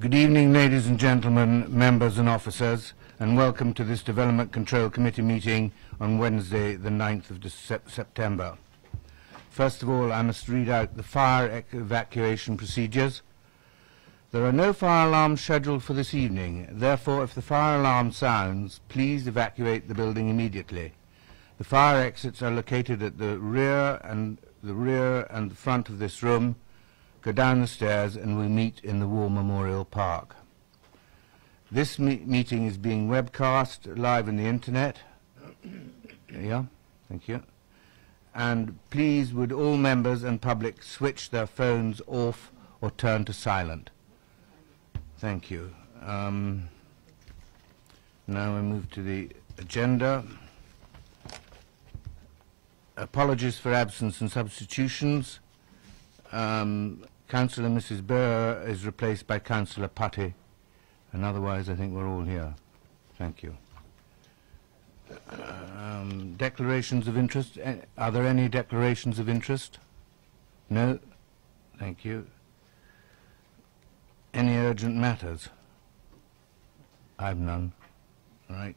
Good evening, ladies and gentlemen, members and officers, and welcome to this Development Control Committee meeting on Wednesday, the 9th of September. First of all, I must read out the fire evacuation procedures. There are no fire alarms scheduled for this evening. Therefore, if the fire alarm sounds, please evacuate the building immediately. The fire exits are located at the rear and the front of this room. Go down the stairs and we'll meet in the War Memorial Park. This meeting is being webcast live on the internet. Yeah, thank you. And please would all members and public switch their phones off or turn to silent. Thank you. Now we move to the agenda. Apologies for absence and substitutions. Councillor Mrs. Burr is replaced by Councillor Putty, and otherwise I think we're all here. Thank you. Declarations of interest. Are there any declarations of interest? No? Thank you. Any urgent matters? I have none. Right.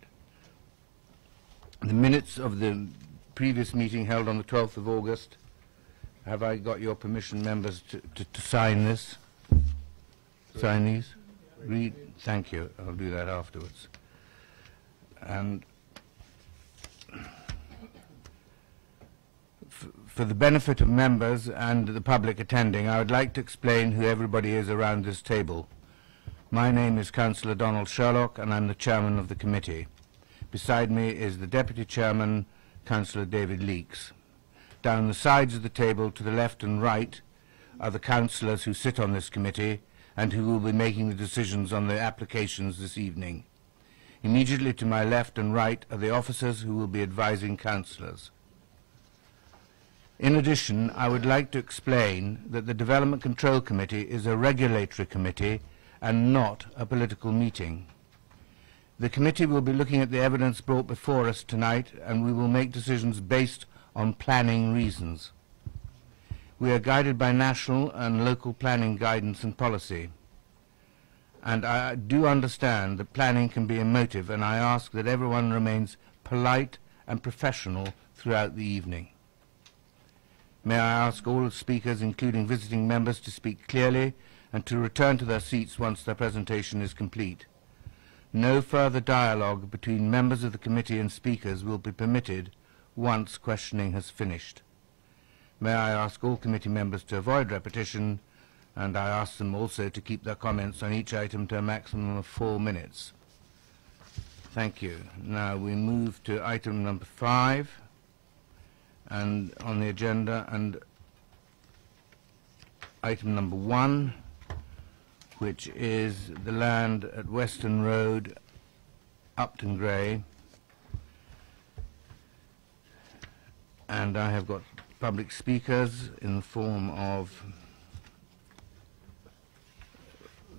The minutes of the previous meeting held on the 12th of August. Have I got your permission, members, to sign this? Sign these? Read? Thank you. I'll do that afterwards. And for the benefit of members and the public attending, I would like to explain who everybody is around this table. My name is Councillor Donald Sherlock, and I'm the chairman of the committee. Beside me is the deputy chairman, Councillor David Leakes. Down the sides of the table to the left and right are the councillors who sit on this committee and who will be making the decisions on the applications this evening. Immediately to my left and right are the officers who will be advising councillors. In addition, I would like to explain that the Development Control Committee is a regulatory committee and not a political meeting. The committee will be looking at the evidence brought before us tonight, and we will make decisions based on planning reasons. We are guided by national and local planning guidance and policy. And I do understand that planning can be emotive, and I ask that everyone remains polite and professional throughout the evening. May I ask all speakers, including visiting members, to speak clearly and to return to their seats once their presentation is complete. No further dialogue between members of the committee and speakers will be permitted once questioning has finished. May I ask all committee members to avoid repetition, and I ask them also to keep their comments on each item to a maximum of 4 minutes. Thank you. Now we move to item number 5 and on the agenda, and item number 1, which is the land at Western Road, Upton Gray. And I have got public speakers in the form of,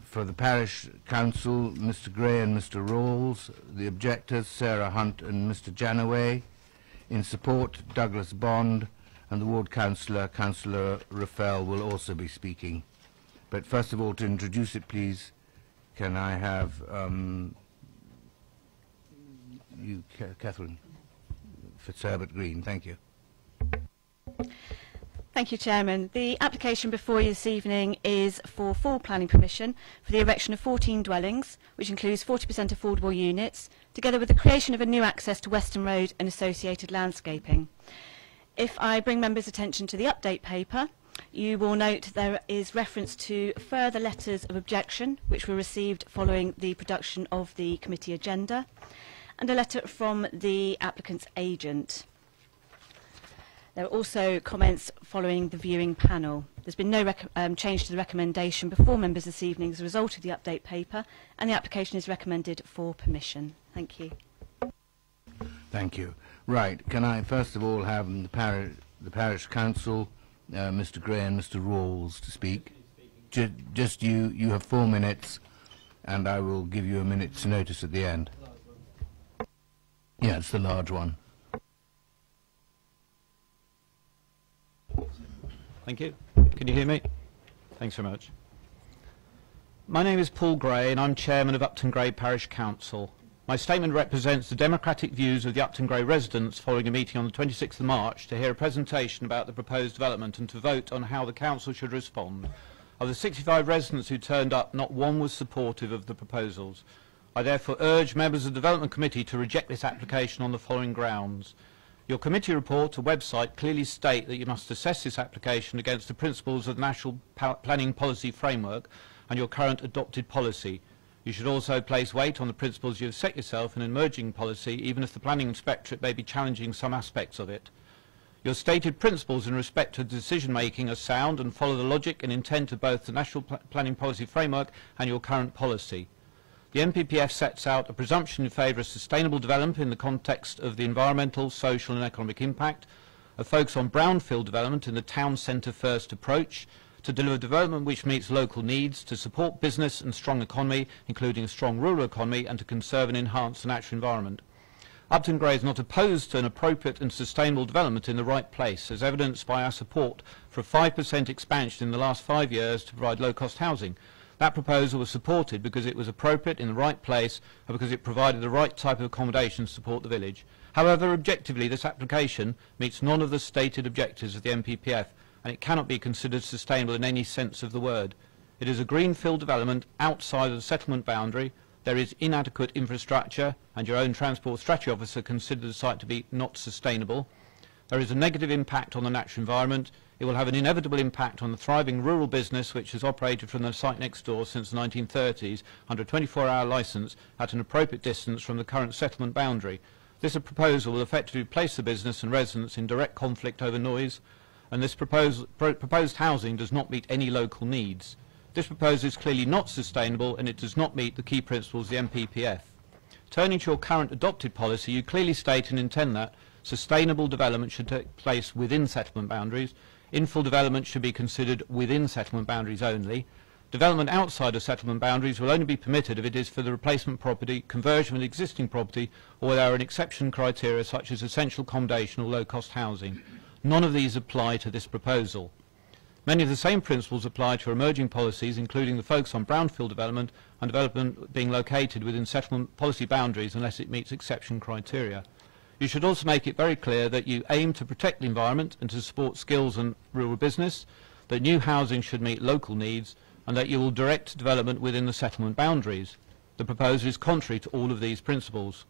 for the Parish Council, Mr. Gray and Mr. Rawls, the objectors, Sarah Hunt and Mr. Janaway, in support, Douglas Bond, and the Ward Councillor, Councillor Raffel, will also be speaking. But first of all, to introduce it, please, can I have you, Catherine Fitzherbert Green. Thank you. Thank you, Chairman. The application before you this evening is for full planning permission for the erection of 14 dwellings, which includes 40% affordable units, together with the creation of a new access to Western Road and associated landscaping. If I bring members' attention to the update paper, you will note there is reference to further letters of objection, which were received following the production of the committee agenda, and a letter from the applicant's agent. There are also comments following the viewing panel. There's been no change to the recommendation before members this evening as a result of the update paper, and the application is recommended for permission. Thank you. Thank you. Right. Can I first of all have the Parish Council, Mr. Gray and Mr. Rawls, to speak? Just you. You have 4 minutes, and I will give you a minute's notice at the end. Yeah, it's the large one. Thank you. Can you hear me? Thanks very much. My name is Paul Gray and I'm Chairman of Upton Gray Parish Council. My statement represents the democratic views of the Upton Gray residents following a meeting on the 26th of March to hear a presentation about the proposed development and to vote on how the council should respond. Of the 65 residents who turned up, not one was supportive of the proposals. I therefore urge members of the Development Committee to reject this application on the following grounds. Your committee report or website clearly state that you must assess this application against the principles of the National Planning Policy Framework and your current adopted policy. You should also place weight on the principles you have set yourself in an emerging policy, even if the Planning Inspectorate may be challenging some aspects of it. Your stated principles in respect to decision-making are sound and follow the logic and intent of both the National Planning Policy Framework and your current policy. The NPPF sets out a presumption in favour of sustainable development in the context of the environmental, social and economic impact, a focus on brownfield development in the town centre first approach, to deliver development which meets local needs, to support business and strong economy, including a strong rural economy, and to conserve and enhance the natural environment. Upton Gray is not opposed to an appropriate and sustainable development in the right place, as evidenced by our support for a 5% expansion in the last 5 years to provide low-cost housing. That proposal was supported because it was appropriate in the right place and because it provided the right type of accommodation to support the village. However, objectively, this application meets none of the stated objectives of the NPPF, and it cannot be considered sustainable in any sense of the word. It is a greenfield development outside of the settlement boundary. There is inadequate infrastructure, and your own Transport Strategy Officer considered the site to be not sustainable. There is a negative impact on the natural environment. It will have an inevitable impact on the thriving rural business which has operated from the site next door since the 1930s under a 24-hour licence at an appropriate distance from the current settlement boundary. This proposal will effectively place the business and residents in direct conflict over noise, and this proposed housing does not meet any local needs. This proposal is clearly not sustainable and it does not meet the key principles of the NPPF. Turning to your current adopted policy, you clearly state and intend that sustainable development should take place within settlement boundaries, infill development should be considered within settlement boundaries only, development outside of settlement boundaries will only be permitted if it is for the replacement property, conversion of existing property, or where there are an exception criteria such as essential accommodation or low-cost housing. None of these apply to this proposal. Many of the same principles apply to emerging policies, including the focus on brownfield development and development being located within settlement policy boundaries unless it meets exception criteria. You should also make it very clear that you aim to protect the environment and to support skills and rural business, that new housing should meet local needs, and that you will direct development within the settlement boundaries. The proposal is contrary to all of these principles.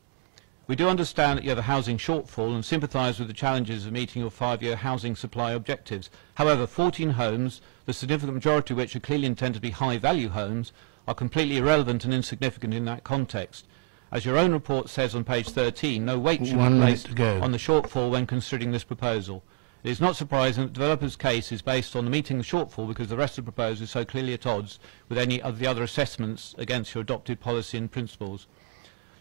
We do understand that you have a housing shortfall and sympathise with the challenges of meeting your 5-year housing supply objectives. However, 14 homes, the significant majority of which are clearly intended to be high-value homes, are completely irrelevant and insignificant in that context. As your own report says on page 13, no weight should be placed on the shortfall when considering this proposal. It is not surprising that the developer's case is based on meeting the shortfall because the rest of the proposal is so clearly at odds with any of the other assessments against your adopted policy and principles.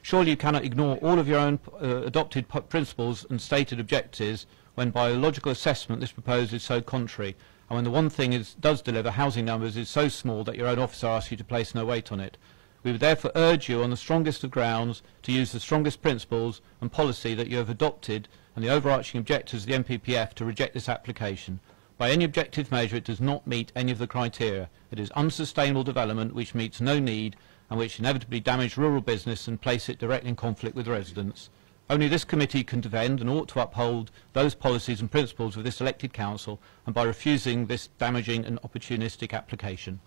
Surely you cannot ignore all of your own adopted principles and stated objectives when by a logical assessment this proposal is so contrary, and when the one thing does deliver housing numbers is so small that your own officer asks you to place no weight on it. We would therefore urge you on the strongest of grounds to use the strongest principles and policy that you have adopted and the overarching objectives of the NPPF to reject this application. By any objective measure it does not meet any of the criteria. It is unsustainable development which meets no need and which inevitably damage rural business and place it directly in conflict with residents. Only this committee can defend and ought to uphold those policies and principles of this elected council, and by refusing this damaging and opportunistic application.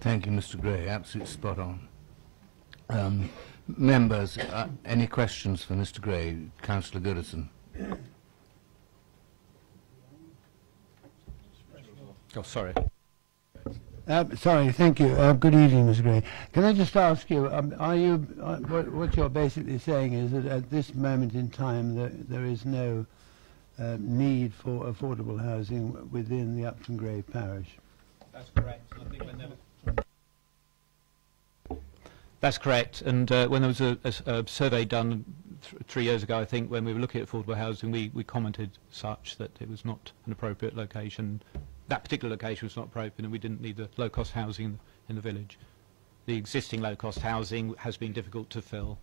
Thank you, Mr. Gray. Absolutely spot on. Members, any questions for Mr. Gray? Councillor Goodison. Oh, sorry. Sorry, thank you. Good evening, Mr. Gray. Can I just ask you, what you're basically saying is that at this moment in time there is no need for affordable housing within the Upton Gray parish? That's correct. I think that's correct. And when there was a survey done 3 years ago, I think, when we were looking at affordable housing, we commented such that it was not an appropriate location. That particular location was not appropriate and we didn't need the low-cost housing in the village. The existing low-cost housing has been difficult to fill.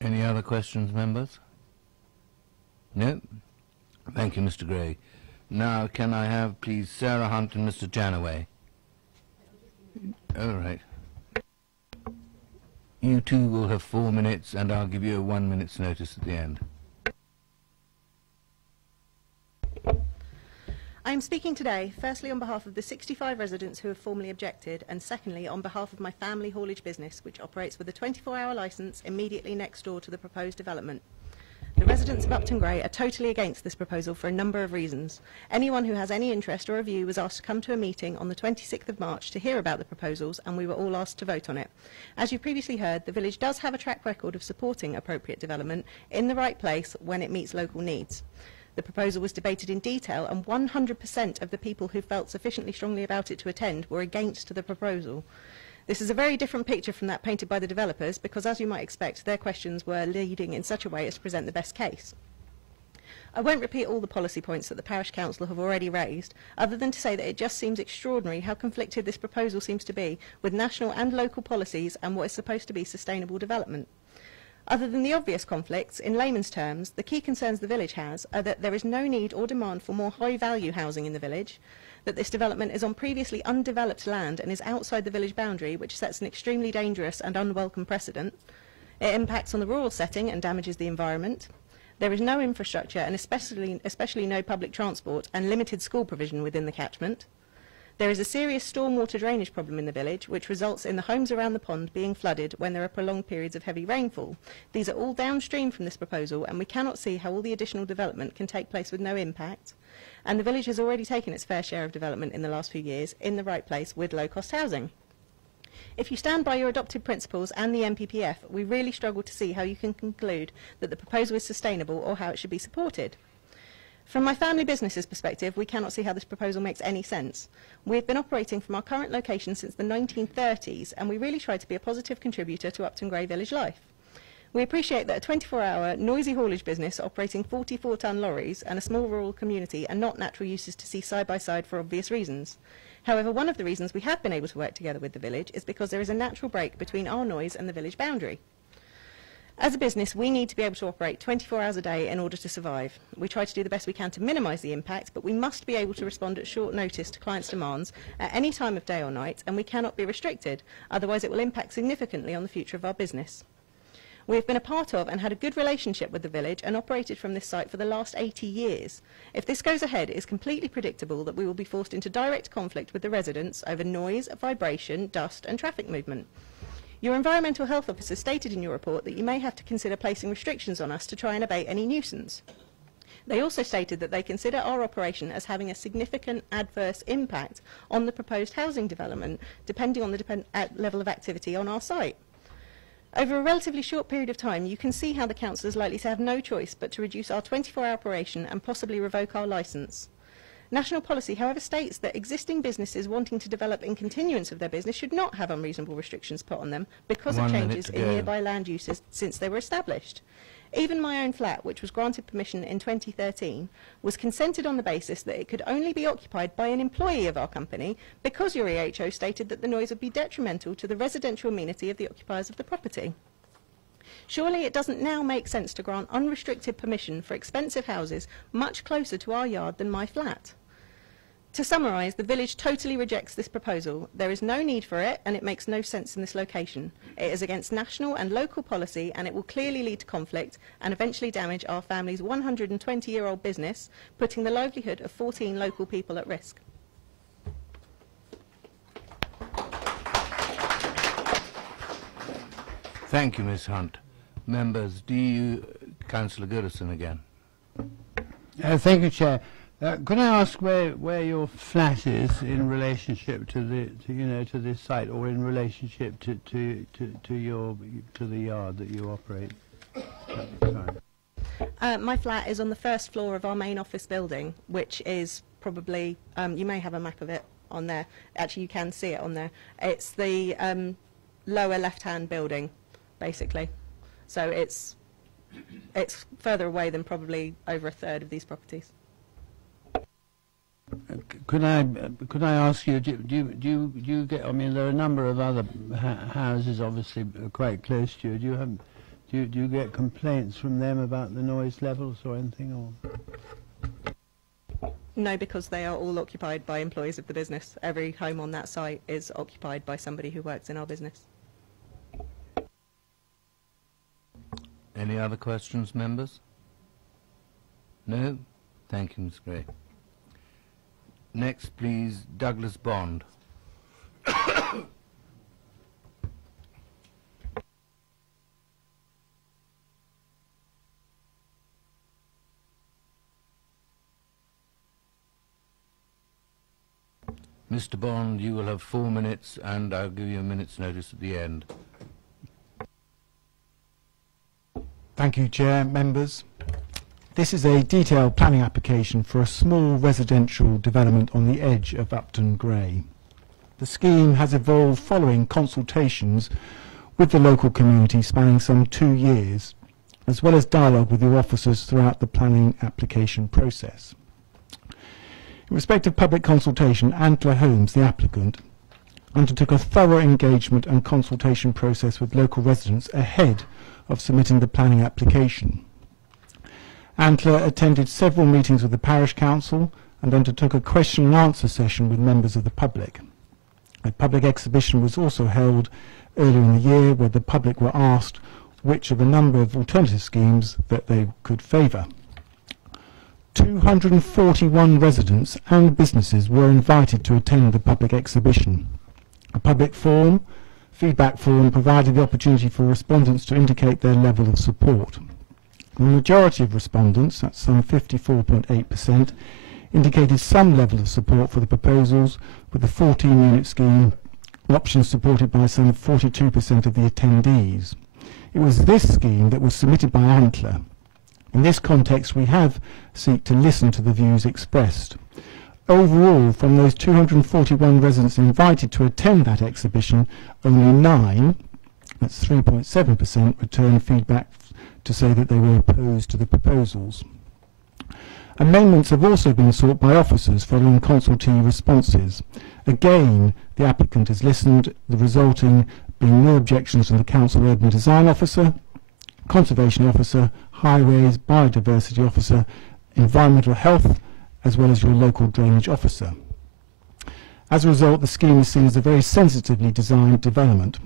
Any other questions, members? No? Thank you, Mr. Gray. Now, can I have, please, Sarah Hunt and Mr. Janaway? All right. You two will have 4 minutes, and I'll give you a 1 minute's notice at the end. I am speaking today, firstly on behalf of the 65 residents who have formally objected, and secondly on behalf of my family haulage business, which operates with a 24-hour licence immediately next door to the proposed development. The residents of Upton Gray are totally against this proposal for a number of reasons. Anyone who has any interest or a view was asked to come to a meeting on the 26th of March to hear about the proposals, and we were all asked to vote on it. As you previously heard, the village does have a track record of supporting appropriate development in the right place when it meets local needs. The proposal was debated in detail, and 100% of the people who felt sufficiently strongly about it to attend were against the proposal. This is a very different picture from that painted by the developers because, as you might expect, their questions were leading in such a way as to present the best case. I won't repeat all the policy points that the Parish Council have already raised, other than to say that it just seems extraordinary how conflicted this proposal seems to be with national and local policies and what is supposed to be sustainable development. Other than the obvious conflicts, in layman's terms, the key concerns the village has are that there is no need or demand for more high-value housing in the village, that this development is on previously undeveloped land and is outside the village boundary, which sets an extremely dangerous and unwelcome precedent. It impacts on the rural setting and damages the environment. There is no infrastructure and especially no public transport and limited school provision within the catchment. There is a serious stormwater drainage problem in the village, which results in the homes around the pond being flooded when there are prolonged periods of heavy rainfall. These are all downstream from this proposal, and we cannot see how all the additional development can take place with no impact. And the village has already taken its fair share of development in the last few years in the right place with low-cost housing. If you stand by your adopted principles and the NPPF, we really struggle to see how you can conclude that the proposal is sustainable or how it should be supported. From my family business's perspective, we cannot see how this proposal makes any sense. We have been operating from our current location since the 1930s, and we really try to be a positive contributor to Upton Gray village life. We appreciate that a 24-hour, noisy haulage business operating 44-tonne lorries and a small rural community are not natural uses to see side by side for obvious reasons. However, one of the reasons we have been able to work together with the village is because there is a natural break between our noise and the village boundary. As a business, we need to be able to operate 24 hours a day in order to survive. We try to do the best we can to minimise the impact, but we must be able to respond at short notice to clients' demands at any time of day or night, and we cannot be restricted, otherwise it will impact significantly on the future of our business. We have been a part of and had a good relationship with the village and operated from this site for the last 80 years. If this goes ahead, it is completely predictable that we will be forced into direct conflict with the residents over noise, vibration, dust and traffic movement. Your environmental health officer stated in your report that you may have to consider placing restrictions on us to try and abate any nuisance. They also stated that they consider our operation as having a significant adverse impact on the proposed housing development, depending on the level of activity on our site. Over a relatively short period of time, you can see how the council is likely to have no choice but to reduce our 24-hour operation and possibly revoke our licence. National policy, however, states that existing businesses wanting to develop in continuance of their business should not have unreasonable restrictions put on them because of changes in nearby land uses since they were established. Even my own flat, which was granted permission in 2013, was consented on the basis that it could only be occupied by an employee of our company because your EHO stated that the noise would be detrimental to the residential amenity of the occupiers of the property. Surely it doesn't now make sense to grant unrestricted permission for expensive houses much closer to our yard than my flat. To summarise, the village totally rejects this proposal. There is no need for it, and it makes no sense in this location. It is against national and local policy, and it will clearly lead to conflict and eventually damage our family's 120-year-old business, putting the livelihood of 14 local people at risk. Thank you, Ms. Hunt. Members, Councillor Goodison again. Thank you, Chair. Could I ask where your flat is in relationship to this site, or in relationship to the yard that you operate? My flat is on the first floor of our main office building, which is probably you may have a map of it on there. Actually, you can see it on there. It's the lower left-hand building, basically. So it's further away than probably over a third of these properties. Could I ask you? Do you get? I mean, there are a number of other houses, obviously, quite close to you. Do you get complaints from them about the noise levels or anything? Or No, because they are all occupied by employees of the business. Every home on that site is occupied by somebody who works in our business. Any other questions, members? No? Thank you, Ms. Gray. Next, please, Douglas Bond. Mr. Bond, you will have 4 minutes, and I'll give you a minute's notice at the end. Thank you, Chair, members. This is a detailed planning application for a small residential development on the edge of Upton Gray. The scheme has evolved following consultations with the local community spanning some 2 years, as well as dialogue with your officers throughout the planning application process. In respect of public consultation, Antler Homes, the applicant, undertook a thorough engagement and consultation process with local residents ahead of submitting the planning application. Antler attended several meetings with the parish council and undertook a question and answer session with members of the public. A public exhibition was also held earlier in the year where the public were asked which of a number of alternative schemes that they could favour. 241 residents and businesses were invited to attend the public exhibition. A public forum, feedback forum, provided the opportunity for respondents to indicate their level of support. The majority of respondents, that's some 54.8%, indicated some level of support for the proposals, with the 14-unit scheme option supported by some 42% of the attendees. It was this scheme that was submitted by Antler. In this context, we have sought to listen to the views expressed. Overall, from those 241 residents invited to attend that exhibition, only 9, that's 3.7%, returned feedback to say that they were opposed to the proposals. Amendments have also been sought by officers following consultee responses. Again, the applicant has listened, the resulting being no objections from the Council Urban Design Officer, Conservation Officer, Highways, Biodiversity Officer, Environmental Health, as well as your local drainage officer. As a result, the scheme is seen as a very sensitively designed development.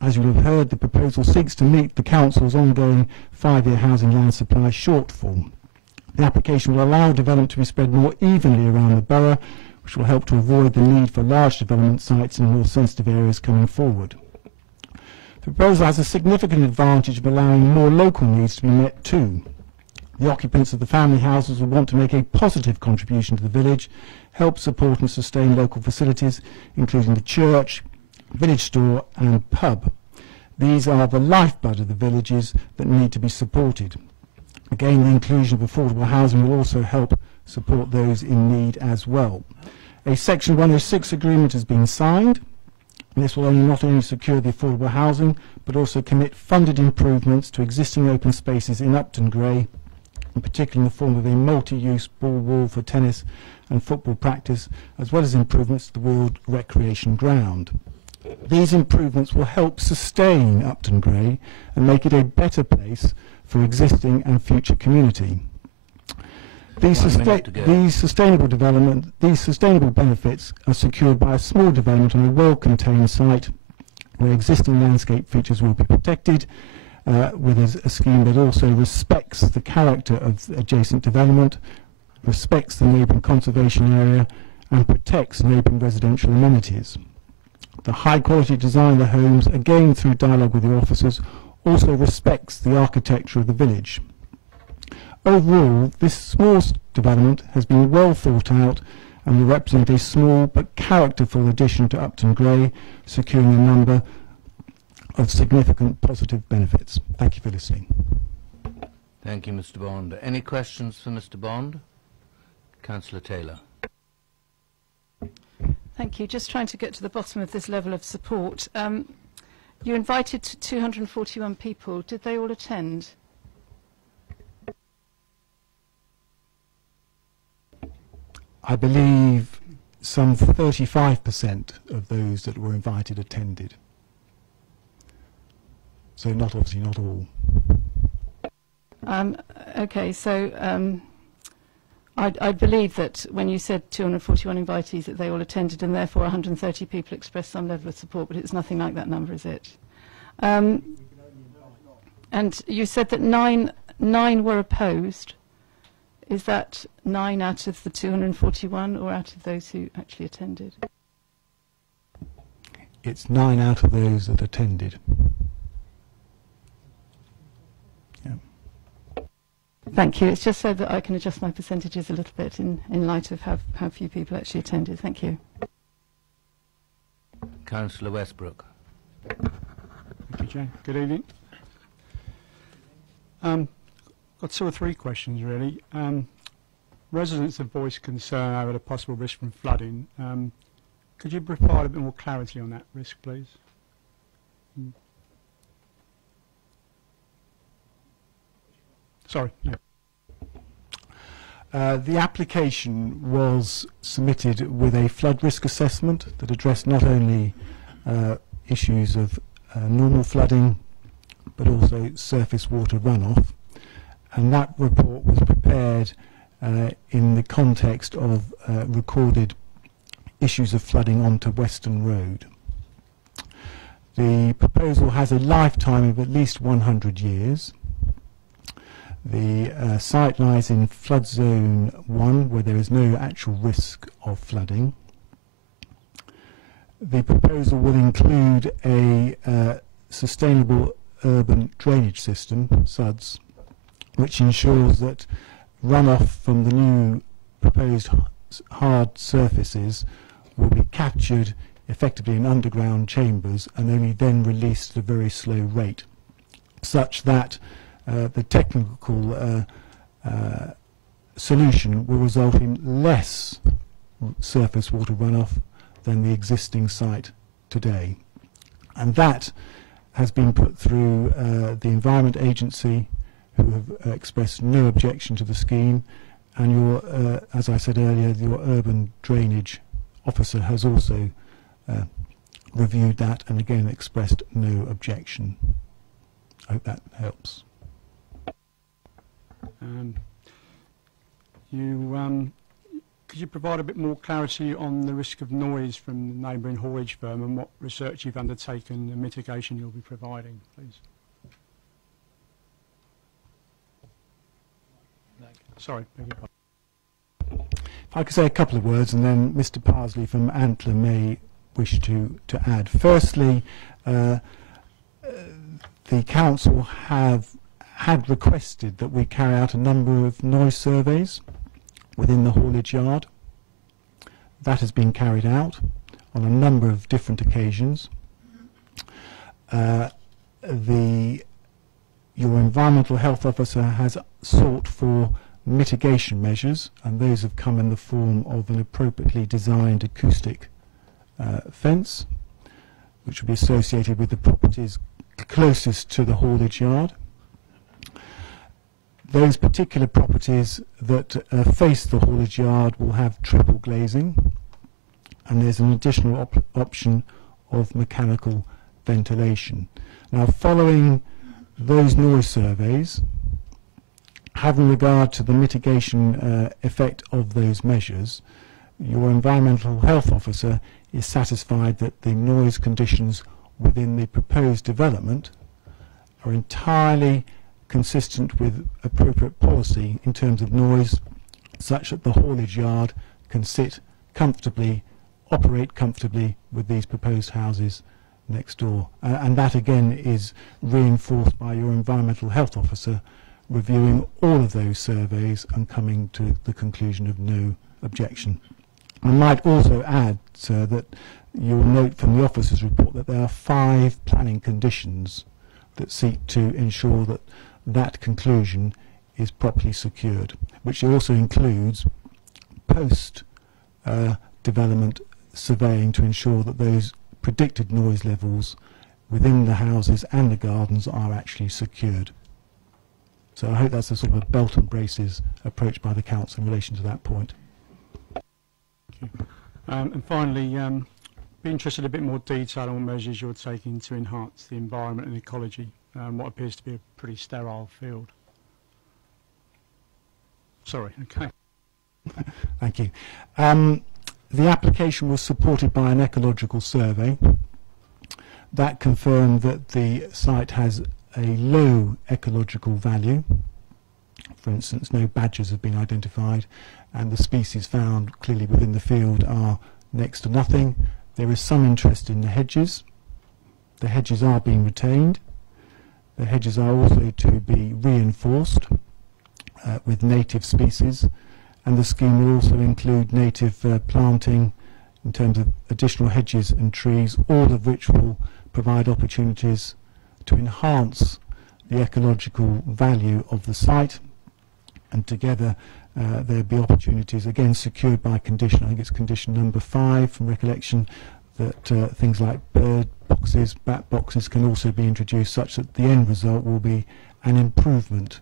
As you will have heard, the proposal seeks to meet the Council's ongoing 5-year housing land supply shortfall. The application will allow development to be spread more evenly around the borough, which will help to avoid the need for large development sites in more sensitive areas coming forward. The proposal has a significant advantage of allowing more local needs to be met too. The occupants of the family houses will want to make a positive contribution to the village, help support and sustain local facilities, including the church, village store and pub. These are the lifeblood of the villages that need to be supported. Again, the inclusion of affordable housing will also help support those in need as well. A Section 106 agreement has been signed. This will not only secure the affordable housing, but also commit funded improvements to existing open spaces in Upton Gray, in particular in the form of a multi-use ball wall for tennis and football practice, as well as improvements to the wheeled recreation ground. These improvements will help sustain Upton Gray and make it a better place for existing and future community. These sustainable benefits are secured by a small development on a well-contained site where existing landscape features will be protected, with a scheme that also respects the character of adjacent development, respects the neighbouring conservation area and protects neighbouring residential amenities. The high-quality design of the homes, again through dialogue with the officers, also respects the architecture of the village. Overall, this small development has been well thought out and will represent a small but characterful addition to Upton Gray, securing a number of significant positive benefits. Thank you for listening. Thank you, Mr. Bond. Any questions for Mr. Bond? Councillor Taylor. Thank you. Just trying to get to the bottom of this level of support. You invited 241 people. Did they all attend? I believe some 35% of those that were invited attended. So obviously not all. Okay, so I believe that when you said 241 invitees that they all attended and therefore 130 people expressed some level of support, but it's nothing like that number, is it? And you said that nine were opposed. Is that 9 out of the 241 or out of those who actually attended? It's 9 out of those that attended. Thank you. It's just so that I can adjust my percentages a little bit in light of how few people actually attended. Thank you. Councillor Westbrook. Thank you, Jane. Good evening. Got 2 or 3 questions, really. Residents have voiced concern over the possible risk from flooding. Could you provide a bit more clarity on that risk, please? Sorry. Yeah. The application was submitted with a flood risk assessment that addressed not only issues of normal flooding but also surface water runoff, and that report was prepared in the context of recorded issues of flooding onto Western Road. The proposal has a lifetime of at least 100 years. The site lies in flood zone 1, where there is no actual risk of flooding. The proposal will include a sustainable urban drainage system, SUDS, which ensures that runoff from the new proposed hard surfaces will be captured effectively in underground chambers and only then released at a very slow rate, such that the technical solution will result in less surface water runoff than the existing site today. And that has been put through the Environment Agency, who have expressed no objection to the scheme, and your, as I said earlier, your urban drainage officer has also reviewed that and again expressed no objection. I hope that helps. Could you provide a bit more clarity on the risk of noise from the neighbouring haulage firm and what research you've undertaken and mitigation you'll be providing, please? Sorry, beg your pardon. If I could say a couple of words, and then Mr. Parsley from Antler may wish to add. Firstly, the council had requested that we carry out a number of noise surveys within the haulage yard. That has been carried out on a number of different occasions. Your environmental health officer has sought for mitigation measures, and those have come in the form of an appropriately designed acoustic fence, which will be associated with the properties closest to the haulage yard. Those particular properties that face the haulage yard will have triple glazing, and there's an additional option of mechanical ventilation. Now, following those noise surveys, having regard to the mitigation effect of those measures, your environmental health officer is satisfied that the noise conditions within the proposed development are entirely consistent with appropriate policy in terms of noise, such that the haulage yard can sit comfortably, operate comfortably with these proposed houses next door. And that again is reinforced by your environmental health officer reviewing all of those surveys and coming to the conclusion of no objection. I might also add, sir, that you'll note from the officer's report that there are 5 planning conditions that seek to ensure that that conclusion is properly secured, which also includes post-development surveying to ensure that those predicted noise levels within the houses and the gardens are actually secured. So I hope that's a sort of a belt and braces approach by the council in relation to that point. Thank you. And finally, be interested in a bit more detail on what measures you're taking to enhance the environment and ecology, what appears to be a pretty sterile field. Sorry, okay. Thank you. The application was supported by an ecological survey that confirmed that the site has a low ecological value. For instance, no badgers have been identified, and the species found clearly within the field are next to nothing. There is some interest in the hedges. The hedges are being retained. The hedges are also to be reinforced with native species, and the scheme will also include native planting in terms of additional hedges and trees, all of which will provide opportunities to enhance the ecological value of the site, and together there'll be opportunities, again secured by condition, I think it's condition number 5 from recollection, that things like bird boxes, bat boxes can also be introduced, such that the end result will be an improvement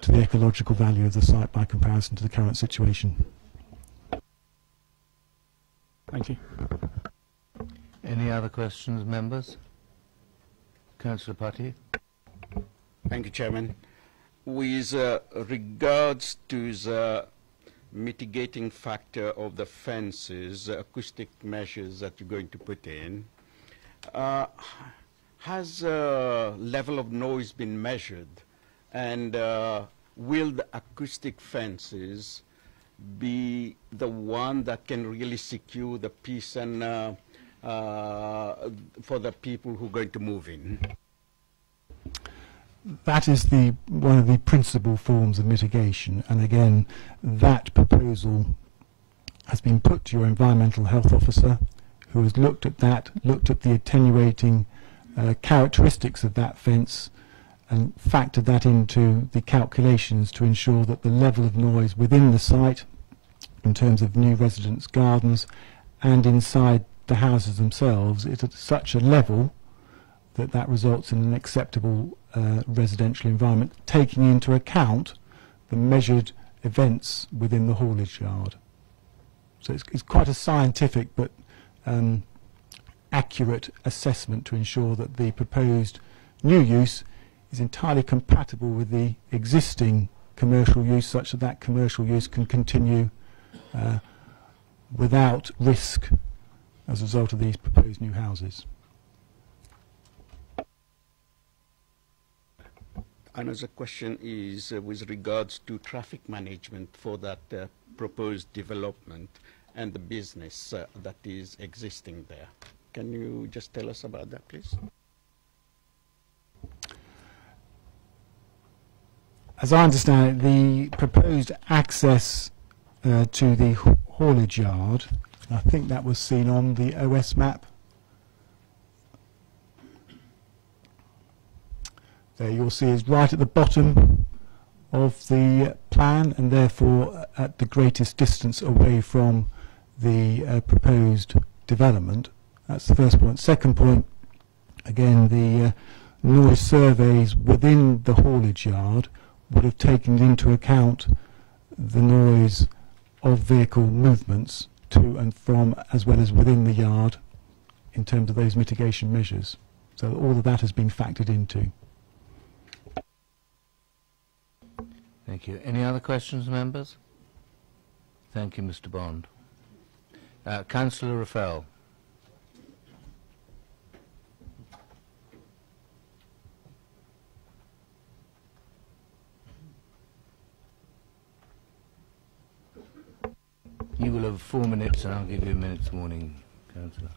to the ecological value of the site by comparison to the current situation. Thank you. Any other questions, members? Councillor Patti. Thank you, Chairman. With regards to the mitigating factor of the fences, acoustic measures that you're going to put in, has level of noise been measured, and will the acoustic fences be the one that can really secure the peace and for the people who are going to move in? That is one of the principal forms of mitigation, and again that proposal has been put to your environmental health officer, who has looked at that, looked at the attenuating characteristics of that fence and factored that into the calculations to ensure that the level of noise within the site, in terms of new residents' gardens and inside the houses themselves, is at such a level that that results in an acceptable residential environment, taking into account the measured events within the haulage yard. So it's quite a scientific but accurate assessment to ensure that the proposed new use is entirely compatible with the existing commercial use, such that that commercial use can continue without risk as a result of these proposed new houses. Another question is with regards to traffic management for that proposed development and the business that is existing there. Can you just tell us about that, please? As I understand it, the proposed access to the haulage yard, I think that was seen on the OS map. There you'll see is right at the bottom of the plan, and therefore at the greatest distance away from the proposed development. That's the first point. Second point, again, the noise surveys within the haulage yard would have taken into account the noise of vehicle movements to and from, as well as within the yard, in terms of those mitigation measures. So all of that has been factored into. Thank you. Any other questions, members? Thank you, Mr. Bond. Councillor Raffel. You will have 4 minutes, and I'll give you a minute's warning, Councillor.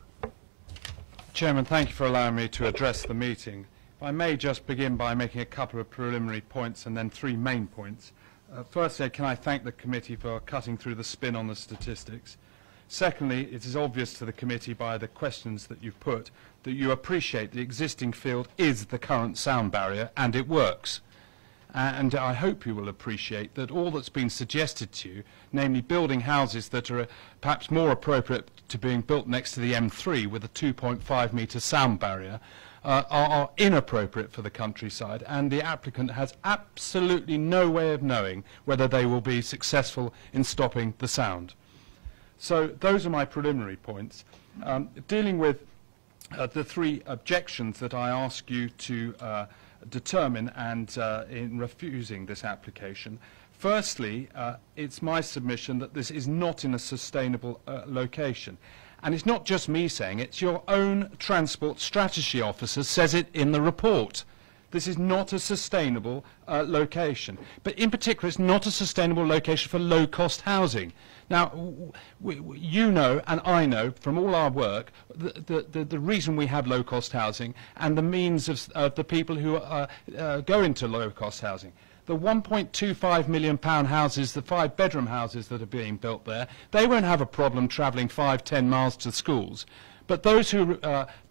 Chairman, thank you for allowing me to address the meeting. If I may just begin by making a couple of preliminary points and then 3 main points. Firstly, can I thank the committee for cutting through the spin on the statistics. Secondly, it is obvious to the committee by the questions that you've put that you appreciate the existing field is the current sound barrier and it works. And I hope you will appreciate that all that's been suggested to you, namely building houses that are perhaps more appropriate to being built next to the M3 with a 2.5 metre sound barrier, are inappropriate for the countryside, and the applicant has absolutely no way of knowing whether they will be successful in stopping the sound. So those are my preliminary points. Dealing with the 3 objections that I ask you to determine and in refusing this application. Firstly, it's my submission that this is not in a sustainable location. And it's not just me saying it, it's your own Transport Strategy Officer says it in the report. This is not a sustainable location. But in particular, it's not a sustainable location for low-cost housing. Now, you know, and I know from all our work, the reason we have low-cost housing and the means of the people who go into low-cost housing. The £1.25 million houses, the 5-bedroom houses that are being built there, they won't have a problem travelling 5-10 miles to schools. But those who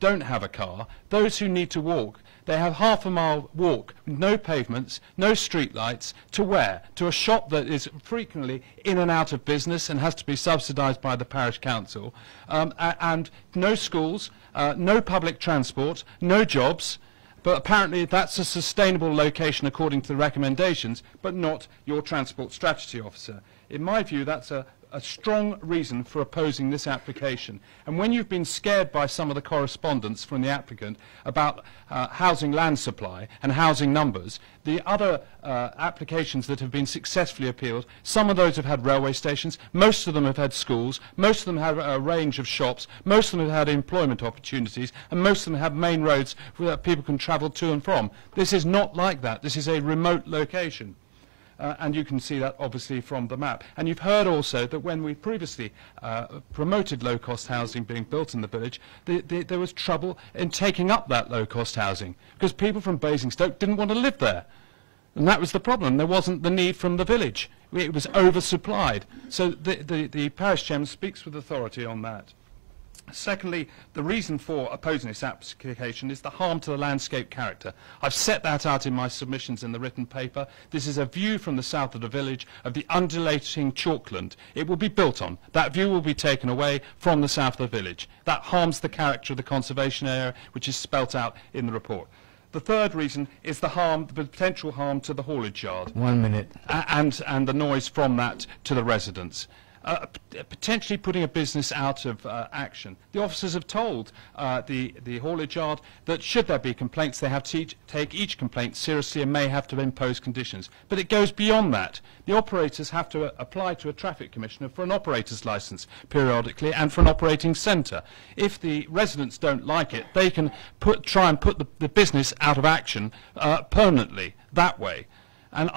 don't have a car, those who need to walk, they have half-a-mile walk with no pavements, no street lights, to where? To a shop that is frequently in and out of business and has to be subsidised by the parish council, and no schools, no public transport, no jobs. But apparently that's a sustainable location according to the recommendations, but not your Transport Strategy Officer. In my view, that's a strong reason for opposing this application. And when you've been scared by some of the correspondence from the applicant about housing land supply and housing numbers, the other applications that have been successfully appealed, some of those have had railway stations, most of them have had schools, most of them have a range of shops, most of them have had employment opportunities, and most of them have main roads that people can travel to and from. This is not like that. This is a remote location. And you can see that obviously from the map. And you've heard also that when we previously promoted low-cost housing being built in the village, there was trouble in taking up that low-cost housing because people from Basingstoke didn't want to live there. And that was the problem. There wasn't the need from the village. It was oversupplied. So the parish chairman speaks with authority on that. Secondly, the reason for opposing this application is the harm to the landscape character. I've set that out in my submissions in the written paper. This is a view from the south of the village of the undulating chalkland it will be built on. That view will be taken away from the south of the village. That harms the character of the conservation area, which is spelt out in the report. The third reason is the potential harm to the haulage yard. 1 minute. And the noise from that to the residents. Potentially putting a business out of action. The officers have told the haulage yard that should there be complaints, they have to take each complaint seriously and may have to impose conditions. But it goes beyond that. The operators have to apply to a traffic commissioner for an operator's licence periodically and for an operating centre. If the residents don't like it, they can try and put the business out of action permanently that way. And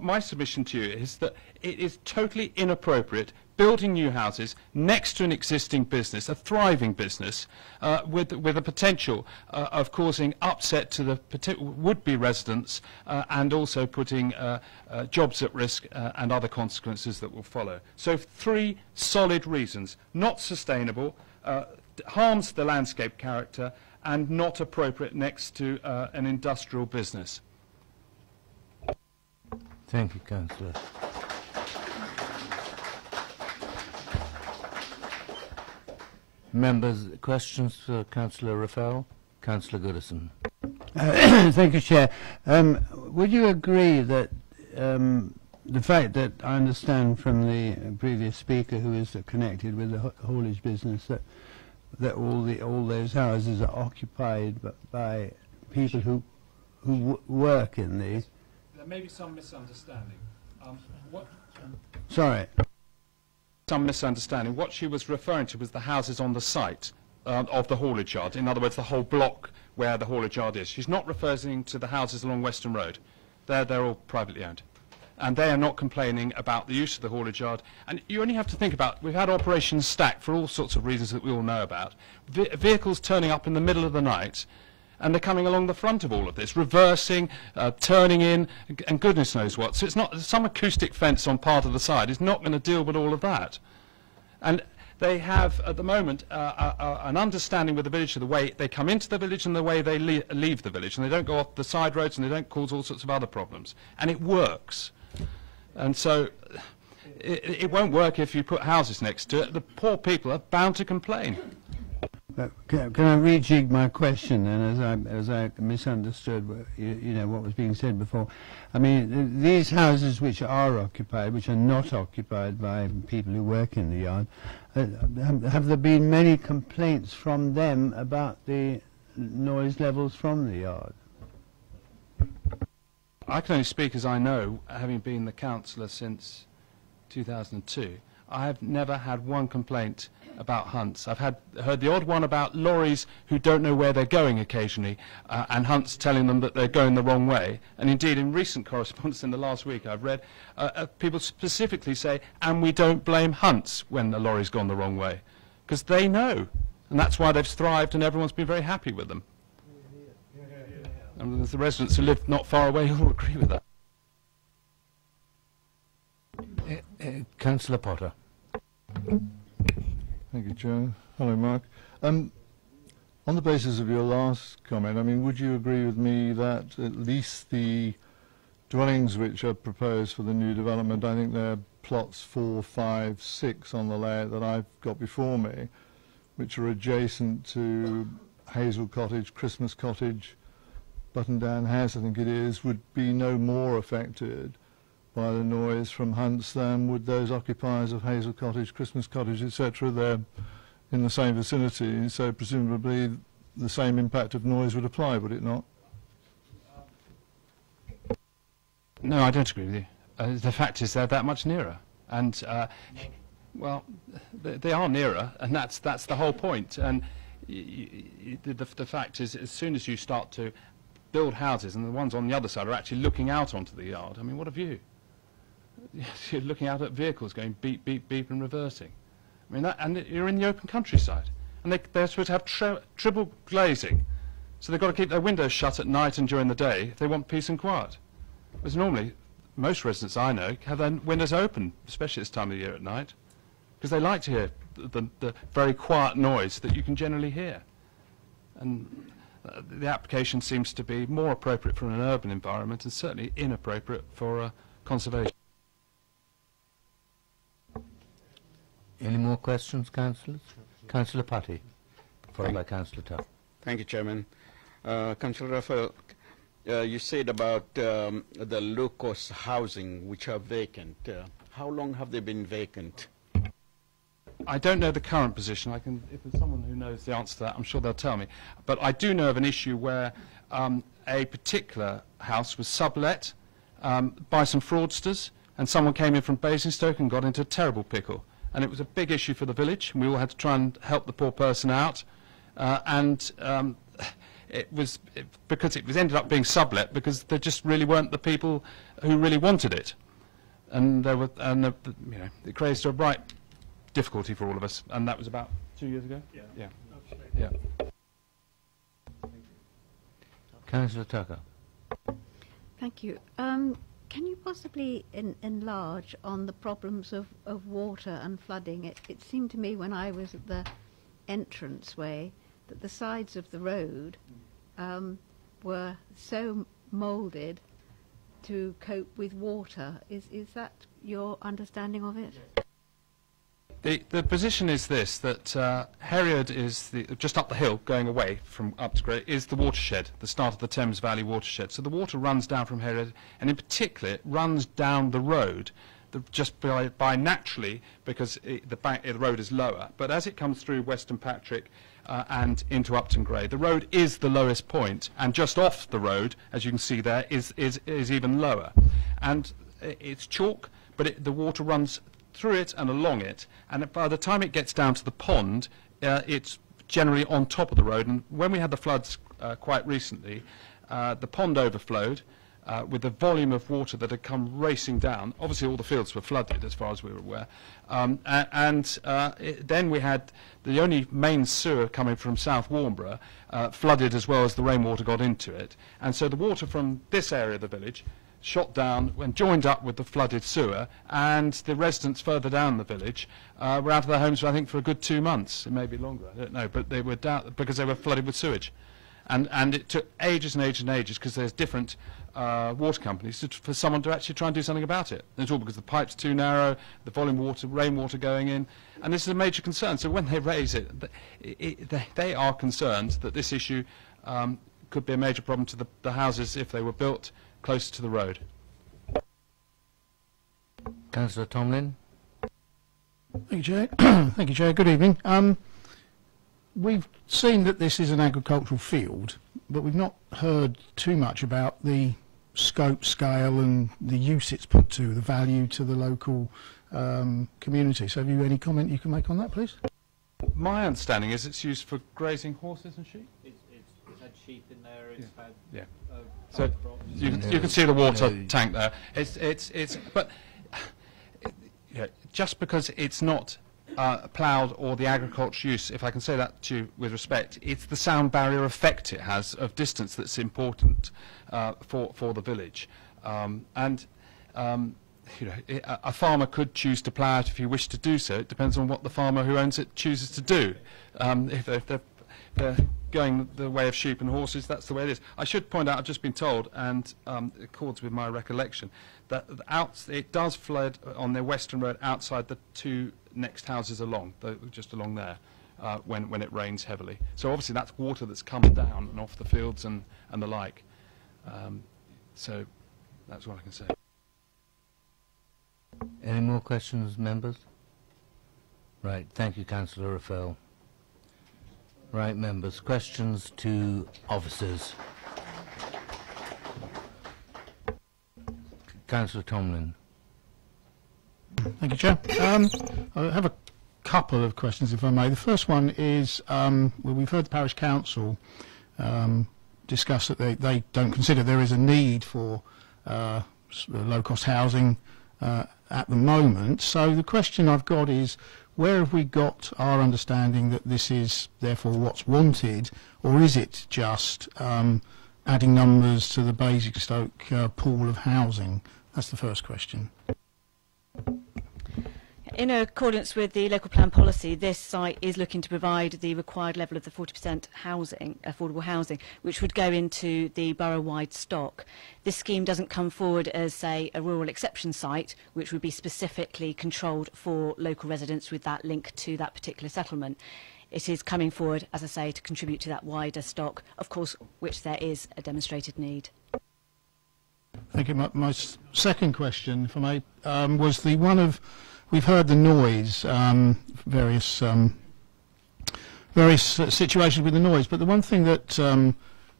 my submission to you is that it is totally inappropriate building new houses next to an existing business, a thriving business, with a potential of causing upset to the would-be residents and also putting jobs at risk and other consequences that will follow. So 3 solid reasons: not sustainable, harms the landscape character, and not appropriate next to an industrial business. Thank you, Councillor. Members, questions for Councillor Raphael? Councillor Goodison. Thank you, Chair. Would you agree that the fact that I understand from the previous speaker who is connected with the haulage business that all those houses are occupied by people who work in the... There may be some misunderstanding. Sorry. Some misunderstanding. What she was referring to was the houses on the site of the haulage yard. In other words, the whole block where the haulage yard is. She's not referring to the houses along Western Road. They're all privately owned. And they are not complaining about the use of the haulage yard. And you only have to think about, we've had Operation Stack for all sorts of reasons that we all know about. Vehicles turning up in the middle of the night, and they're coming along the front of all of this, reversing, turning in, and goodness knows what. So it's not, some acoustic fence on part of the side is not going to deal with all of that. And they have, at the moment, an understanding with the village of the way they come into the village and the way they leave the village. And they don't go off the side roads and they don't cause all sorts of other problems. And it works. And so it won't work if you put houses next to it. The poor people are bound to complain. Can I rejig my question then, as I misunderstood what was being said before? I mean, these houses which are occupied, which are not occupied by people who work in the yard, have there been many complaints from them about the noise levels from the yard? I can only speak as I know, having been the councillor since 2002. I have never had one complaint about hunts. I've heard the odd one about lorries who don't know where they're going occasionally, and hunts telling them that they're going the wrong way. And indeed, in recent correspondence in the last week, I've read people specifically say, and we don't blame hunts when the lorry's gone the wrong way, because they know. And that's why they've thrived and everyone's been very happy with them. And the residents who live not far away all agree with that. Councillor Potter. Thank you, Chair. Hello, Mark. On the basis of your last comment, I mean, would you agree with me that at least the dwellings which are proposed for the new development, I think they're plots 4, 5, 6 on the layout that I've got before me, which are adjacent to Hazel Cottage, Christmas Cottage, Button Down House, I think it is, would be no more affected by the noise from hunts than would those occupiers of Hazel Cottage, Christmas Cottage, etc. They're in the same vicinity, so presumably the same impact of noise would apply, would it not? No, I don't agree with you. The fact is they're that much nearer. And, well, they are nearer, and that's the whole point. And the fact is, as soon as you start to build houses, and the ones on the other side are actually looking out onto the yard, I mean, what a view. You're looking out at vehicles going beep, beep, beep and reversing. I mean, and you're in the open countryside. And they're supposed to have triple glazing. So they've got to keep their windows shut at night and during the day if they want peace and quiet. Whereas normally, most residents I know have their windows open, especially this time of the year at night, because they like to hear the very quiet noise that you can generally hear. And the application seems to be more appropriate for an urban environment and certainly inappropriate for conservation. Any more questions, councillors? Councillor Putty, followed by Councillor Tuck. Thank you, Chairman. Councillor Raphael, you said about the low-cost housing which are vacant. How long have they been vacant? I don't know the current position. If there's someone who knows the answer to that, I'm sure they'll tell me. But I do know of an issue where a particular house was sublet by some fraudsters, and someone came in from Basingstoke and got into a terrible pickle. And it was a big issue for the village, and we all had to try and help the poor person out. It was because it was ended up being sublet because there just really weren't the people who really wanted it, and there were, you know, it created a right difficulty for all of us, and that was about 2 years ago. Yeah. Councillor Tucker. Thank you. Can you possibly enlarge on the problems of water and flooding? It seemed to me when I was at the entranceway that the sides of the road were so moulded to cope with water. Is that your understanding of it? The position is this, that Heriard is just up the hill, going away from Upton, is the watershed, the start of the Thames Valley watershed. So the water runs down from Heriard, and in particular, it runs down the road, just by naturally, because the road is lower. But as it comes through Weston Patrick and into Upton Gray, the road is the lowest point, and just off the road, as you can see there, is even lower. And it's chalk, but the water runs through it and along it, and by the time it gets down to the pond, it's generally on top of the road. And when we had the floods quite recently, the pond overflowed with the volume of water that had come racing down. Obviously all the fields were flooded as far as we were aware, then we had the only main sewer coming from South Warnborough flooded as well as the rainwater got into it, and so the water from this area of the village shot down and joined up with the flooded sewer, and the residents further down the village were out of their homes, I think, for a good 2 months. It may be longer, I don't know, but they were down because they were flooded with sewage. And it took ages and ages and ages, because there's different water companies, for someone to actually try and do something about it. And it's all because the pipe's too narrow, the volume water, rainwater going in, and this is a major concern. So when they raise it, they are concerned that this issue could be a major problem to the houses if they were built closer to the road. Councillor Tomlin. Thank you, Chair. Thank you, Chair. Good evening. We've seen that this is an agricultural field, but we've not heard too much about the scope, scale, and the use it's put to, the value to the local community. So have you any comment you can make on that, please? My understanding is it's used for grazing horses and sheep. It's had sheep in there. It's had So you can see the water tank there. But just because it's not ploughed or the agricultural use, if I can say that to you with respect, it's the sound barrier effect it has of distance that's important for the village. A farmer could choose to plough it if he wished to do so. It depends on what the farmer who owns it chooses to do. If they're going the way of sheep and horses, that's the way it is. I should point out, I've just been told, and it accords with my recollection, that it does flood on the Western Road outside the two next houses along, just along there, when it rains heavily. So obviously that's water that's come down and off the fields and the like. So that's what I can say. Any more questions, members? Right, thank you, Councillor Raphael. Right, members, questions to officers. Councillor Tomlin. Thank you, Chair. I have a couple of questions, if I may. The first one is, well, we've heard the Parish Council discuss that they don't consider there is a need for low-cost housing at the moment. So the question I've got is, where have we got our understanding that this is therefore what's wanted, or is it just adding numbers to the Basingstoke pool of housing? That's the first question. In accordance with the local plan policy, this site is looking to provide the required level of the 40% housing, affordable housing, which would go into the borough-wide stock. This scheme doesn't come forward as, say, a rural exception site, which would be specifically controlled for local residents with that link to that particular settlement. It is coming forward, as I say, to contribute to that wider stock, of course, which there is a demonstrated need. Thank you. My second question, if I may, was the one of, we've heard the noise, various situations with the noise, but the one thing that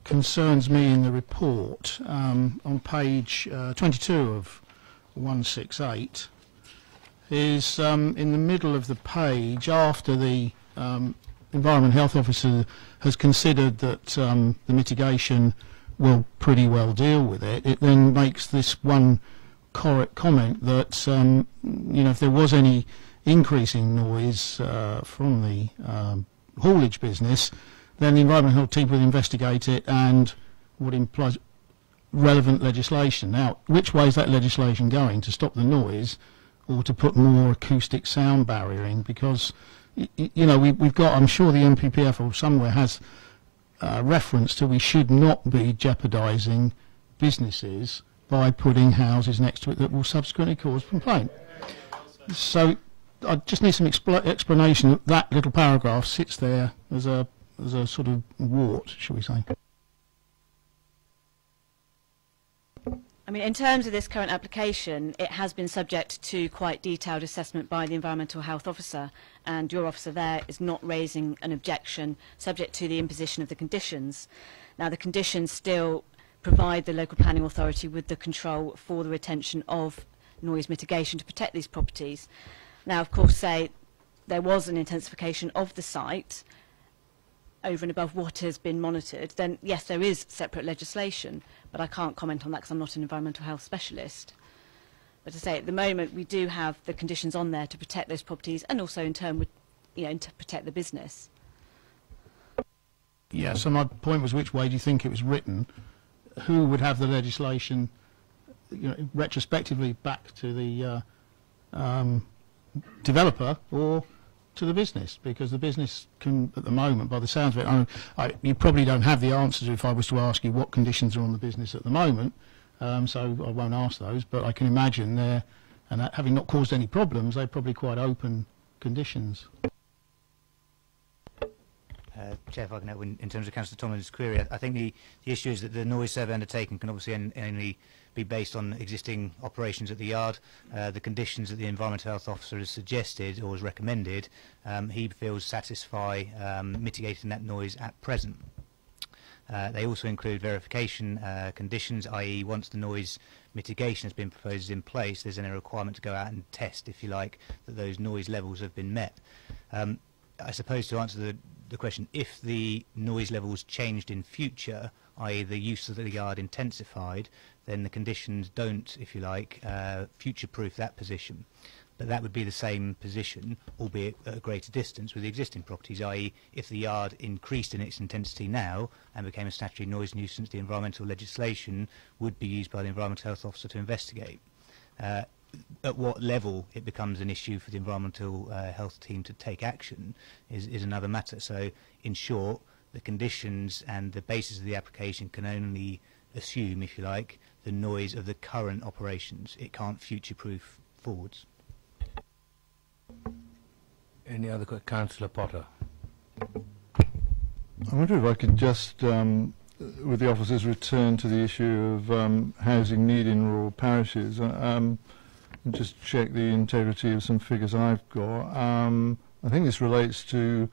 concerns me in the report, on page 22 of 168, is in the middle of the page, after the Environment Health Officer has considered that the mitigation will pretty well deal with it, it then makes this one comment that if there was any increasing noise from the haulage business, then the environmental team would investigate it and would imply relevant legislation. Now, which way is that legislation going? To stop the noise or to put more acoustic sound barrier in? Because we've got, I'm sure the MPPF or somewhere has reference to we should not be jeopardising businesses by putting houses next to it that will subsequently cause complaint. So I just need some explanation that that little paragraph sits there as a sort of wart, shall we say. I mean, in terms of this current application, it has been subject to quite detailed assessment by the Environmental Health Officer, and your officer there is not raising an objection subject to the imposition of the conditions. Now, the conditions still provide the local planning authority with the control for the retention of noise mitigation to protect these properties. Now, of course, say there was an intensification of the site over and above what has been monitored, then yes, there is separate legislation, but I can't comment on that because I'm not an environmental health specialist. But to say, at the moment, we do have the conditions on there to protect those properties and also in turn, to protect the business. Yeah, so my point was, which way do you think it was written? Who would have the legislation, retrospectively back to the developer or to the business? Because the business can, at the moment, by the sounds of it, you probably don't have the answers if I was to ask you what conditions are on the business at the moment, so I won't ask those, but I can imagine they're, and that, having not caused any problems, they're probably quite open conditions. Chair, if I can help in terms of Councillor Tomlin's query, I think the issue is that the noise survey undertaken can obviously only be based on existing operations at the yard. The conditions that the Environmental Health Officer has suggested or has recommended, he feels satisfy mitigating that noise at present. They also include verification conditions, i.e. once the noise mitigation has been proposed in place, there's then a requirement to go out and test, if you like, that those noise levels have been met. I suppose to answer the question, if the noise levels changed in future, i.e. the use of the yard intensified, then the conditions don't, if you like, future-proof that position. But that would be the same position, albeit at a greater distance, with the existing properties, i.e. if the yard increased in its intensity now and became a statutory noise nuisance, the environmental legislation would be used by the Environmental Health Officer to investigate. At what level it becomes an issue for the Environmental Health team to take action is another matter. So, in short, the conditions and the basis of the application can only assume, if you like, the noise of the current operations. It can't future-proof forwards. Any other Councillor Potter? I wonder if I could just, with the officers, return to the issue of housing need in rural parishes. And just check the integrity of some figures I've got. I think this relates to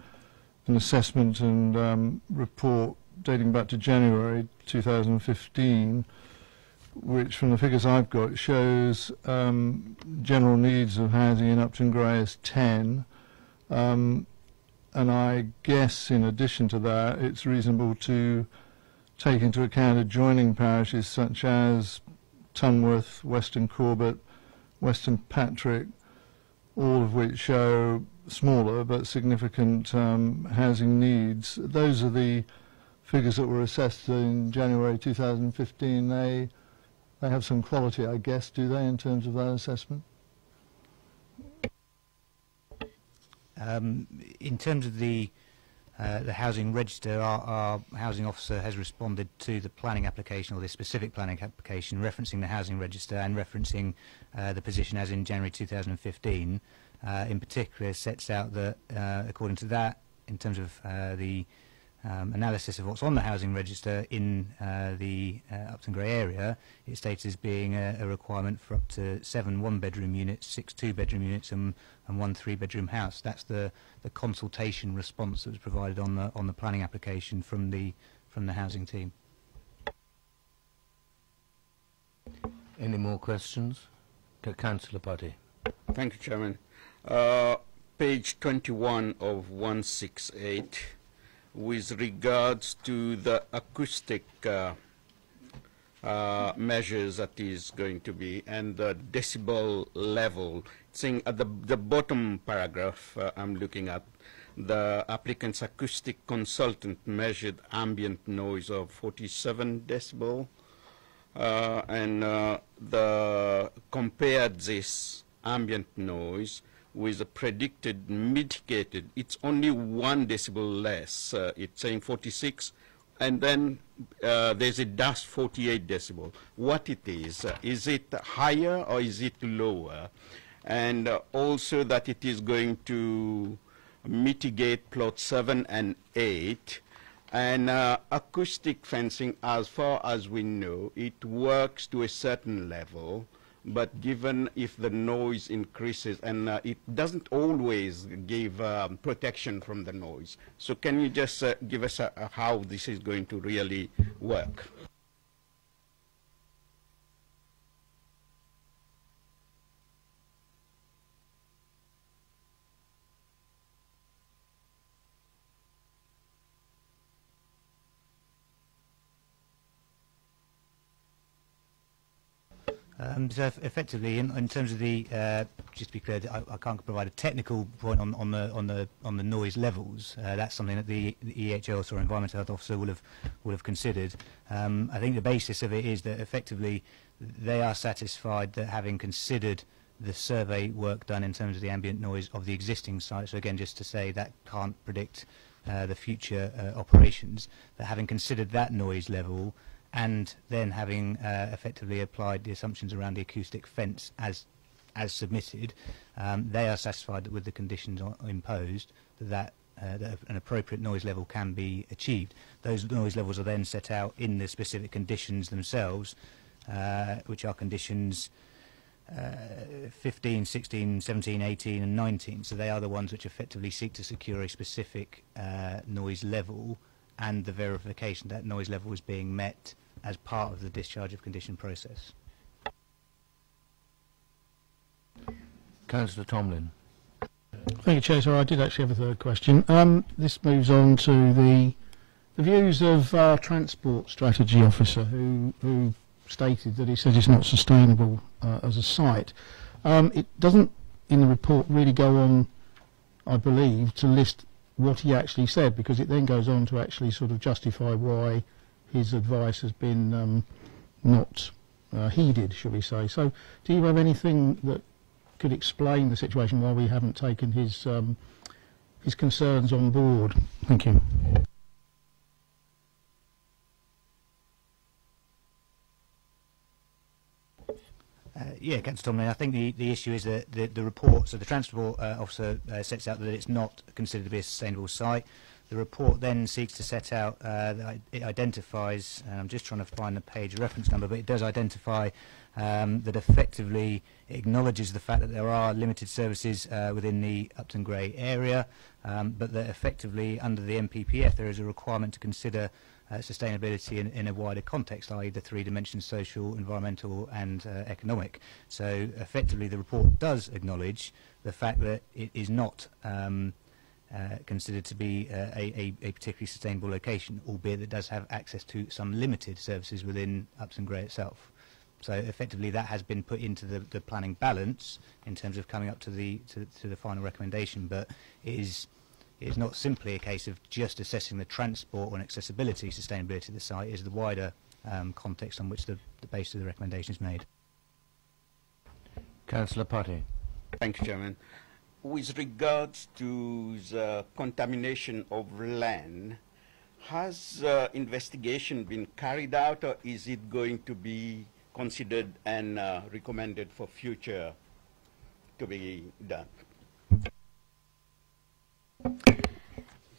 an assessment and report dating back to January 2015, which from the figures I've got shows general needs of housing in Upton Gray as 10. And I guess in addition to that, it's reasonable to take into account adjoining parishes such as Tunworth, Weston Corbett, Weston Patrick, all of which show smaller but significant housing needs. Those are the figures that were assessed in January 2015. They have some quality, I guess, do they, in terms of that assessment? In terms of the housing register, our housing officer has responded to the planning application, or the specific planning application, referencing the housing register and referencing the position as in January 2015. In particular, sets out that, according to that, in terms of the analysis of what's on the housing register in the Upton Gray area, it states as being a requirement for up to 7 one-bedroom units, 6 two-bedroom units, and 1 three-bedroom house. That's the consultation response that was provided on the planning application from the housing team. Any more questions? Councillor Putty. Thank you, Chairman. Page 21 of 168, with regards to the acoustic measures that is going to be, and the decibel level, saying at the bottom paragraph I'm looking at, the applicant's acoustic consultant measured ambient noise of 47 decibel, and compared this ambient noise with a predicted mitigated, it's only 1 decibel less. It's saying 46, and then there's a dash 48 decibel. What it is it higher or is it lower? And also that it is going to mitigate plot 7 and 8. And acoustic fencing, as far as we know, it works to a certain level. But given if the noise increases, and it doesn't always give protection from the noise. So can you just give us how this is going to really work? So effectively, in terms of the, just to be clear, I can't provide a technical point on the noise levels. That's something that the EHOS or Environmental Health Officer will have considered. I think the basis of it is that effectively they are satisfied that, having considered the survey work done in terms of the ambient noise of the existing site, so again, just to say that can't predict the future operations, that having considered that noise level, and then having effectively applied the assumptions around the acoustic fence as submitted, they are satisfied that with the conditions imposed, that an appropriate noise level can be achieved. Those noise levels are then set out in the specific conditions themselves, which are conditions 15, 16, 17, 18 and 19. So they are the ones which effectively seek to secure a specific noise level and the verification that noise level was being met as part of the discharge of condition process. Councillor Tomlin. Thank you, Chair. So I did actually have a third question. This moves on to the views of our Transport Strategy Officer, who stated that he said it's not sustainable as a site. It doesn't, in the report, really go on, I believe, to list what he actually said, because it then goes on to actually sort of justify why his advice has been not heeded, shall we say. So do you have anything that could explain the situation why we haven't taken his concerns on board? Thank you. Yeah, Councillor Tomlin, I think the issue is that the report, so the Transport Officer sets out that it's not considered to be a sustainable site. The report then seeks to set out, that it identifies, and I'm just trying to find the page reference number, but it does identify that effectively acknowledges the fact that there are limited services within the Upton Gray area, but that effectively under the MPPF there is a requirement to consider sustainability in a wider context, i.e. the three dimensions: social, environmental and economic. So effectively the report does acknowledge the fact that it is not considered to be a particularly sustainable location, albeit that it does have access to some limited services within Upton Gray itself. So effectively that has been put into the planning balance in terms of coming up to the final recommendation, but it is not simply a case of just assessing the transport and accessibility sustainability of the site. It is the wider context on which the basis of the recommendation is made. Councillor Putty. Thank you, Chairman. With regards to the contamination of land, has investigation been carried out, or is it going to be considered and recommended for future to be done?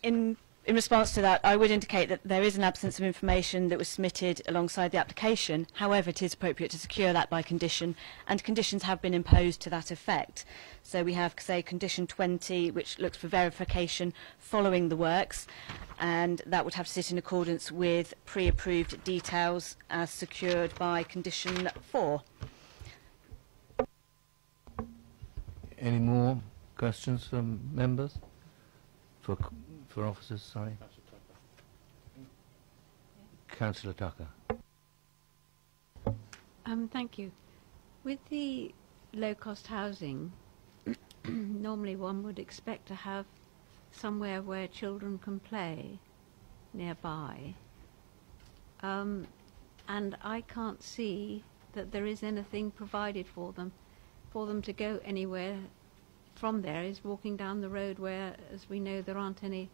In response to that, I would indicate that there is an absence of information that was submitted alongside the application. However, it is appropriate to secure that by condition, and conditions have been imposed to that effect. So we have, say, condition 20, which looks for verification following the works, and that would have to sit in accordance with pre-approved details as secured by condition 4. Any more questions from members? For officers, sorry. Councillor Tucker. Thank you. With the low-cost housing, normally one would expect to have somewhere where children can play nearby. And I can't see that there is anything provided for them to go anywhere from there. Is walking down the road where, as we know, there aren't any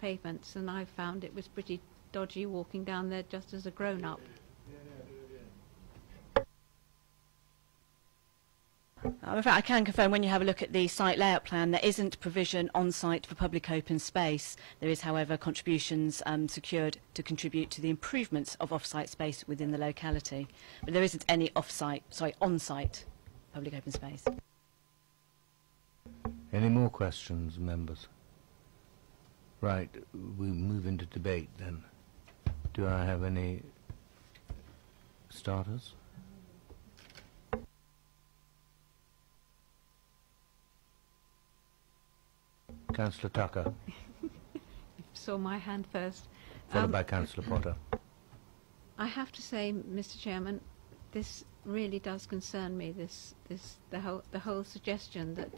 pavements, and I found it was pretty dodgy walking down there just as a grown-up. In fact, I can confirm when you have a look at the site layout plan, there isn't provision on site for public open space. There is, however, contributions secured to contribute to the improvements of off-site space within the locality. But there isn't any on-site public open space. Any more questions, members? Right, we move into debate then. Do I have any starters? Councillor Tucker. Saw my hand first. Followed by Councillor Potter. I have to say, Mr. Chairman, this really does concern me. The whole suggestion that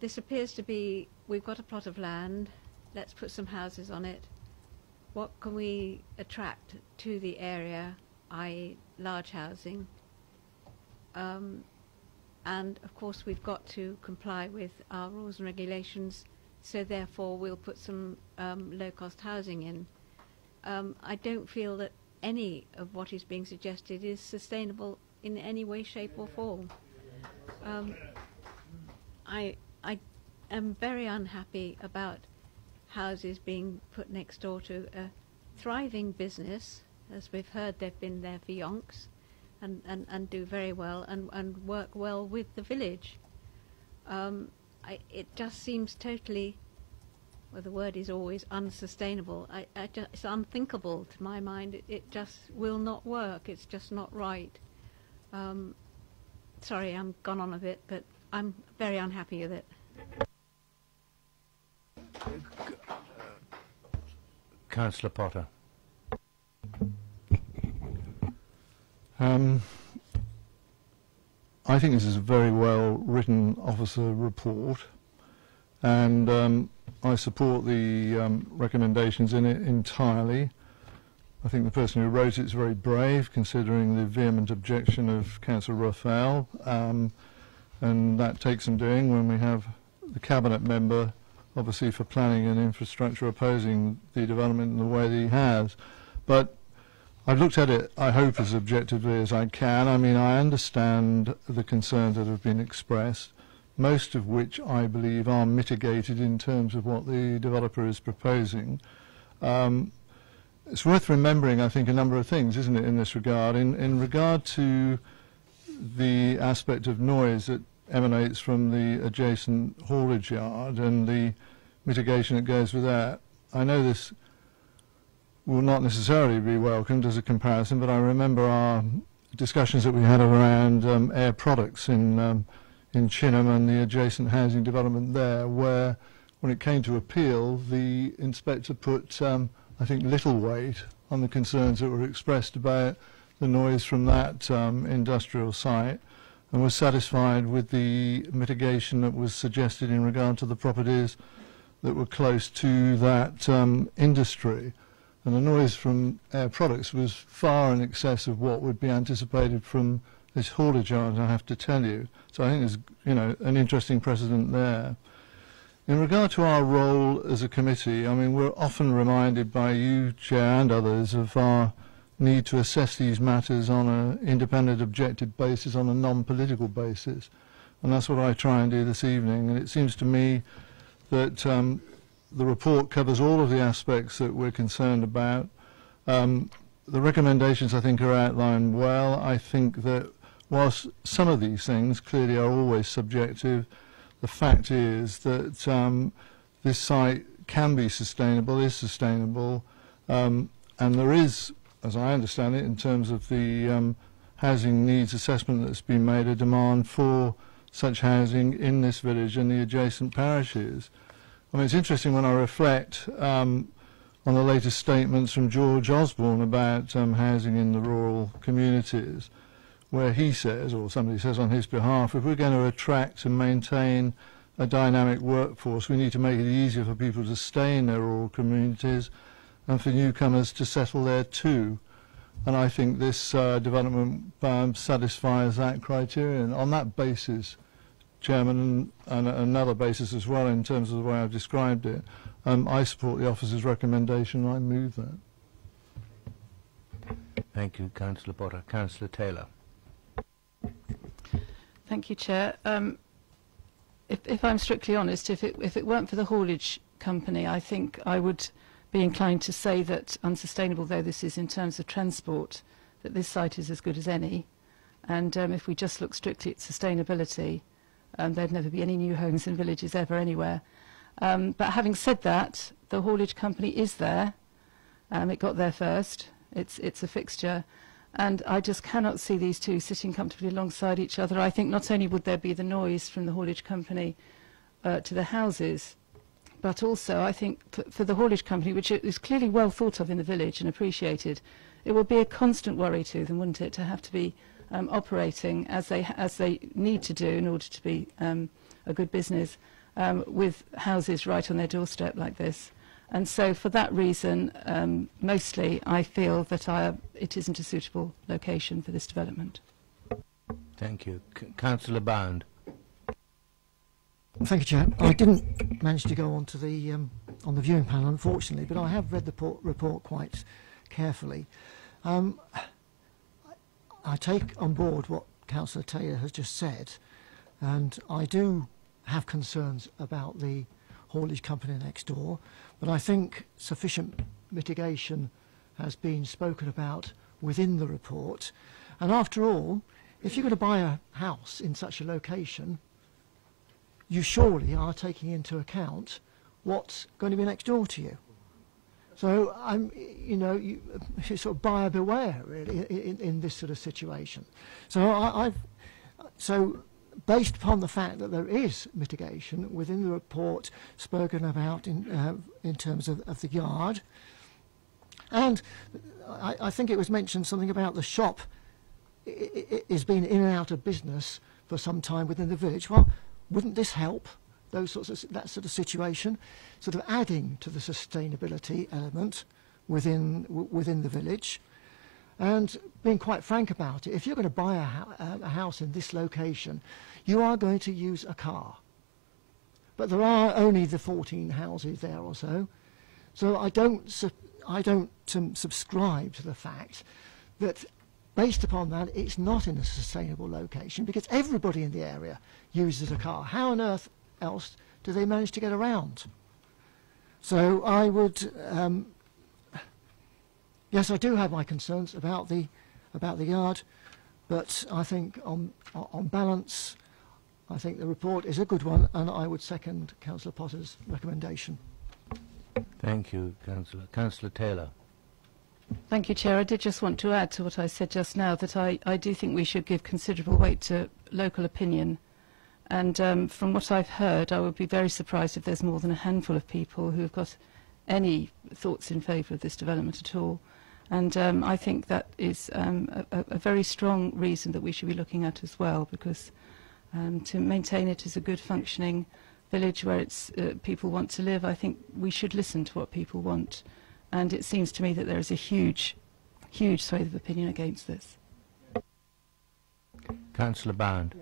this appears to be, we've got a plot of land, let's put some houses on it. What can we attract to the area, i.e. large housing? And of course we've got to comply with our rules and regulations, so therefore we'll put some low-cost housing in. I don't feel that any of what is being suggested is sustainable in any way, shape or form. I am very unhappy about houses being put next door to a thriving business. As we've heard, they've been there for yonks and do very well and work well with the village. It just seems totally, well, the word is always unsustainable. It's unthinkable to my mind. It just will not work. It's just not right. Sorry, I'm gone on a bit, but I'm very unhappy with it. Councillor Potter. I think this is a very well written officer report, and I support the recommendations in it entirely. I think the person who wrote it is very brave, considering the vehement objection of Councillor Raphael, and that takes some doing when we have the cabinet member, obviously for planning and infrastructure, opposing the development in the way that he has. But I've looked at it, I hope, as objectively as I can. I mean, I understand the concerns that have been expressed, most of which I believe are mitigated in terms of what the developer is proposing. It's worth remembering, I think, a number of things, isn't it, in this regard? In regard to the aspect of noise that emanates from the adjacent haulage yard and the mitigation that goes with that, I know this will not necessarily be welcomed as a comparison, but I remember our discussions that we had around air products in Chinham and the adjacent housing development there, where when it came to appeal, the inspector put, I think, little weight on the concerns that were expressed about the noise from that industrial site, and was satisfied with the mitigation that was suggested in regard to the properties that were close to that industry. And the noise from air products was far in excess of what would be anticipated from this haulage yard, I have to tell you. So I think there's, you know, an interesting precedent there. In regard to our role as a committee, I mean, we're often reminded by you, Chair, and others of our need to assess these matters on an independent, objective basis, on a non-political basis. And that's what I try and do this evening. And it seems to me that the report covers all of the aspects that we're concerned about. The recommendations, I think, are outlined well. I think that whilst some of these things clearly are always subjective, the fact is that this site can be sustainable, is sustainable, and there is, as I understand it, in terms of the housing needs assessment that's been made, a demand for such housing in this village and the adjacent parishes. I mean, it's interesting when I reflect on the latest statements from George Osborne about housing in the rural communities, where he says, or somebody says on his behalf, if we're going to attract and maintain a dynamic workforce, we need to make it easier for people to stay in their rural communities and for newcomers to settle there too. And I think this development satisfies that criterion. On that basis, Chairman, and another basis as well in terms of the way I've described it, I support the officer's recommendation and I move that. Thank you, Councillor Potter. Councillor Taylor. Thank you, Chair. If I'm strictly honest, if it weren't for the haulage company, I think I would be inclined to say that, unsustainable though this is in terms of transport, that this site is as good as any. And if we just look strictly at sustainability, there'd never be any new homes in villages ever anywhere. But having said that, the haulage company is there. It got there first. It's a fixture. And I just cannot see these two sitting comfortably alongside each other. I think not only would there be the noise from the haulage company to the houses, but also I think for the haulage company, which is clearly well thought of in the village and appreciated, it would be a constant worry to them, wouldn't it, to have to be operating as they need to do in order to be a good business with houses right on their doorstep like this. And so for that reason, mostly I feel that it isn't a suitable location for this development. Thank you. Councillor Bound. Thank you, Chair. I didn't manage to go on to the on the viewing panel, unfortunately, but I have read the report quite carefully. I take on board what Councillor Taylor has just said, and I do have concerns about the haulage company next door, but I think sufficient mitigation has been spoken about within the report. And after all, if you're going to buy a house in such a location, you surely are taking into account what's going to be next door to you. So you're sort of buyer beware, really, in this sort of situation. So so based upon the fact that there is mitigation within the report spoken about in terms of the yard, and I think it was mentioned something about the shop is being in and out of business for some time within the village. Well, wouldn't this help that sort of situation, sort of adding to the sustainability element within the village? And being quite frank about it, if you're going to buy a house in this location, you are going to use a car. But there are only the 14 houses there or so. So I don't subscribe to the fact that based upon that it's not in a sustainable location, because everybody in the area uses a car. How on earth else do they manage to get around? So I would, yes, I do have my concerns about the yard, but I think on balance, I think the report is a good one, and I would second Councillor Potter's recommendation. Thank you, Councillor. Councillor Taylor. Thank you, Chair. I did just want to add to what I said just now, that I do think we should give considerable weight to local opinion. And from what I've heard, I would be very surprised if there's more than a handful of people who have got any thoughts in favour of this development at all. And I think that is a very strong reason that we should be looking at as well, because to maintain it as a good functioning village where people want to live, I think we should listen to what people want. And it seems to me that there is a huge swathe of opinion against this. Councillor Bound.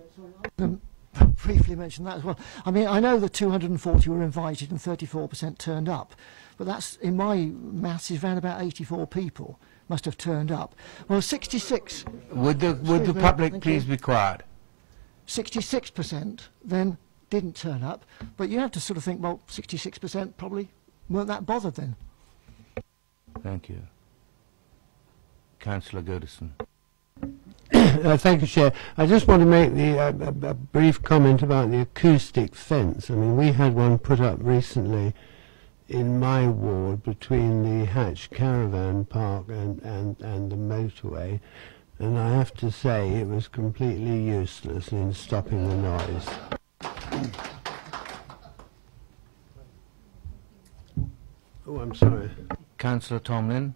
Briefly mention that as well. I mean, I know that 240 were invited and 34% turned up, but that's, in my maths, is around about 84 people must have turned up. Well, 66... Would the public please be quiet? 66% then didn't turn up, but you have to sort of think, well, 66% probably weren't that bothered then. Thank you. Councillor Godison. Thank you, Chair. I just want to make a brief comment about the acoustic fence. I mean, we had one put up recently in my ward between the Hatch Caravan Park and the motorway, and I have to say it was completely useless in stopping the noise. Oh, I'm sorry. Councillor Tomlin.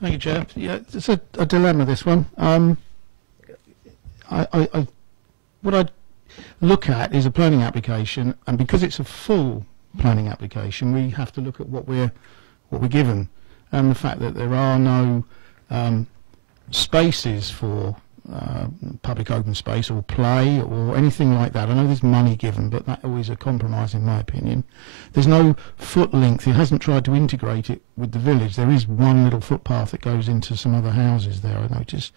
Thank you, Chair. Yeah, it's a dilemma, this one. What I look at is a planning application, and because it's a full planning application, we have to look at what we're given, and the fact that there are no spaces for public open space or play or anything like that. I know there's money given, but that always a compromise in my opinion. There's no foot length. It hasn't tried to integrate it with the village. There is one little footpath that goes into some other houses there, I noticed.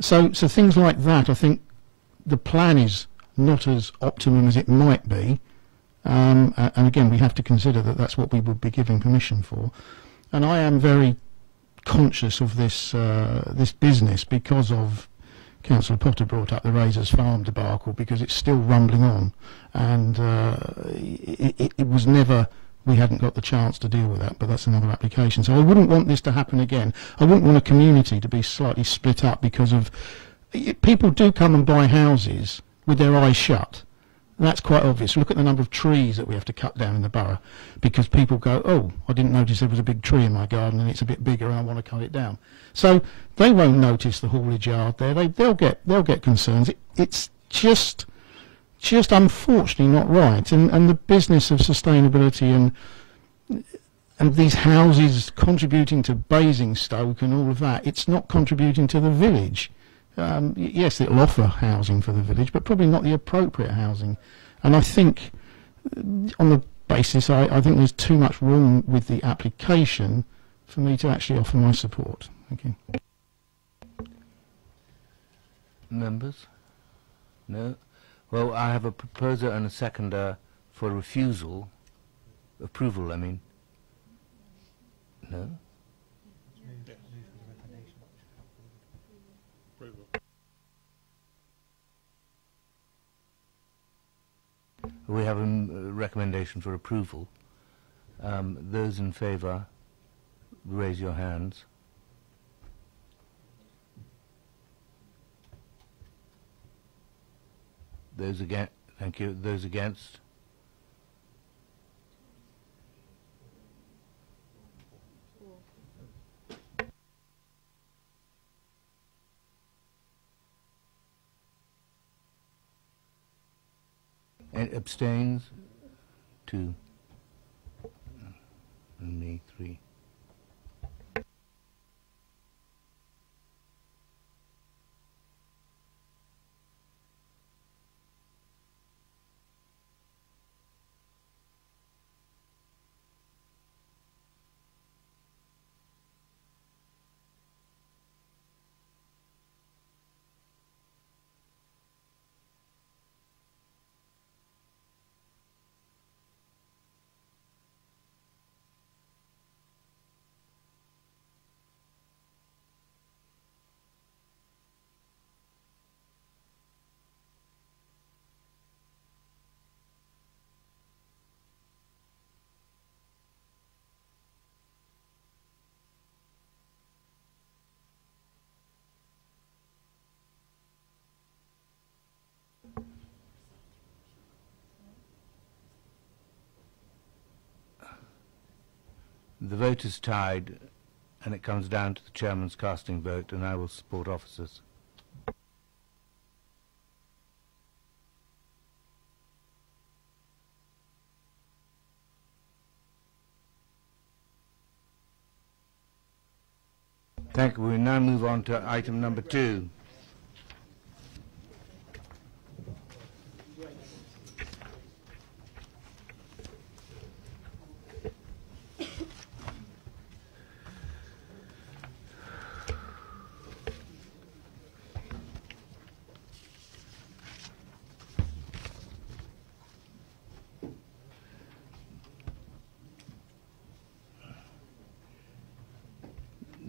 So things like that, I think the plan is not as optimum as it might be, and again we have to consider that that's what we would be giving permission for. And I am very conscious of this this business because of Councillor Potter brought up the Razors Farm debacle, because it's still rumbling on, and it was never, we hadn't got the chance to deal with that, but that's another application. So I wouldn't want this to happen again. I wouldn't want a community to be slightly split up because of, people do come and buy houses with their eyes shut. And that's quite obvious. Look at the number of trees that we have to cut down in the borough, because people go, oh, I didn't notice there was a big tree in my garden and it's a bit bigger and I want to cut it down. So they won't notice the haulage yard there. They'll get concerns. It's just unfortunately not right. And the business of sustainability and these houses contributing to Basingstoke and all of that, it's not contributing to the village. Yes, it'll offer housing for the village, but probably not the appropriate housing. And I think, on the basis, I think there's too much wrong with the application for me to actually offer my support. Thank you. Members? No? Well, I have a proposer and a seconder for approval, I mean. No? We have a recommendation for approval. Those in favour, raise your hands. Those against, thank you. Those against? And abstains? 2. Only 3. The vote is tied, and it comes down to the chairman's casting vote, and I will support officers. Thank you. We now move on to item number 2.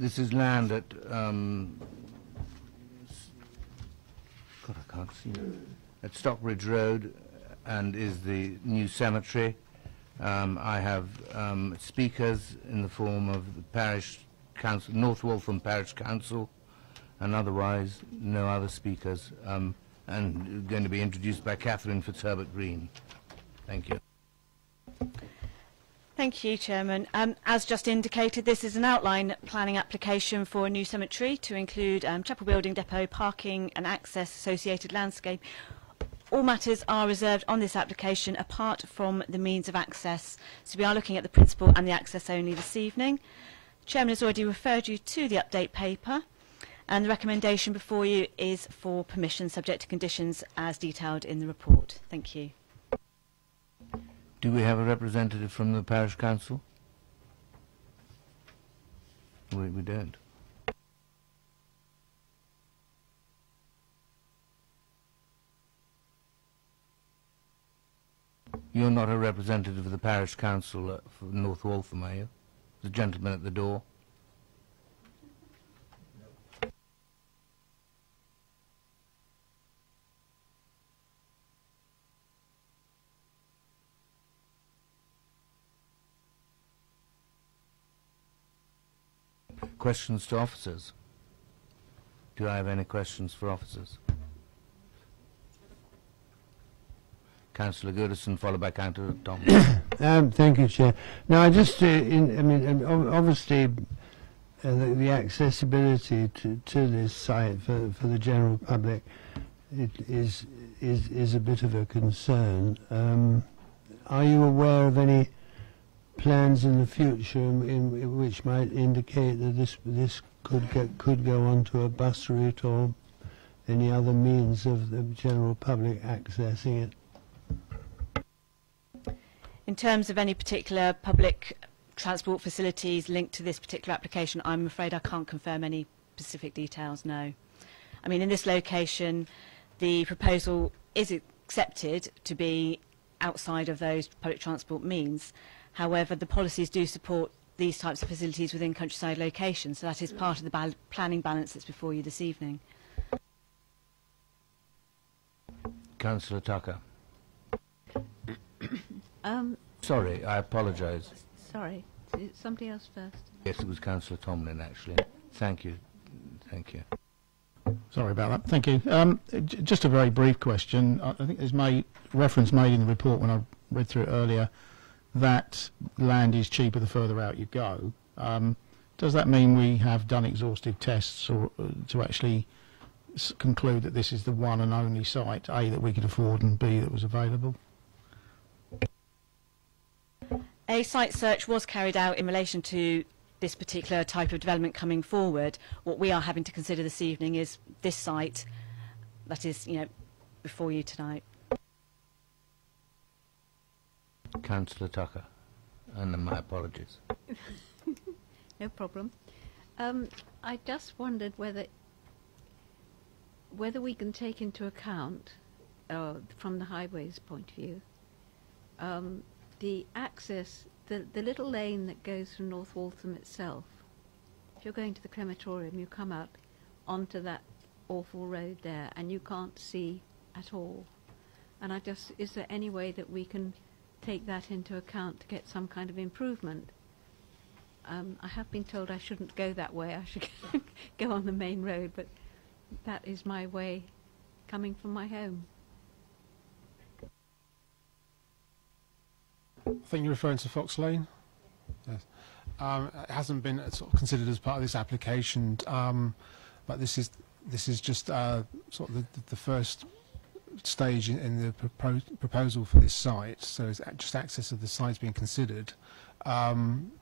This is land at, God, I can't see it, at Stockbridge Road, and is the new cemetery. I have speakers in the form of the Parish Council, North Waltham Parish Council, and otherwise no other speakers, and going to be introduced by Catherine Fitzherbert Green. Thank you. Thank you, Chairman. As just indicated, this is an outline planning application for a new cemetery to include chapel building, depot, parking and access, associated landscape. All matters are reserved on this application apart from the means of access. So we are looking at the principal and the access only this evening. Chairman has already referred you to the update paper, and the recommendation before you is for permission subject to conditions as detailed in the report. Thank you. Do we have a representative from the Parish Council? We don't. You're not a representative of the Parish Council for North Waltham, are you? The gentleman at the door. Questions to officers? Do I have any questions for officers? Councillor Goodison, followed by Councillor Thomas. Thank you, Chair. Now, I just, obviously, the accessibility to this site for the general public is a bit of a concern. Are you aware of any plans in the future in which might indicate that this could go onto a bus route or any other means of the general public accessing it? In terms of any particular public transport facilities linked to this particular application, I'm afraid I can't confirm any specific details, no. I mean, in this location, the proposal is accepted to be outside of those public transport means. However, the policies do support these types of facilities within countryside locations, so that is part of the planning balance that's before you this evening. Councillor Tucker. Sorry, I apologise. Sorry, somebody else first. Yes, it was Councillor Tomlin, actually. Thank you. Thank you. Sorry about that. Thank you. Just a very brief question. I think there's reference made in the report when I read through it earlier that land is cheaper the further out you go. Does that mean we have done exhaustive tests or to actually conclude that this is the one and only site, A, that we could afford, and B, that was available? A site search was carried out in relation to this particular type of development coming forward. What we are having to consider this evening is this site that is, before you tonight. Councillor Tucker, and my apologies. No problem. I just wondered whether we can take into account, from the highways point of view, the access, the little lane that goes from North Waltham itself. If you're going to the crematorium, you come up onto that awful road there and you can't see at all. And is there any way that we can take that into account to get some kind of improvement? I have been told I shouldn't go that way, I should go on the main road, but that is my way coming from my home. I think you're referring to Fox Lane? Yes. It hasn't been sort of considered as part of this application, but this is just sort of the first stage in the proposal for this site. So it's just access of the site being considered.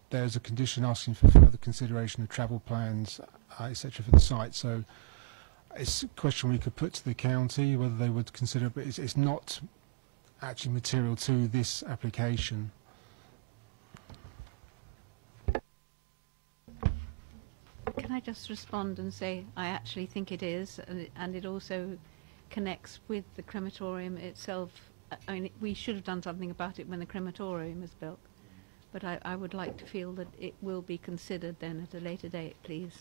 There's a condition asking for further consideration of travel plans, etc. for the site. So it's a question we could put to the county whether they would consider, but it's not actually material to this application. Can I just respond and say I actually think it is, and it also connects with the crematorium itself. I mean, we should have done something about it when the crematorium was built, but I would like to feel that it will be considered then at a later date, please.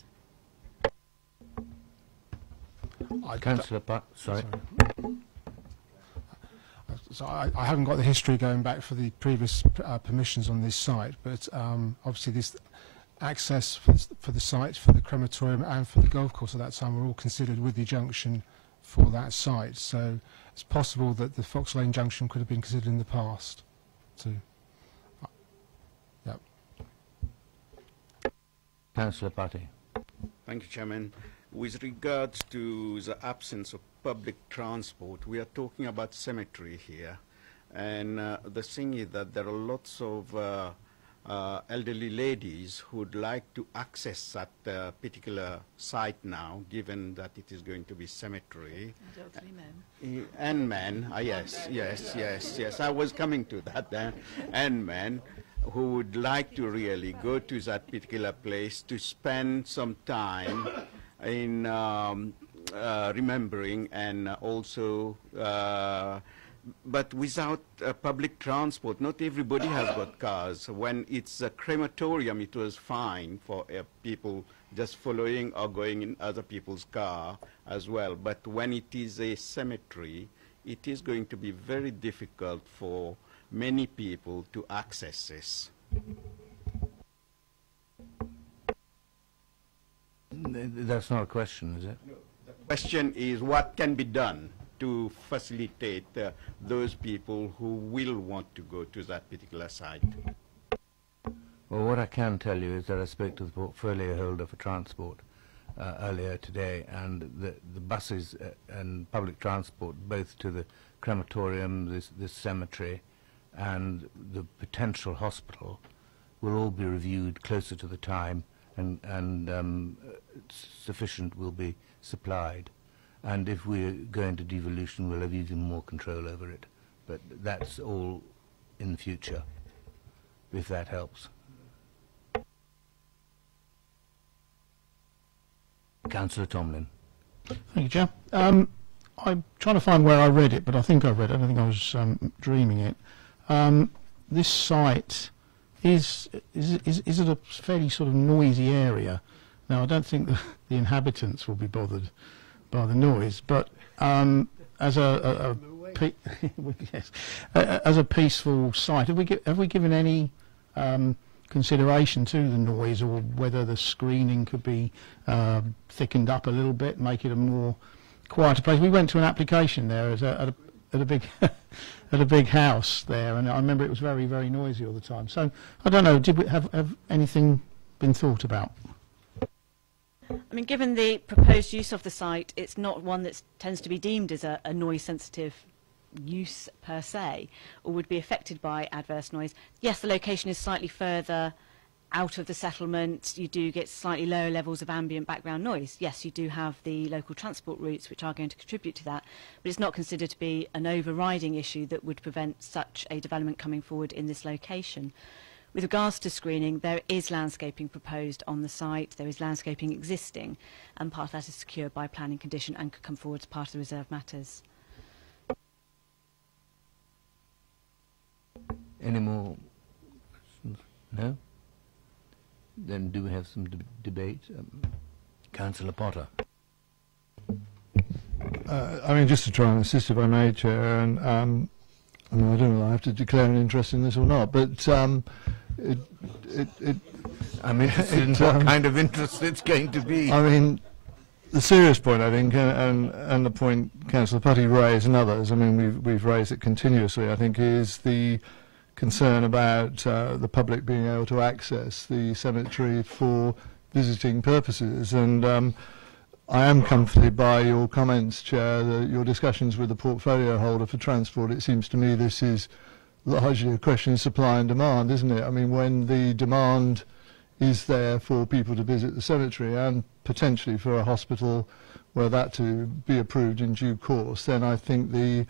Councillor Butt, sorry. So I haven't got the history going back for the previous permissions on this site, but obviously this access for the site, for the crematorium and for the golf course at that time were all considered with the junction for that site. So it's possible that the Fox Lane junction could have been considered in the past too. Yep. Councillor Patti. Thank you, Chairman. With regards to the absence of public transport, we are talking about cemetery here, and the thing is that there are lots of elderly ladies who would like to access that particular site now, given that it is going to be cemetery. And elderly men. And men, yes, I was coming to that then, and men who would like to really go to that particular place to spend some time in remembering, and also but without public transport. Not everybody has got cars. When it's a crematorium, it was fine for people just following or going in other people's car as well. But when it is a cemetery, it is going to be very difficult for many people to access this. That's not a question, is it? No, the question is what can be done to facilitate those people who will want to go to that particular site. Well, what I can tell you is that I spoke to the portfolio holder for transport earlier today, and the buses and public transport, both to the crematorium, this cemetery, and the potential hospital, will all be reviewed closer to the time, and sufficient will be supplied. And if we go into devolution, we'll have even more control over it. But that's all in the future, if that helps. Councillor Tomlin. Thank you, Chair. I'm trying to find where I read it, but I think I read it. I don't think I was dreaming it. This site, is it a fairly sort of noisy area? Now, I don't think the inhabitants will be bothered by the noise, but as as a peaceful site, have we given any consideration to the noise, or whether the screening could be thickened up a little bit, make it a more quieter place. We went to an application there at a big at a big house there, and I remember it was very, very noisy all the time. So I don't know, did we have anything been thought about? I mean, given the proposed use of the site, it's not one that tends to be deemed as a noise-sensitive use per se, or would be affected by adverse noise. Yes, the location is slightly further out of the settlement. You do get slightly lower levels of ambient background noise. Yes, you do have the local transport routes which are going to contribute to that, but it's not considered to be an overriding issue that would prevent such a development coming forward in this location. With regards to screening, there is landscaping proposed on the site. There is landscaping existing, and part of that is secured by planning condition and could come forward as part of the reserved matters. Any more questions? No? Then do we have some debate? Councillor Potter. I mean, just to try and assist, if I may, Chair, and I mean, I don't know whether I have to declare an interest in this or not, but I'm interested in what kind of interest it's going to be. I mean, the serious point, I think, and the point Councillor Putty raised and others, I mean, we've raised it continuously, I think, is the concern about the public being able to access the cemetery for visiting purposes. And I am comforted by your comments, Chair, your discussions with the portfolio holder for transport. It seems to me this is largely a question of supply and demand, isn't it? I mean, when the demand is there for people to visit the cemetery and potentially for a hospital were that to be approved in due course, then I think the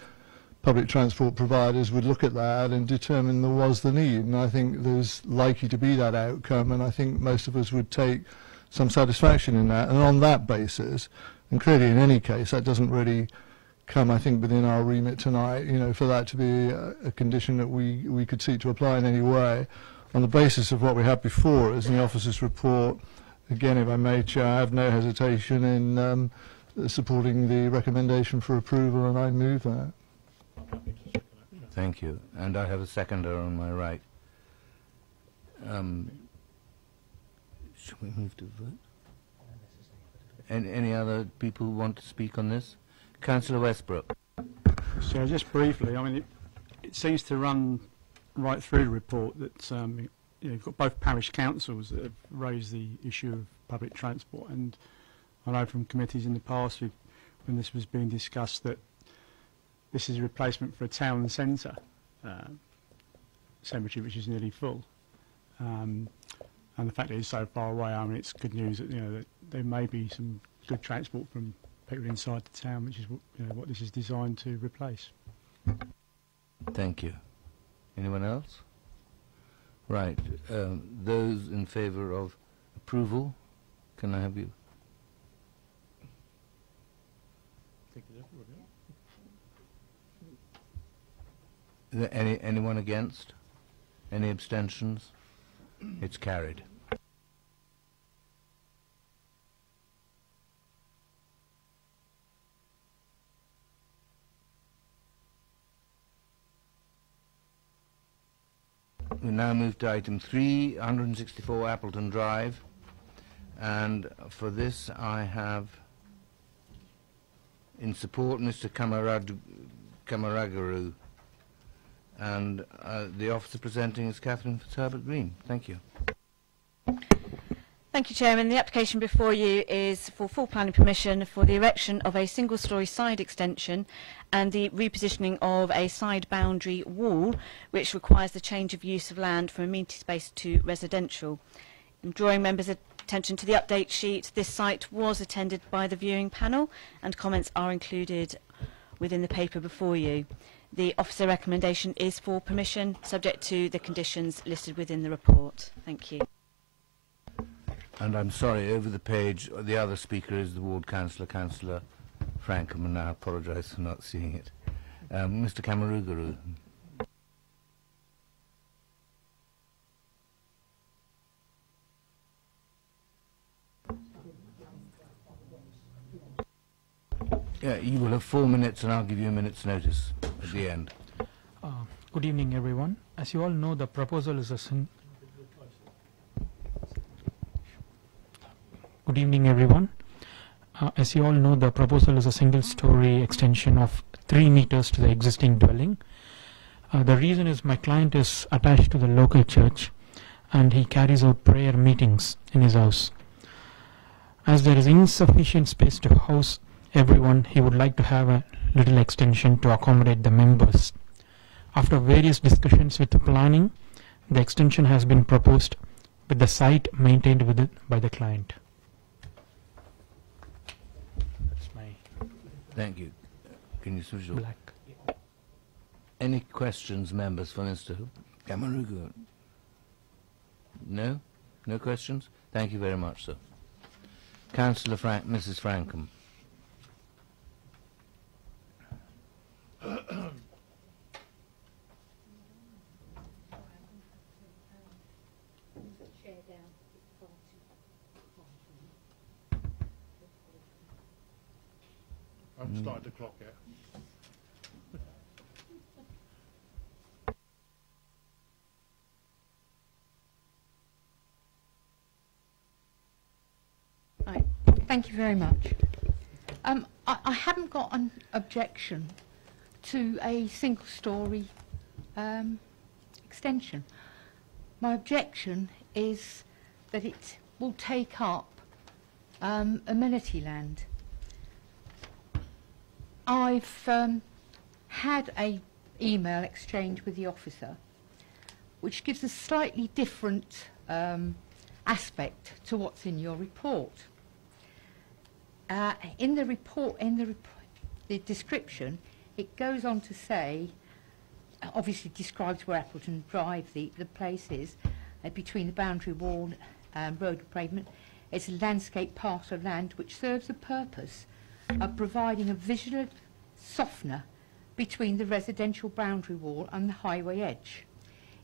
public transport providers would look at that and determine there was the need. And I think there's likely to be that outcome, and I think most of us would take some satisfaction in that. And on that basis, and clearly in any case, that doesn't really come, I think, within our remit tonight, you know, for that to be a condition that we could seek to apply in any way. On the basis of what we had before us in the officer's report, again, if I may, Chair, I have no hesitation in supporting the recommendation for approval, and I move that. Thank you. And I have a seconder on my right. Should we move to vote? Any other people who want to speak on this? Councillor Westbrook. So just briefly, I mean, it seems to run right through the report that you know, you've got both parish councils that have raised the issue of public transport, and I know from committees in the past when this was being discussed that this is a replacement for a town centre cemetery which is nearly full, and the fact that it's so far away, I mean, it's good news that, you know, that there may be some good transport from people inside the town, which is what this is designed to replace. Thank you. Anyone else? Right. Those in favour of approval, can I have you? Is there anyone against? Any abstentions? It's carried. We now move to item 3, 164 Appleton Drive, and for this I have in support Mr. Kamaragaru, and the officer presenting is Catherine Fitzherbert Green. Thank you. Thank you, Chairman. The application before you is for full planning permission for the erection of a single-storey side extension and the repositioning of a side boundary wall, which requires the change of use of land from amenity space to residential. I'm drawing members' attention to the update sheet. This site was attended by the viewing panel, and comments are included within the paper before you. The officer recommendation is for permission, subject to the conditions listed within the report. Thank you. And I'm sorry, over the page, the other speaker is the ward councillor, Councillor Frankham, and I apologise for not seeing it. Mr. Kamaragaru. Yeah, you will have 4 minutes, and I'll give you a minute's notice at the end. Good evening, everyone. As you all know, the proposal is a Good evening, everyone. As you all know, the proposal is a single-story extension of 3 meters to the existing dwelling. The reason is my client is attached to the local church and he carries out prayer meetings in his house. As there is insufficient space to house everyone, he would like to have a little extension to accommodate the members. After various discussions with the planning, the extension has been proposed with the site maintained by the client. That's my... Thank you. Can you switch off? Black. Any questions, members, for Mr. Kamarugu? No? No questions? Thank you very much, sir. Councillor Mrs. Frankham. I'm starting to clock it. Right. Thank you very much. I haven't got an objection to a single-storey extension. My objection is that it will take up amenity land. I've had an email exchange with the officer which gives a slightly different aspect to what's in your report. In the report, the description, it goes on to say, obviously describes where Appleton Drive, the place is, between the boundary wall and road pavement. It's a landscape part of land which serves the purpose of providing a visual softener between the residential boundary wall and the highway edge.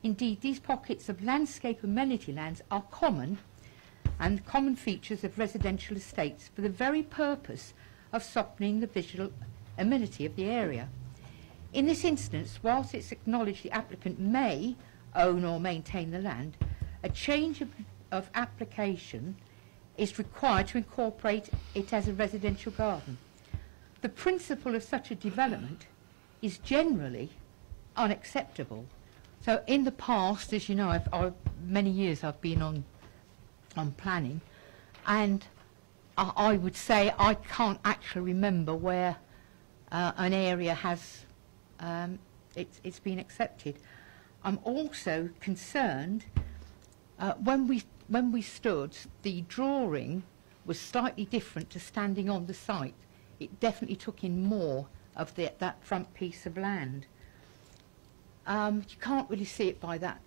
Indeed, these pockets of landscape amenity lands are common and common features of residential estates for the very purpose of softening the visual amenity of the area. In this instance, whilst it's acknowledged the applicant may own or maintain the land, a change of application is required to incorporate it as a residential garden. The principle of such a development is generally unacceptable. So in the past, as you know, many years I've been on planning, and I would say I can't actually remember where an area has it's been accepted. I'm also concerned when we stood, the drawing was slightly different to standing on the site. It definitely took in more of that front piece of land. You can't really see it by that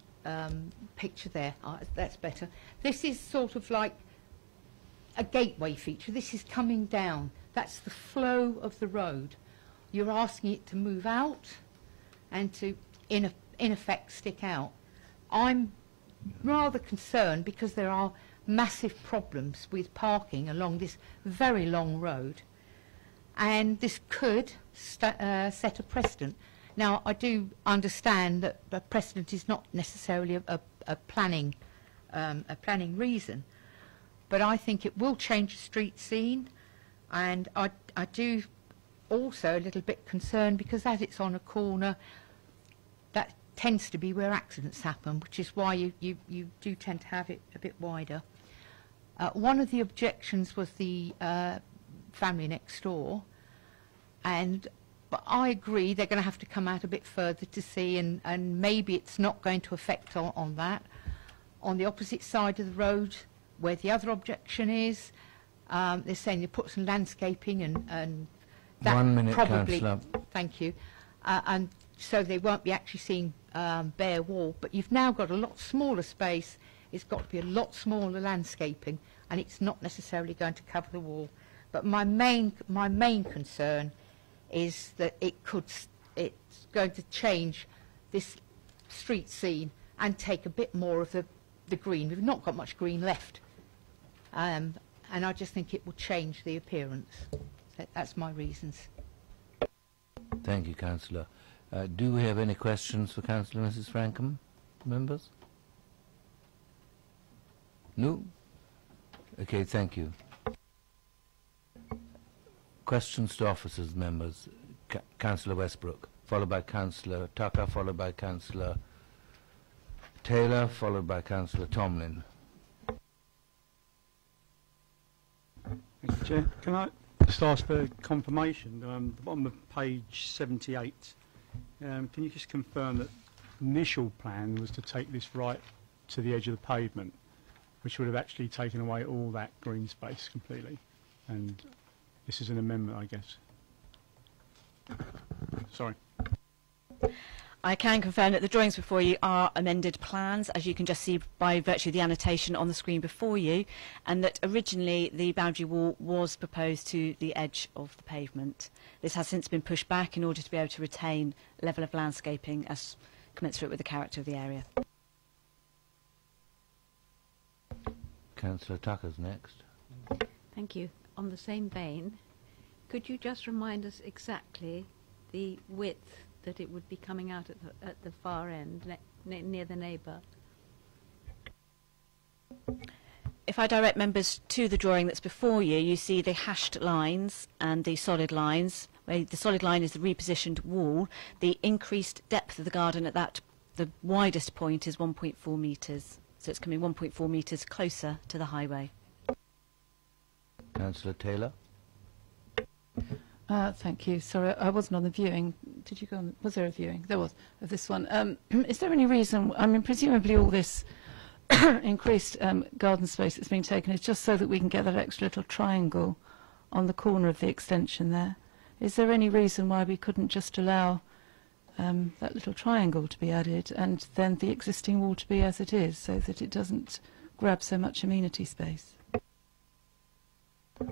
picture there. That's better. This is sort of like a gateway feature. This is coming down. That's the flow of the road. You're asking it to move out and to, in effect, stick out. I'm rather concerned because there are massive problems with parking along this very long road, and this could set a precedent. Now, I do understand that a precedent is not necessarily a planning reason, but I think it will change the street scene, and I do also a little bit concerned because as it's on a corner, that tends to be where accidents happen, which is why you do tend to have it a bit wider. One of the objections was the family next door, but I agree they're going to have to come out a bit further to see, and maybe it's not going to affect on that. On the opposite side of the road, where the other objection is, they're saying they put some landscaping and that 1 minute, probably. Councillor. Thank you. And so they won't be actually seeing bare wall, but you've now got a lot smaller space. It's got to be a lot smaller landscaping, and it's not necessarily going to cover the wall. But my main concern is that it's going to change this street scene and take a bit more of the green. We've not got much green left, and I just think it will change the appearance. That's my reasons. Thank you, Councillor. Do we have any questions for Councillor Mrs. Frankham, members? No? Okay, thank you. Questions to officers, members. Councillor Westbrook, followed by Councillor Tucker, followed by Councillor Taylor, followed by Councillor Tomlin. Thank you, Chair. Can I just ask for confirmation? The bottom of page 78. Can you just confirm that the initial plan was to take this right to the edge of the pavement, which would have actually taken away all that green space completely? And this is an amendment, I guess. Sorry. I can confirm that the drawings before you are amended plans, as you can just see by virtue of the annotation on the screen before you, and that originally the boundary wall was proposed to the edge of the pavement. This has since been pushed back in order to be able to retain level of landscaping as commensurate with the character of the area. Councillor Tucker's next. Thank you. On the same vein, could you just remind us exactly the width that it would be coming out at the far end, near the neighbour? If I direct members to the drawing that's before you, you see the hashed lines and the solid lines. Where the solid line is the repositioned wall. The increased depth of the garden at the widest point is 1.4 metres. So it's coming 1.4 metres closer to the highway. Councillor Taylor. Thank you. Sorry, I wasn't on the viewing. Did you go on? Was there a viewing? There was, of this one. Is there any reason, I mean, presumably all this increased garden space that's being taken is just so that we can get that extra little triangle on the corner of the extension there. Is there any reason why we couldn't just allow that little triangle to be added and then the existing wall to be as it is, so that it doesn't grab so much amenity space?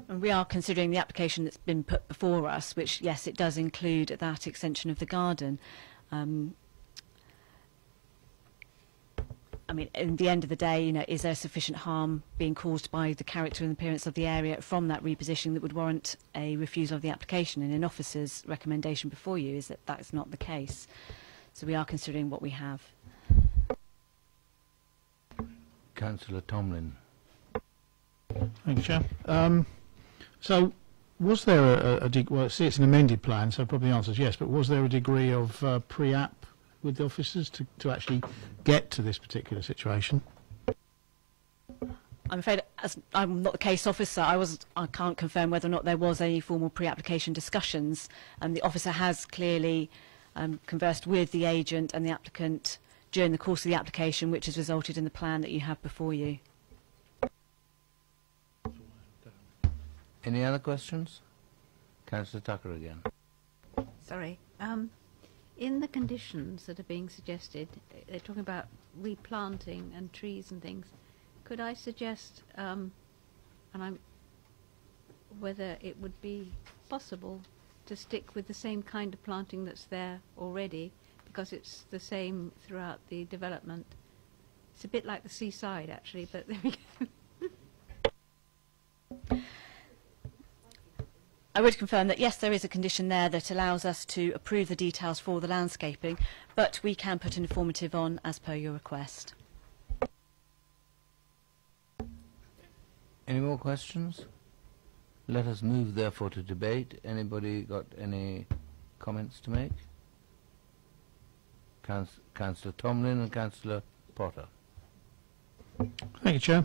And we are considering the application that's been put before us, which, yes, it does include that extension of the garden. I mean, in the end of the day, you know, is there sufficient harm being caused by the character and appearance of the area from that repositioning that would warrant a refusal of the application? And an officer's recommendation before you is that that's not the case. So we are considering what we have. Councillor Tomlin. Thank you, Chair. So, was there well, see, it's an amended plan, so probably the answer is yes, but was there a degree of pre-app with the officers to actually get to this particular situation? I'm afraid, as I'm not the case officer, I can't confirm whether or not there was any formal pre-application discussions. The officer has clearly conversed with the agent and the applicant during the course of the application, which has resulted in the plan that you have before you. Any other questions? Councillor Tucker again. Sorry. In the conditions that are being suggested, they're talking about replanting and trees and things. Could I suggest, whether it would be possible to stick with the same kind of planting that's there already, because it's the same throughout the development. It's a bit like the seaside, actually, but there we go. I would confirm that, yes, there is a condition there that allows us to approve the details for the landscaping, but we can put an informative on as per your request. Any more questions? Let us move, therefore, to debate. Anybody got any comments to make? Councillor Tomlin and Councillor Potter. Thank you, Chair.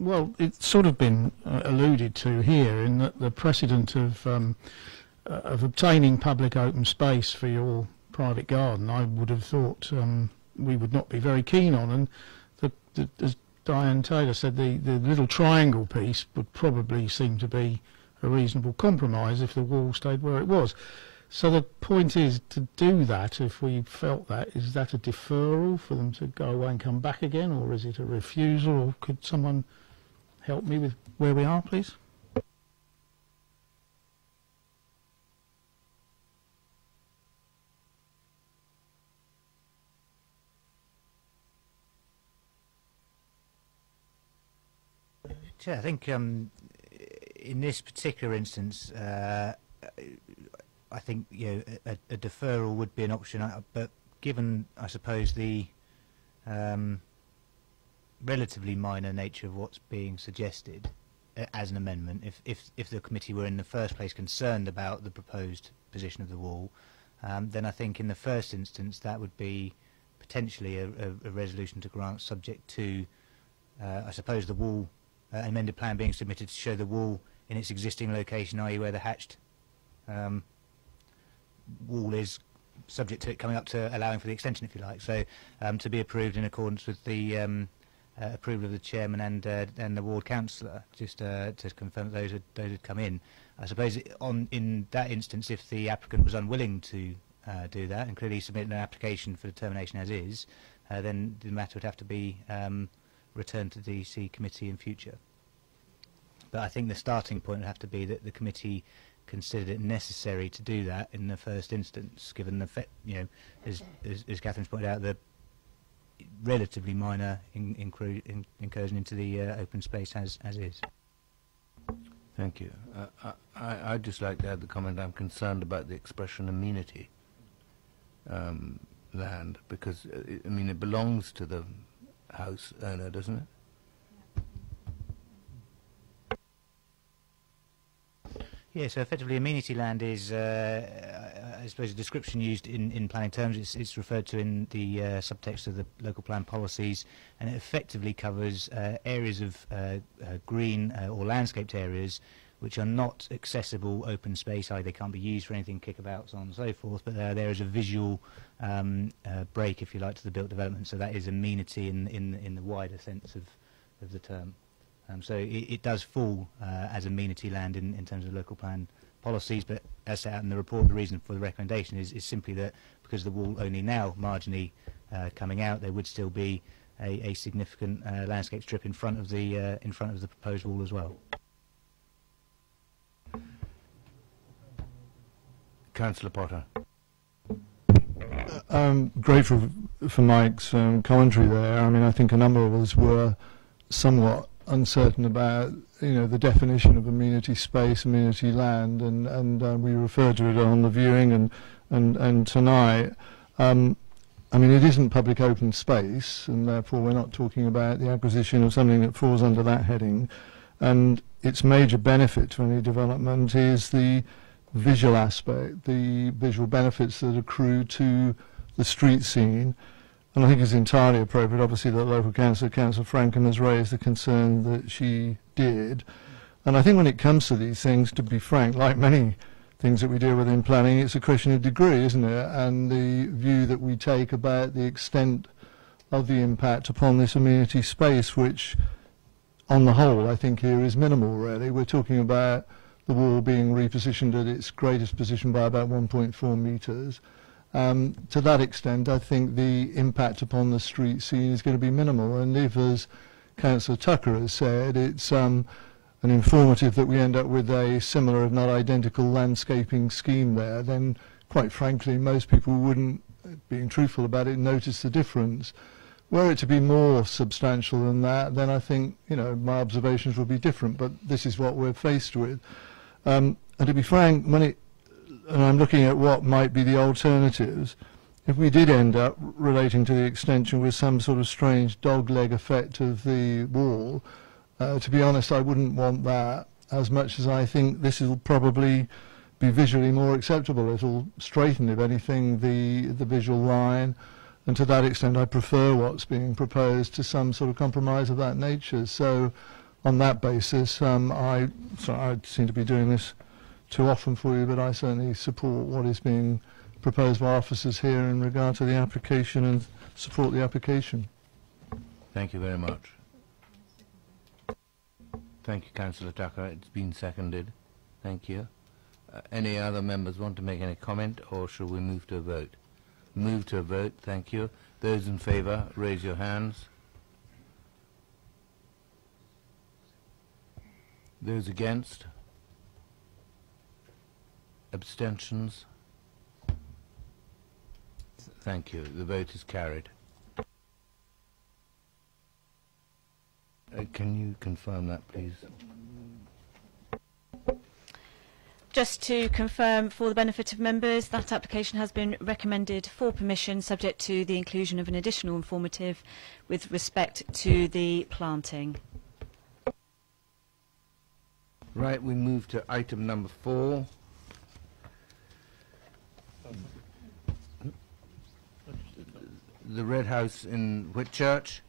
Well, it's sort of been alluded to here in that the precedent of obtaining public open space for your private garden, I would have thought we would not be very keen on. And as Diane Taylor said, the little triangle piece would probably seem to be a reasonable compromise if the wall stayed where it was. So the point is to do that, if we felt that, is that a deferral for them to go away and come back again, or is it a refusal, or could someone help me with where we are, please? Chair, I think in this particular instance, I think a deferral would be an option, but given, I suppose, the relatively minor nature of what's being suggested, as an amendment. If the committee were in the first place concerned about the proposed position of the wall, then I think in the first instance that would be potentially a resolution to grant, subject to, I suppose, the wall amended plan being submitted to show the wall in its existing location, i.e. where the hatched wall is, subject to it coming up to allowing for the extension, if you like. So to be approved in accordance with the approval of the chairman and the ward councillor, just to confirm that those had come in. I suppose in that instance, if the applicant was unwilling to do that and clearly submitted an application for determination as is, then the matter would have to be returned to the DC committee in future. But I think the starting point would have to be that the committee considered it necessary to do that in the first instance, given the as Catherine's pointed out, the relatively minor incursion into the open space as is. Thank you. I'd just like to add the comment, I'm concerned about the expression amenity land, because I mean it belongs to the house owner, doesn't it? Yeah, so effectively amenity land is, I suppose, a description used in planning terms. It's referred to in the subtext of the local plan policies, and it effectively covers areas of green or landscaped areas which are not accessible open space, either they can't be used for anything, kickabouts, on and so forth, but there is a visual break, if you like, to the built development, so that is amenity in the wider sense of the term. So it does fall as amenity land in terms of local plan policies, but as set out in the report, the reason for the recommendation is simply that because the wall only now marginally coming out, there would still be a significant landscape strip in front of the proposed wall as well. Councillor Potter. Grateful for Mike's commentary there. I mean, I think a number of us were somewhat uncertain about, the definition of amenity space, amenity land, and we referred to it on the viewing and tonight. I mean, it isn't public open space, and therefore we're not talking about the acquisition of something that falls under that heading. And its major benefit to any development is the visual aspect, the visual benefits that accrue to the street scene. And I think it's entirely appropriate, obviously, that local councillor, Councillor Frankham, has raised the concern that she did. And I think when it comes to these things, to be frank, like many things that we deal with in planning, it's a question of degree, isn't it? And the view that we take about the extent of the impact upon this amenity space, which, on the whole, I think here is minimal, really. We're talking about the wall being repositioned at its greatest position by about 1.4 metres. To that extent, I think the impact upon the street scene is going to be minimal. And if, as Councillor Tucker has said, it's an informative that we end up with a similar, if not identical, landscaping scheme there, then quite frankly, most people wouldn't, being truthful about it, notice the difference. Were it to be more substantial than that, then I think, my observations would be different. But this is what we're faced with. And to be frank, and I'm looking at what might be the alternatives, if we did end up relating to the extension with some sort of strange dog-leg effect of the wall, to be honest, I wouldn't want that as much as I think this will probably be visually more acceptable. It'll straighten, if anything, the visual line, and to that extent I prefer what's being proposed to some sort of compromise of that nature. So on that basis, I seem to be doing this too often for you, but I certainly support what is being proposed by officers here in regard to the application and support the application. Thank you very much. Thank you, Councillor Tucker. It's been seconded. Thank you. Any other members want to make any comment, or shall we move to a vote? Move to a vote. Thank you. Those in favour, raise your hands. Those against? Abstentions? Thank you. The vote is carried. Can you confirm that, please? Just to confirm for the benefit of members, that application has been recommended for permission subject to the inclusion of an additional informative with respect to the planting. Right, we move to item number 4. The Red House in Whitchurch,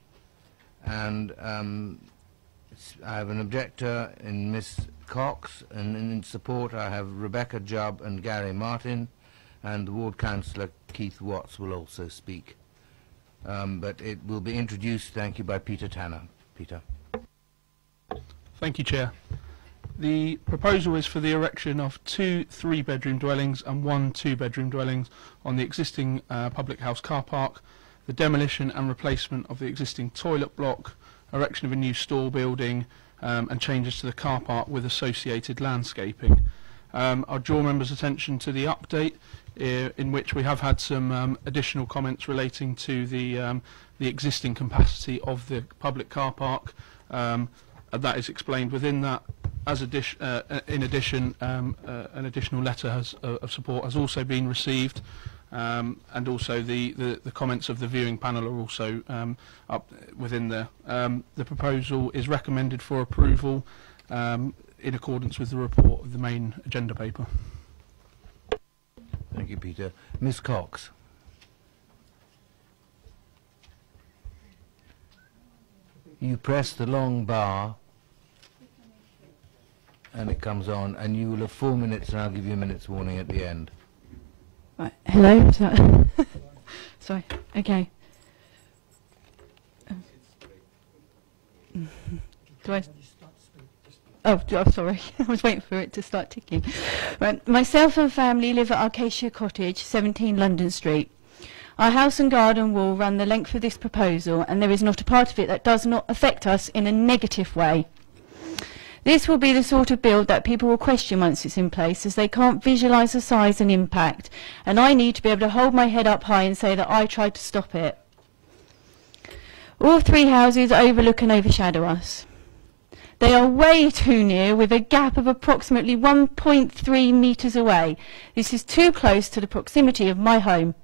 and I have an objector in Miss Cox, and in support I have Rebecca Jubb and Gary Martin, and the Ward Councillor Keith Watts will also speak. But it will be introduced, thank you, by Peter Tanner. Peter. Thank you, Chair. The proposal is for the erection of 2 3-bedroom dwellings and 1 2-bedroom dwellings on the existing public house car park, the demolition and replacement of the existing toilet block, erection of a new store building, and changes to the car park with associated landscaping. I'll draw members' attention to the update in which we have had some additional comments relating to the existing capacity of the public car park. That is explained within that. In addition, an additional letter of support has also been received, and also the comments of the viewing panel are also up within there. The proposal is recommended for approval in accordance with the report of the main agenda paper. Thank you, Peter. Miss Cox. You press the long bar and it comes on, and you will have 4 minutes, and I'll give you a minute's warning at the end. Right. Hello? Sorry. Okay. Do I... Oh, sorry. I was waiting for it to start ticking. Right. Myself and family live at Acacia Cottage, 17 London Street. Our house and garden wall run the length of this proposal, and there is not a part of it that does not affect us in a negative way. This will be the sort of build that people will question once it's in place, as they can't visualise the size and impact, and I need to be able to hold my head up high and say that I tried to stop it. All 3 houses overlook and overshadow us. They are way too near, with a gap of approximately 1.3 metres away. This is too close to the proximity of my home.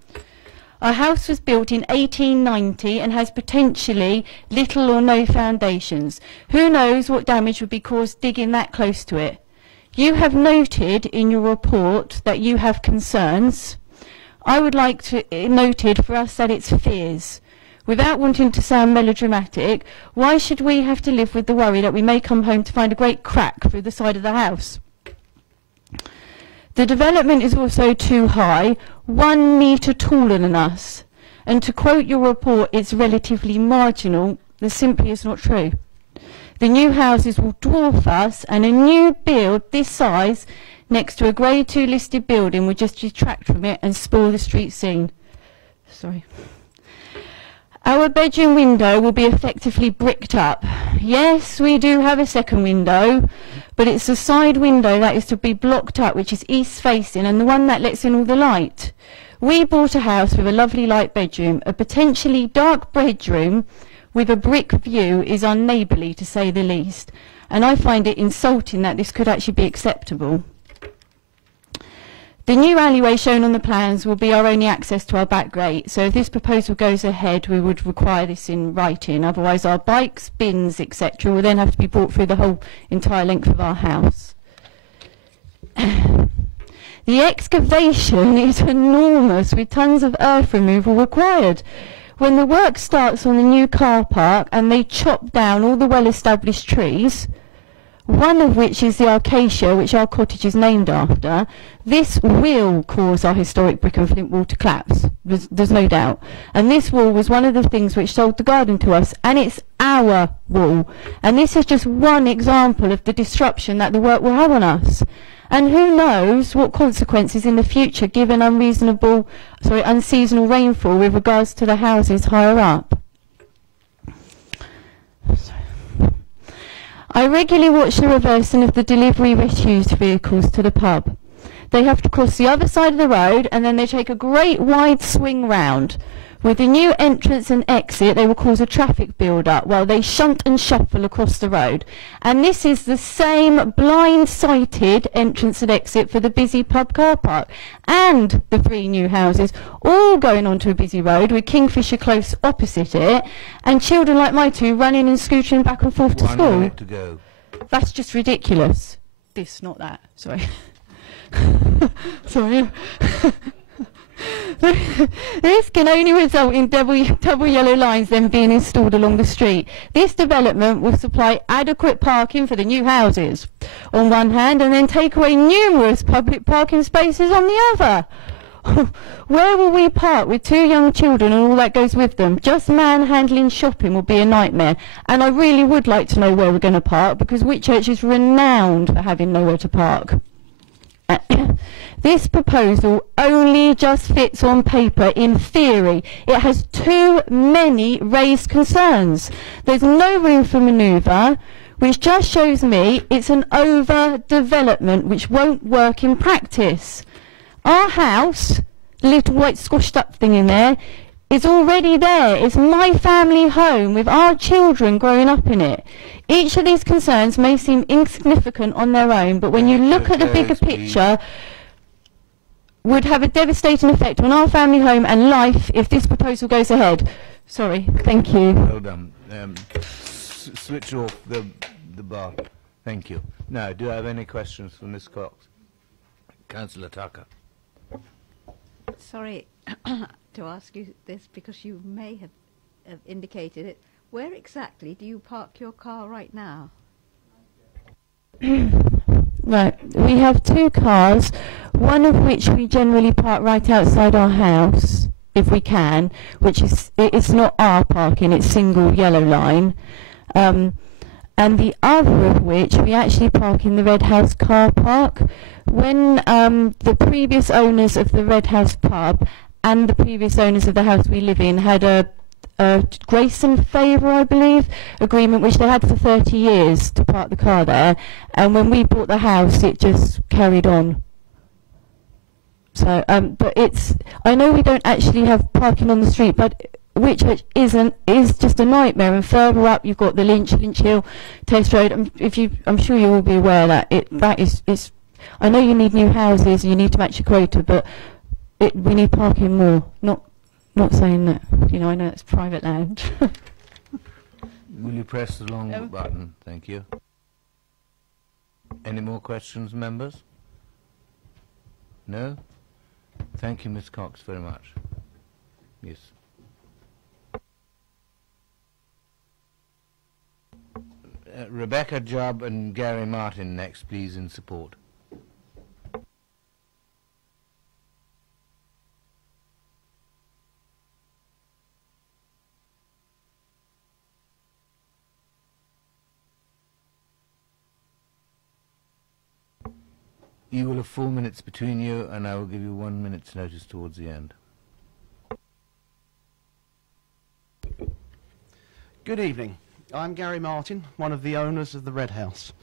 Our house was built in 1890 and has potentially little or no foundations. Who knows what damage would be caused digging that close to it? You have noted in your report that you have concerns. I would like to noted for us that it's fears. Without wanting to sound melodramatic, why should we have to live with the worry that we may come home to find a great crack through the side of the house? The development is also too high, 1 metre taller than us. And to quote your report, it's relatively marginal. This simply is not true. The new houses will dwarf us, and a new build this size next to a Grade 2 listed building would just detract from it and spoil the street scene. Sorry. Our bedroom window will be effectively bricked up. Yes, we do have a second window, but it's the side window that is to be blocked up, which is east facing, and the one that lets in all the light. We bought a house with a lovely light bedroom. A potentially dark bedroom with a brick view is unneighbourly, to say the least, and I find it insulting that this could actually be acceptable. The new alleyway shown on the plans will be our only access to our back gate, so if this proposal goes ahead we would require this in writing, otherwise our bikes, bins, etc. will then have to be brought through the whole entire length of our house. The excavation is enormous, with tons of earth removal required. When the work starts on the new car park and they chop down all the well-established trees, one of which is the acacia, which our cottage is named after, this will cause our historic brick and flint wall to collapse. There's no doubt. And this wall was one of the things which sold the garden to us, and it's our wall. And this is just one example of the disruption that the work will have on us. And who knows what consequences in the future, given unseasonal rainfall with regards to the houses higher up. I regularly watch the reversing of the delivery refuse vehicles to the pub. They have to cross the other side of the road, and then they take a great wide swing round. With the new entrance and exit, they will cause a traffic build-up while they shunt and shuffle across the road. And this is the same blind-sighted entrance and exit for the busy pub car park and the 3 new houses, all going onto a busy road with Kingfisher close opposite it, and children like my 2 running and scootering back and forth to school. 1 minute to go. That's just ridiculous. this, not that. Sorry. Sorry. This can only result in double yellow lines then being installed along the street. This development will supply adequate parking for the new houses on one hand and then take away numerous public parking spaces on the other. Where will we park with 2 young children and all that goes with them? Just manhandling shopping will be a nightmare. And I really would like to know where we're going to park, because Whitchurch is renowned for having nowhere to park. This proposal only just fits on paper in theory. It has too many raised concerns. There's no room for manoeuvre, which just shows me it's an overdevelopment which won't work in practice. Our house, the little white squashed up thing in there, is already there. It's my family home with our children growing up in it. Each of these concerns may seem insignificant on their own, but when you look at the bigger picture, would have a devastating effect on our family home and life if this proposal goes ahead. Sorry, thank you. Well done. Switch off the bar. Thank you. Now, do I have any questions for Ms. Cox? Councillor Tucker. Sorry to ask you this, because you may have indicated it. Where exactly do you park your car right now? Right, we have 2 cars, one of which we generally park right outside our house, if we can, which is, it's not our parking, it's single yellow line. And the other of which we actually park in the Red House car park. When the previous owners of the Red House pub and the previous owners of the house we live in had a grace and favour, I believe, agreement which they had for 30 years to park the car there, and when we bought the house it just carried on. So, but I know we don't actually have parking on the street, but Whitchurch is just a nightmare, and further up you've got the Lynch Hill, Test Road. I'm sure you will be aware that it's. I know you need new houses, you need to match your quota, but we need parking more. Not saying that, I know it's private land. Will you press the long button? Thank you. Any more questions, members? No? Thank you, Ms. Cox, very much. Yes. Rebecca Jubb and Gary Martin next, please, in support. You will have 4 minutes between you, and I will give you 1 minute's notice towards the end. Good evening. I'm Gary Martin, one of the owners of the Red House.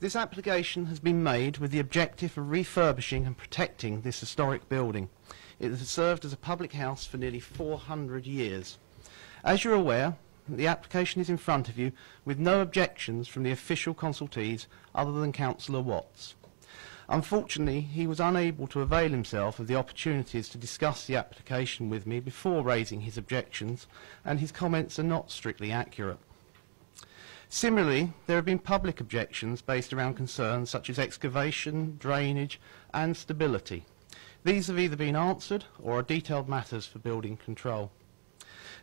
This application has been made with the objective of refurbishing and protecting this historic building. It has served as a public house for nearly 400 years. As you're aware, the application is in front of you with no objections from the official consultees other than Councillor Watts. Unfortunately, he was unable to avail himself of the opportunities to discuss the application with me before raising his objections, and his comments are not strictly accurate. Similarly, there have been public objections based around concerns such as excavation, drainage and stability. These have either been answered or are detailed matters for building control.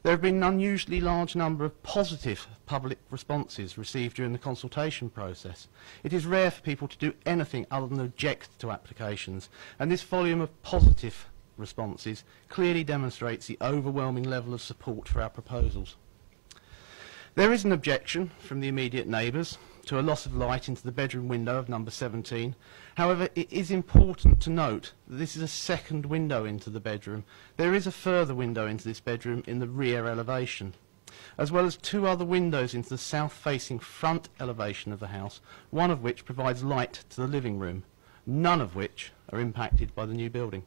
There have been an unusually large number of positive public responses received during the consultation process. It is rare for people to do anything other than object to applications, and this volume of positive responses clearly demonstrates the overwhelming level of support for our proposals. There is an objection from the immediate neighbours to a loss of light into the bedroom window of number 17. However, it is important to note that this is a second window into the bedroom. There is a further window into this bedroom in the rear elevation, as well as 2 other windows into the south-facing front elevation of the house, one of which provides light to the living room, none of which are impacted by the new building.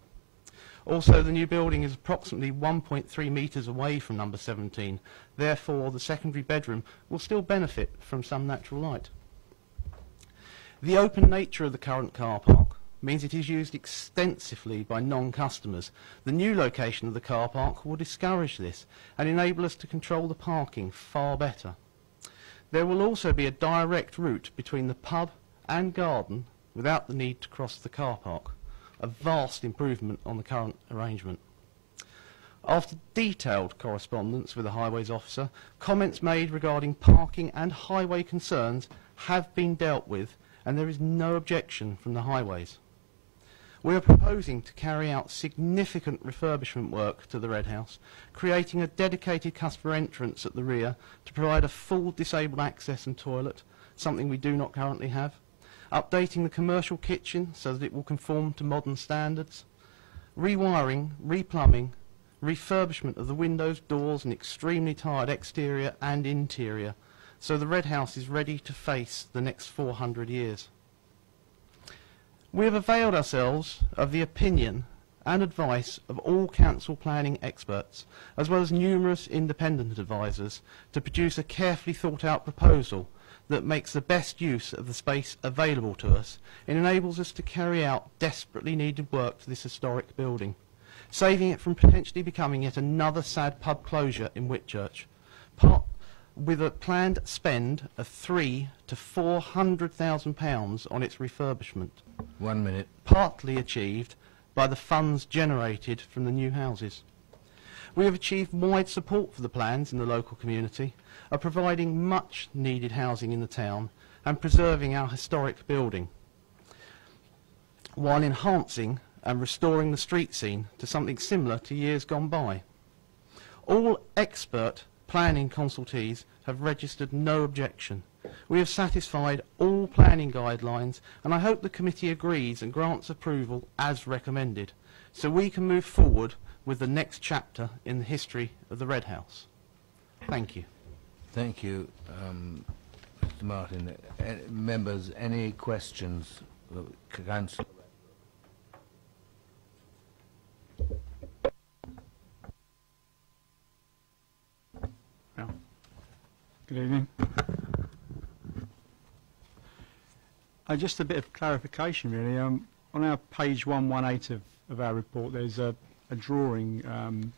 Also, the new building is approximately 1.3 metres away from number 17. Therefore, the secondary bedroom will still benefit from some natural light. The open nature of the current car park means it is used extensively by non-customers. The new location of the car park will discourage this and enable us to control the parking far better. There will also be a direct route between the pub and garden without the need to cross the car park, a vast improvement on the current arrangement. After detailed correspondence with the highways officer, comments made regarding parking and highway concerns have been dealt with, and there is no objection from the highways. We are proposing to carry out significant refurbishment work to the Red House, creating a dedicated customer entrance at the rear to provide a full disabled access and toilet, something we do not currently have, updating the commercial kitchen so that it will conform to modern standards, rewiring, replumbing, refurbishment of the windows, doors and extremely tired exterior and interior, so the Red House is ready to face the next 400 years. We have availed ourselves of the opinion and advice of all council planning experts, as well as numerous independent advisors, to produce a carefully thought out proposal that makes the best use of the space available to us and enables us to carry out desperately needed work to this historic building, saving it from potentially becoming yet another sad pub closure in Whitchurch, with a planned spend of £300,000 to £400,000 on its refurbishment. 1 minute. Partly achieved by the funds generated from the new houses. We have achieved wide support for the plans in the local community, of providing much needed housing in the town and preserving our historic building, while enhancing and restoring the street scene to something similar to years gone by. All expert planning consultees have registered no objection. We have satisfied all planning guidelines, and I hope the committee agrees and grants approval as recommended, so we can move forward with the next chapter in the history of the Red House. Thank you. Thank you, Mr. Martin. Members, any questions? Councillor. Good evening. Just a bit of clarification, really. On our page 118 of our report, there's a drawing,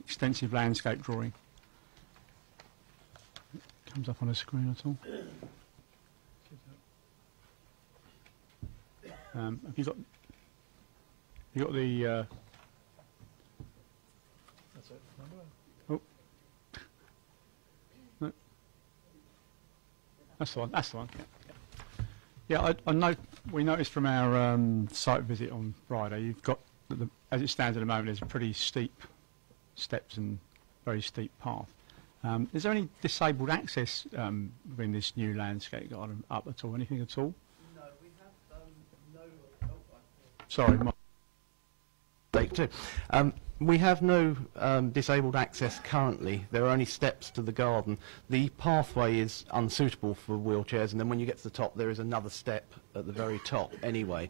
extensive landscape drawing. Comes up on the screen at all? Have you got the? That's it. Oh. No. That's the one. That's the one. Yeah, I know. We noticed from our site visit on Friday, you've got, as it stands at the moment, there's pretty steep steps and very steep path. Is there any disabled access within this new landscape garden up at all? Anything at all? No, we have no. Sorry, Take two. We have no disabled access currently. There are only steps to the garden. The pathway is unsuitable for wheelchairs, and then when you get to the top, there is another step at the very top anyway.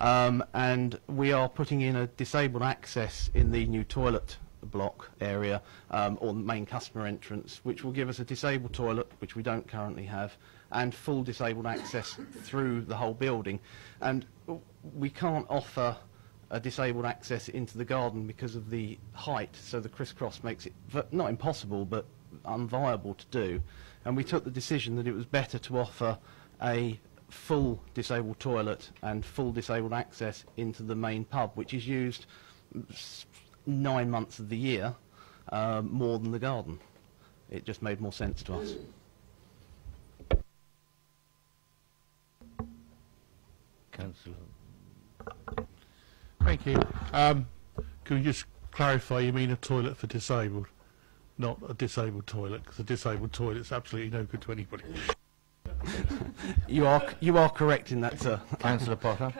And we are putting in a disabled access in the new toilet block area, or the main customer entrance, which will give us a disabled toilet, which we don't currently have, and full disabled access through the whole building. And we can't offer a disabled access into the garden because of the height, so the crisscross makes it not impossible but unviable to do, and we took the decision that it was better to offer a full disabled toilet and full disabled access into the main pub, which is used 9 months of the year more than the garden. It just made more sense to us. Councillor. Thank you. Can you just clarify, you mean a toilet for disabled, not a disabled toilet? Because a disabled toilet is absolutely no good to anybody. You are correct in that, sir. Councillor Potter.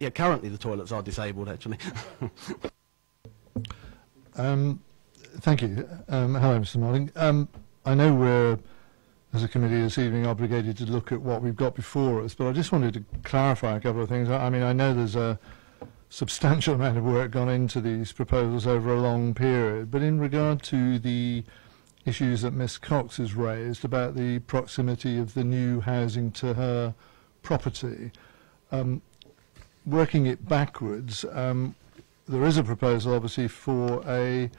Yeah, currently the toilets are disabled, actually. Thank you. Hello, Mr. Marling. I know we're, as a committee this evening, obligated to look at what we've got before us, but I just wanted to clarify a couple of things. I mean, I know there's a substantial amount of work gone into these proposals over a long period, but in regard to the issues that Ms. Cox has raised about the proximity of the new housing to her property, working it backwards, there is a proposal obviously for a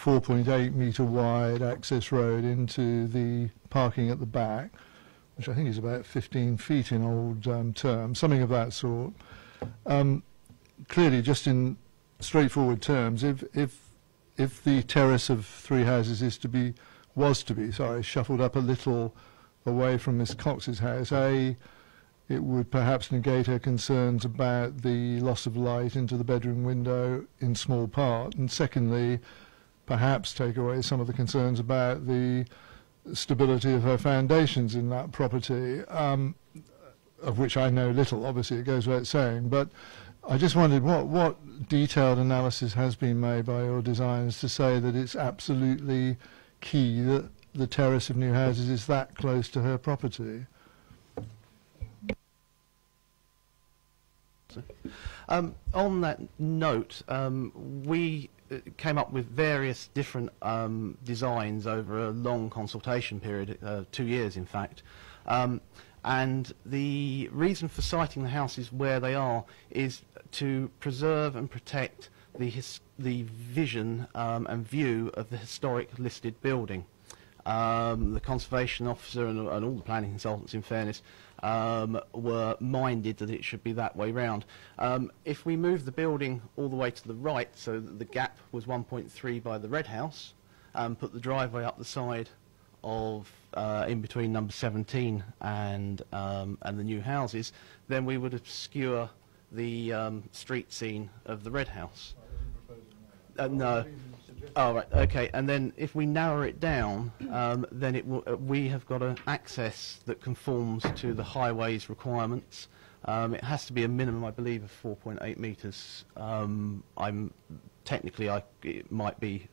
4.8 metre wide access road into the parking at the back, which I think is about 15 feet in old terms, something of that sort. Clearly, just in straightforward terms, if the terrace of 3 houses was to be shuffled up a little away from Miss Cox's house, it would perhaps negate her concerns about the loss of light into the bedroom window in small part, and secondly, perhaps take away some of the concerns about the stability of her foundations in that property, of which I know little, obviously it goes without saying, but I just wondered what detailed analysis has been made by your designers to say that it's absolutely key that the terrace of new houses is that close to her property. On that note, we came up with various different designs over a long consultation period, 2 years in fact. And the reason for siting the houses where they are is to preserve and protect the vision and view of the historic listed building. The conservation officer and all the planning consultants, in fairness, were minded that it should be that way round. If we move the building all the way to the right, so that the gap was 1.3 by the red house, put the driveway up the side of in between number 17 and the new houses, then we would obscure the street scene of the red house. No. Oh, right, okay. And then if we narrow it down, then we have got an access that conforms to the highways requirements. It has to be a minimum, I believe, of 4.8 metres. Technically, it might be,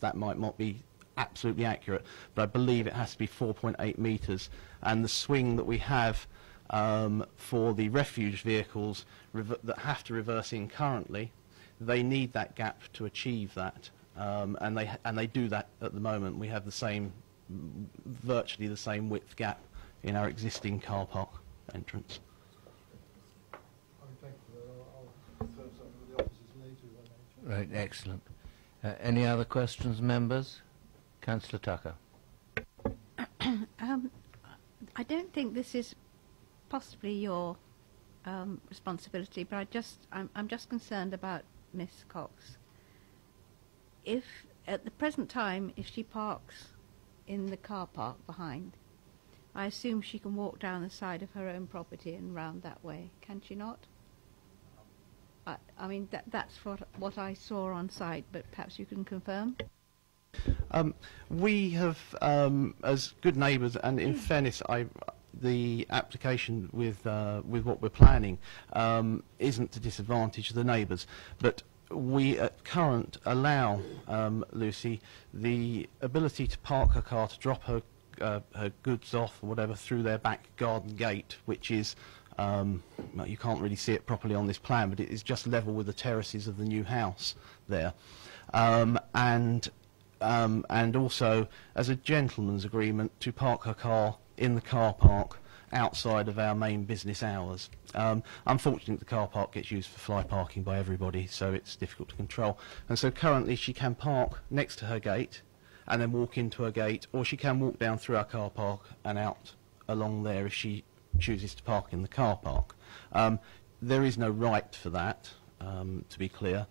that might not be absolutely accurate, but I believe it has to be 4.8 metres. And the swing that we have for the refuge vehicles that have to reverse in currently, they need that gap to achieve that, and they do that at the moment. We have the same, virtually the same width gap in our existing car park entrance. Right, excellent. Any other questions, members? Councillor Tucker. I don't think this is possibly your responsibility, but I'm just concerned about Miss Cox. If at the present time, if she parks in the car park behind, I assume she can walk down the side of her own property and round that way, can she not? I mean, that's what I saw on site, but perhaps you can confirm. We have, as good neighbours, and in fairness, the application with what we're planning isn't to disadvantage the neighbours, but we at current allow Lucy the ability to park her car, to drop her goods off or whatever through their back garden gate, which is well, you can't really see it properly on this plan, but it is just level with the terraces of the new house there, and also as a gentleman's agreement to park her car in the car park outside of our main business hours. Unfortunately, the car park gets used for fly parking by everybody, so it's difficult to control. And so currently she can park next to her gate and then walk into her gate, or she can walk down through our car park and out along there if she chooses to park in the car park. There is no right for that, to be clear.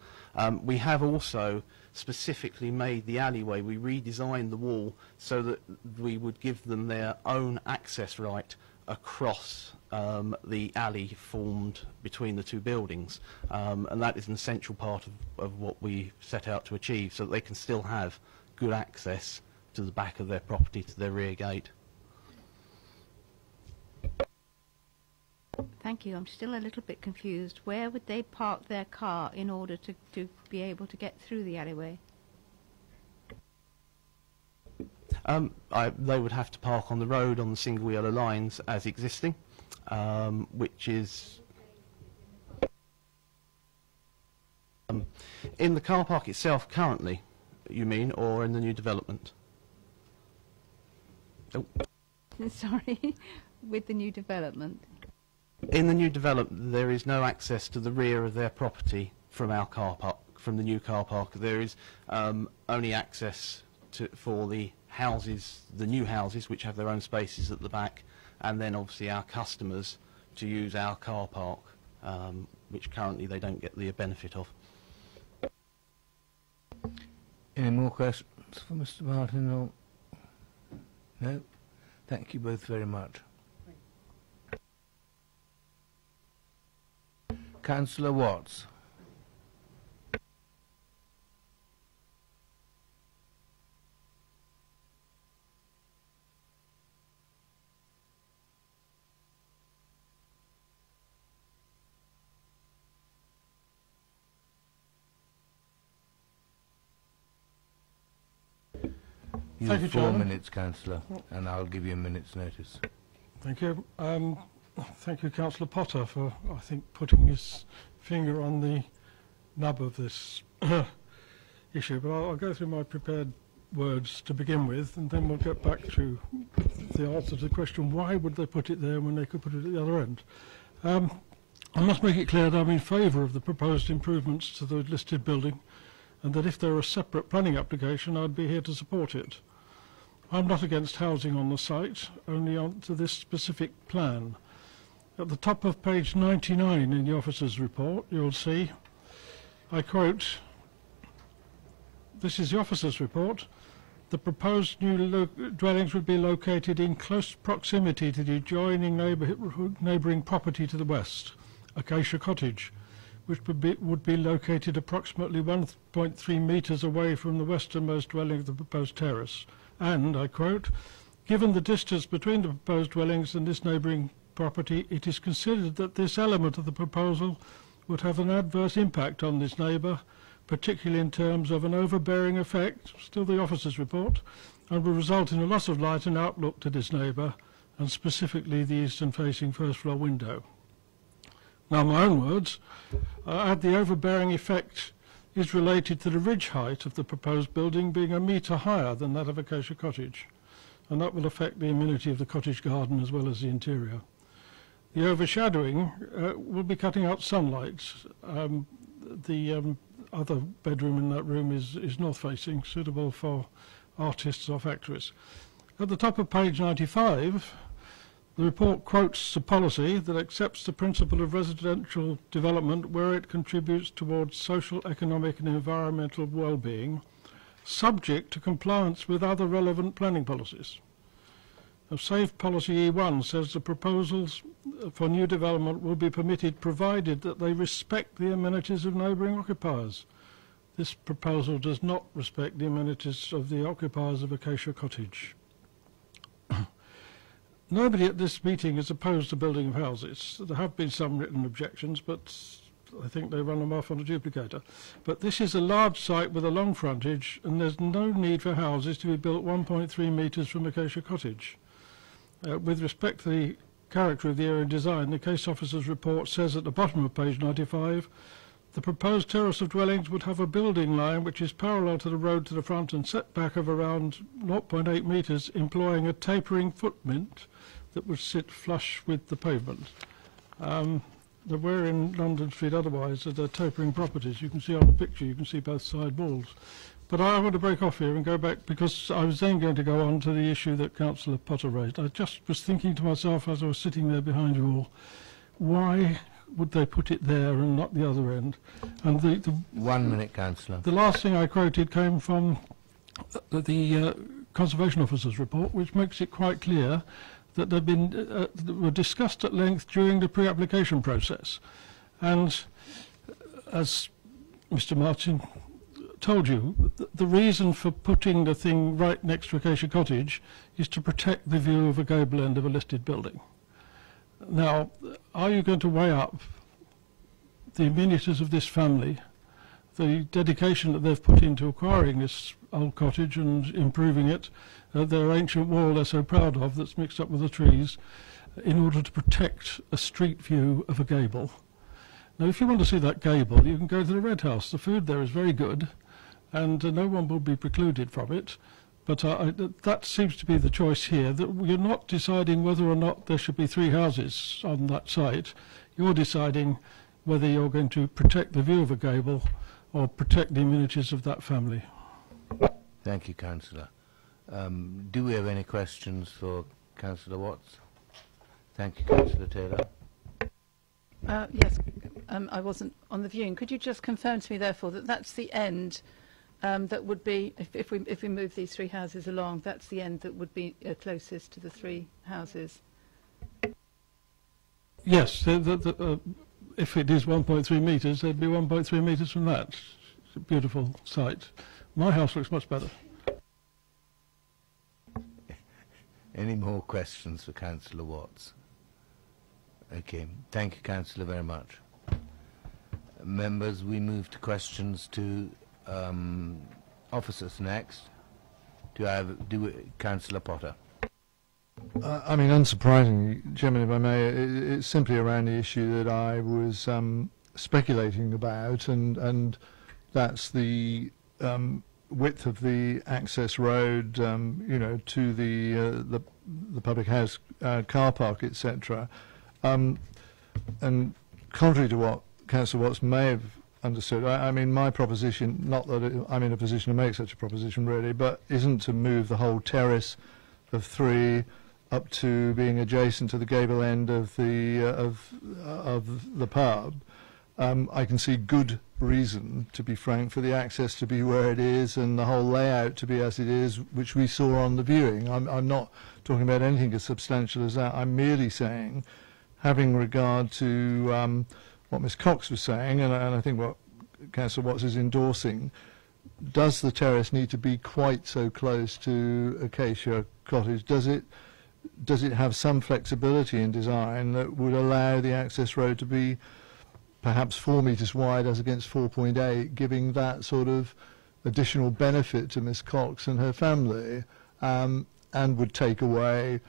We have also specifically made the alleyway, we redesigned the wall so that we would give them their own access right across the alley formed between the two buildings, and that is an essential part of what we set out to achieve, so that they can still have good access to the back of their property, to their rear gate. Thank you. I'm still a little bit confused. Where would they park their car in order to be able to get through the alleyway? They would have to park on the road on the single yellow lines as existing, which is in the car park itself currently, you mean, or in the new development? Oh. Sorry, with the new development. In the new development, there is no access to the rear of their property from our car park, from the new car park. There is only access for the houses, the new houses, which have their own spaces at the back, and then obviously our customers to use our car park, which currently they don't get the benefit of. Any more questions for Mr. Martin? Or no? Thank you both very much. Councillor Watts. You Thank have you, 4 Chairman. minutes, Councillor, and I'll give you a minute's notice. Thank you. Thank you, Councillor Potter, for, I think, putting his finger on the nub of this issue. But I'll go through my prepared words to begin with, and then we'll get back to the answer to the question, why would they put it there when they could put it at the other end? I must make it clear that I'm in favour of the proposed improvements to the listed building, and that if there were a separate planning application, I'd be here to support it. I'm not against housing on the site, only on to this specific plan. At the top of page 99 in the officer's report, you'll see, I quote, this is the officer's report, the proposed new dwellings would be located in close proximity to the adjoining neighbouring property to the west, Acacia Cottage, which would be located approximately 1.3 metres away from the westernmost dwelling of the proposed terrace. And, I quote, given the distance between the proposed dwellings and this neighbouring property, it is considered that this element of the proposal would have an adverse impact on this neighbour, particularly in terms of an overbearing effect, still the officer's report, and will result in a loss of light and outlook to this neighbour, and specifically the eastern-facing first-floor window. Now, in my own words, I add the overbearing effect is related to the ridge height of the proposed building being 1 metre higher than that of Acacia Cottage, and that will affect the amenity of the cottage garden as well as the interior. The overshadowing will be cutting out sunlight. The other bedroom in that room is north-facing, suitable for artists or factories. At the top of page 95, the report quotes a policy that accepts the principle of residential development where it contributes towards social, economic and environmental well-being, subject to compliance with other relevant planning policies. Now, Safe Policy E1 says the proposals for new development will be permitted provided that they respect the amenities of neighbouring occupiers. This proposal does not respect the amenities of the occupiers of Acacia Cottage. Nobody at this meeting is opposed to building of houses. There have been some written objections, but I think they run them off on a duplicator. But this is a large site with a long frontage, and there's no need for houses to be built 1.3 metres from Acacia Cottage. With respect to the character of the area and design, the case officer's report says at the bottom of page 95, the proposed terrace of dwellings would have a building line which is parallel to the road to the front and set back of around 0.8 metres, employing a tapering footment that would sit flush with the pavement. There were in London Street otherwise the tapering properties. You can see on the picture, you can see both side walls. But I want to break off here and go back, because I was then going to go on to the issue that Councillor Potter raised. I just was thinking to myself as I was sitting there behind you all, why would they put it there and not the other end? And the 1 minute, Councillor. The last thing I quoted came from the Conservation Officer's report, which makes it quite clear that they've been that were discussed at length during the pre-application process. And as Mr. Martin told you, the reason for putting the thing right next to Acacia Cottage is to protect the view of a gable end of a listed building. Now, are you going to weigh up the amenities of this family, the dedication that they've put into acquiring this old cottage and improving it, their ancient wall they're so proud of that's mixed up with the trees, in order to protect a street view of a gable? Now, if you want to see that gable, you can go to the Red House. The food there is very good, and no one will be precluded from it. But that seems to be the choice here, that you're not deciding whether or not there should be 3 houses on that site. You're deciding whether you're going to protect the view of a gable or protect the amenities of that family. Thank you, Councillor. Do we have any questions for Councillor Watts? Thank you, Councillor Taylor. Yes, I wasn't on the viewing. Could you just confirm to me, therefore, that that's the end that would be, if we move these three houses along, that's the end that would be closest to the three houses? Yes, if it is 1.3 metres, there'd be 1.3 metres from that. It's a beautiful site. My house looks much better. Any more questions for Councillor Watts? Okay, thank you, Councillor, very much. Members, we move to questions to officers next. Councillor Potter. I mean, unsurprisingly, Chairman, if I may, it's simply around the issue that I was speculating about, and that's the width of the access road, you know, to the public house car park, etc. And contrary to what Councillor Watts may have understood, I mean, my proposition, not that I'm in a position to make such a proposition really, but isn't to move the whole terrace of 3 up to being adjacent to the gable end of the pub. I can see good reason, to be frank, for the access to be where it is and the whole layout to be as it is, which we saw on the viewing. I'm not talking about anything as substantial as that. I'm merely saying, having regard to what Ms Cox was saying, and I think what Councillor Watts is endorsing, does the terrace need to be quite so close to Acacia Cottage? Does it have some flexibility in design that would allow the access road to be perhaps 4 metres wide as against 4.8, giving that sort of additional benefit to Miss Cox and her family, and would take away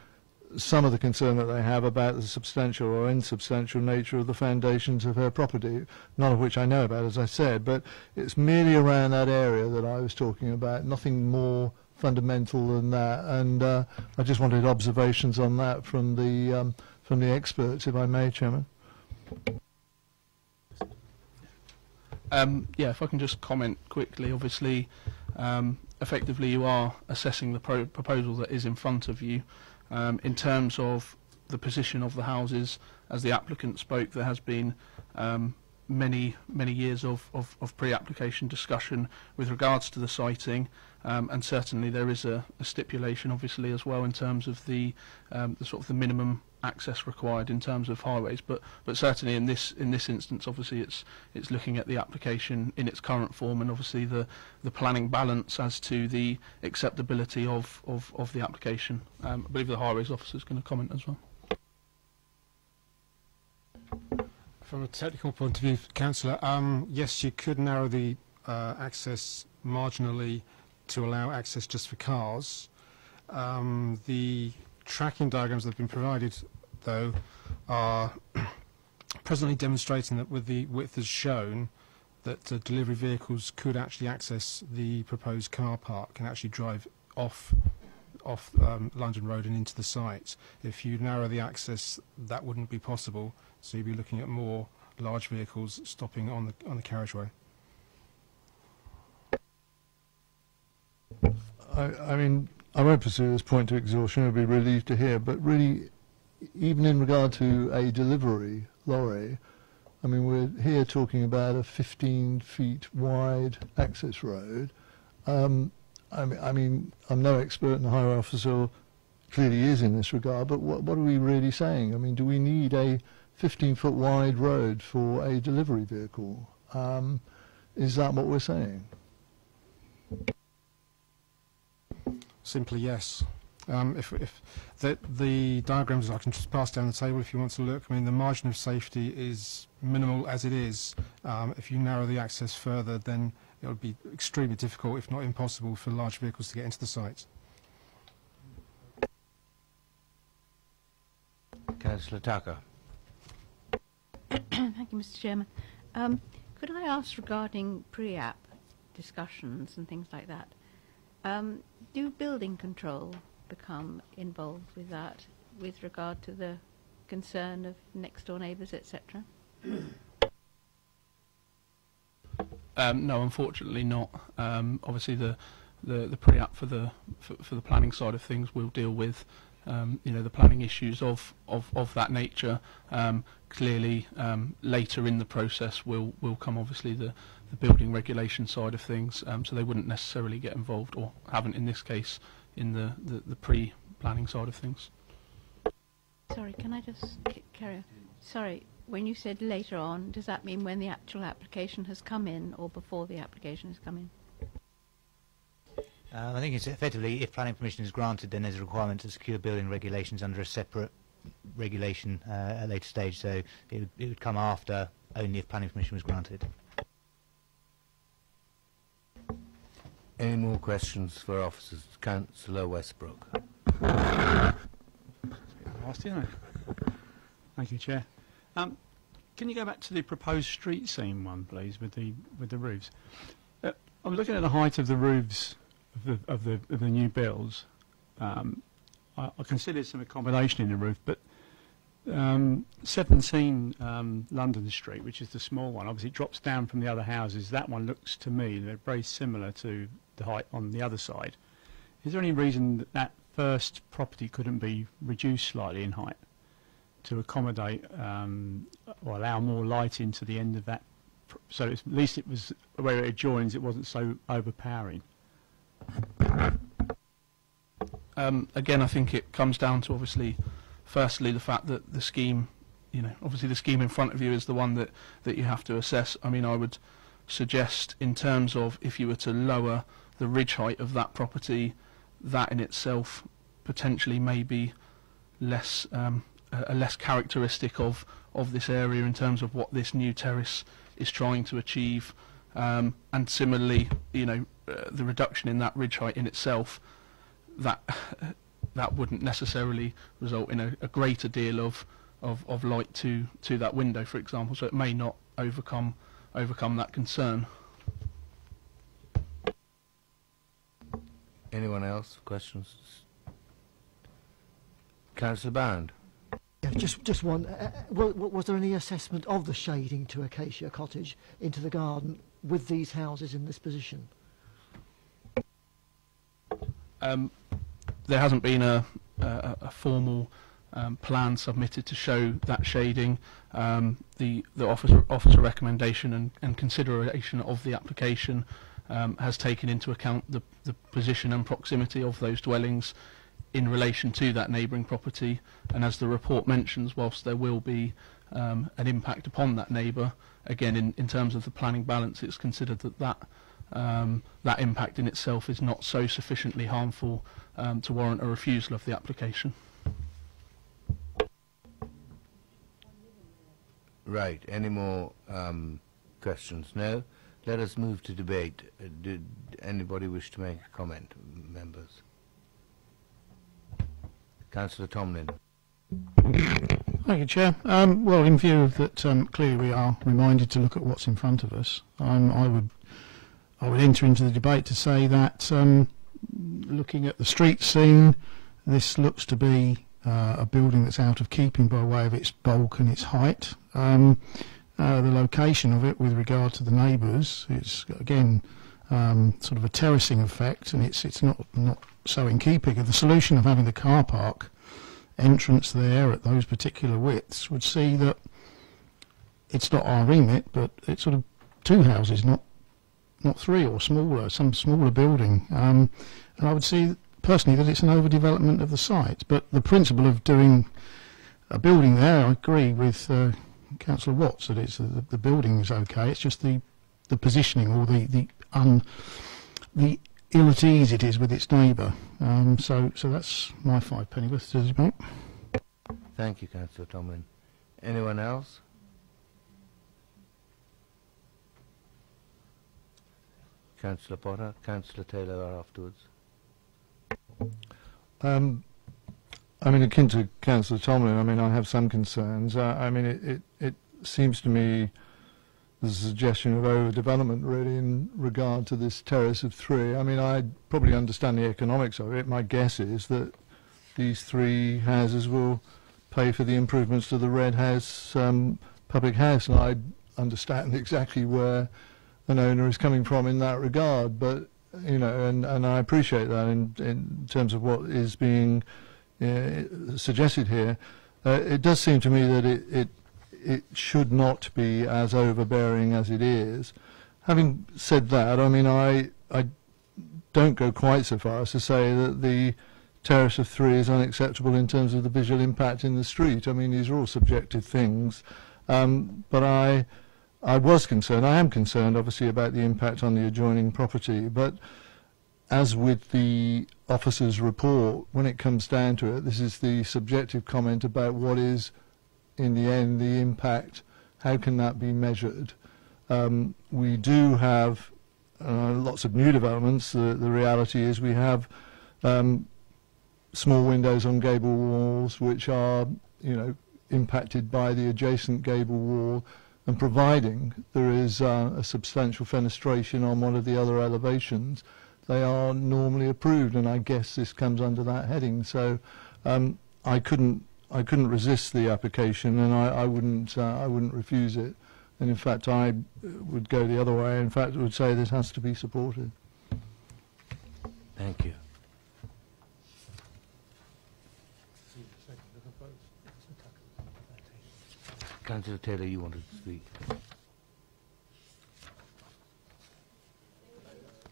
some of the concern that they have about the substantial or insubstantial nature of the foundations of her property, none of which I know about, as I said, but it's merely around that area that I was talking about, nothing more fundamental than that, and I just wanted observations on that from the experts, if I may, Chairman. Yeah, if I can just comment quickly, obviously, effectively you are assessing the proposal that is in front of you. In terms of the position of the houses, as the applicant spoke, there has been many years of pre-application discussion with regards to the siting, and certainly there is a stipulation, obviously, as well in terms of the sort of the minimum access required in terms of highways. But certainly in this instance, obviously, it's looking at the application in its current form, and obviously the planning balance as to the acceptability of the application. I believe the highways officer is going to comment as well. From a technical point of view, Councillor, yes, you could narrow the access marginally to allow access just for cars. The tracking diagrams that have been provided, though, are presently demonstrating that with the width as shown, that delivery vehicles could actually access the proposed car park and actually drive off London Road and into the site. If you narrow the access, that wouldn't be possible, so you'd be looking at more large vehicles stopping on the carriageway. I mean, I won't pursue this point to exhaustion, I'll be relieved to hear, but really, even in regard to a delivery lorry, I mean, we're here talking about a 15 feet wide access road. I mean, I'm no expert, and the highway officer clearly is in this regard, but what are we really saying? I mean, do we need a 15-foot wide road for a delivery vehicle? Is that what we're saying? Simply yes. If the diagrams I can just pass down the table if you want to look. I mean, the margin of safety is minimal as it is. If you narrow the access further, then it would be extremely difficult, if not impossible, for large vehicles to get into the site. Councillor Tucker. Thank you, Mr. Chairman. Could I ask regarding pre-app discussions and things like that? Do building control become involved with that, with regard to the concern of next-door neighbours, etc.? No, unfortunately not. Obviously, the the pre-app for the planning side of things will deal with the planning issues of that nature. Clearly, later in the process will come obviously the building regulation side of things, so they wouldn't necessarily get involved, or haven't in this case, in the pre-planning side of things. Sorry, can I just carry on? Sorry, when you said later on, does that mean when the actual application has come in or before the application has come in? I think it's effectively, if planning permission is granted, then there's a requirement to secure building regulations under a separate regulation at a later stage, so it would come after only if planning permission was granted. Any more questions for officers? Councillor Westbrook. Thank you, Chair. Can you go back to the proposed street scene one, please, with the roofs? I'm looking at the height of the roofs of the new builds. I consider some accommodation in the roof, but 17 London Street, which is the small one, obviously drops down from the other houses. That one looks to me they're very similar to the height on the other side. Is there any reason that first property couldn't be reduced slightly in height to accommodate or allow more light into the end of that, so at least it was where it adjoins, it wasn't so overpowering? Again, I think it comes down to obviously, firstly, the fact that the scheme, obviously the scheme in front of you is the one that you have to assess. I mean, I would suggest in terms of if you were to lower the ridge height of that property, that in itself potentially may be less less characteristic of this area in terms of what this new terrace is trying to achieve. And similarly, the reduction in that ridge height in itself, that wouldn't necessarily result in a greater deal of light to that window, for example. So it may not overcome that concern. Anyone else? Questions? Councillor Bound. Yeah, just one. Was there any assessment of the shading to Acacia Cottage into the garden with these houses in this position? There hasn't been a formal plan submitted to show that shading. The officer recommendation and consideration of the application has taken into account the position and proximity of those dwellings in relation to that neighbouring property, and as the report mentions, whilst there will be an impact upon that neighbour, again in terms of the planning balance, it's considered that impact in itself is not so sufficiently harmful to warrant a refusal of the application. Right. Any more questions? No? Let us move to debate. Did anybody wish to make a comment, members? Councillor Tomlin. Thank you, Chair. Well, in view of that, clearly we are reminded to look at what's in front of us. I would enter into the debate to say that looking at the street scene, this looks to be a building that's out of keeping by way of its bulk and its height. The location of it with regard to the neighbours, it's again sort of a terracing effect, and it's not so in keeping. And the solution of having the car park entrance there at those particular widths would see that it's not our remit, but it's sort of two houses, not three or smaller, some smaller building. And I would see personally that it's an overdevelopment of the site. But the principle of doing a building there, I agree with Councillor Watts that it's the building is okay. It's just the positioning or the ill at ease it is with its neighbour. So that's my 5 pennyworth to debate. Thank you, Councillor Tomlin. Anyone else? Councillor Potter, Councillor Taylor afterwards. I mean, akin to Councillor Tomlin, I mean, I have some concerns. I mean, it seems to me there's a suggestion of overdevelopment really in regard to this terrace of 3. I mean, I probably understand the economics of it. My guess is that these 3 houses will pay for the improvements to the Red House public house, and I understand exactly where an owner is coming from in that regard. But you know, and I appreciate that in terms of what is being suggested here. It does seem to me that it should not be as overbearing as it is. Having said that, I mean, I don't go quite so far as to say that the terrace of 3 is unacceptable in terms of the visual impact in the street. I mean, these are all subjective things. But I was concerned, I am concerned obviously about the impact on the adjoining property, but as with the officer's report, when it comes down to it, this is the subjective comment about what is, in the end, the impact, how can that be measured. We do have lots of new developments. The reality is we have small windows on gable walls which are, you know, impacted by the adjacent gable wall, and providing there is a substantial fenestration on one of the other elevations, they are normally approved, and I guess this comes under that heading. So I couldn't resist the application, and I wouldn't refuse it. And in fact, I would go the other way. In fact, I would say this has to be supported. Thank you. Councillor Taylor, you wanted to speak.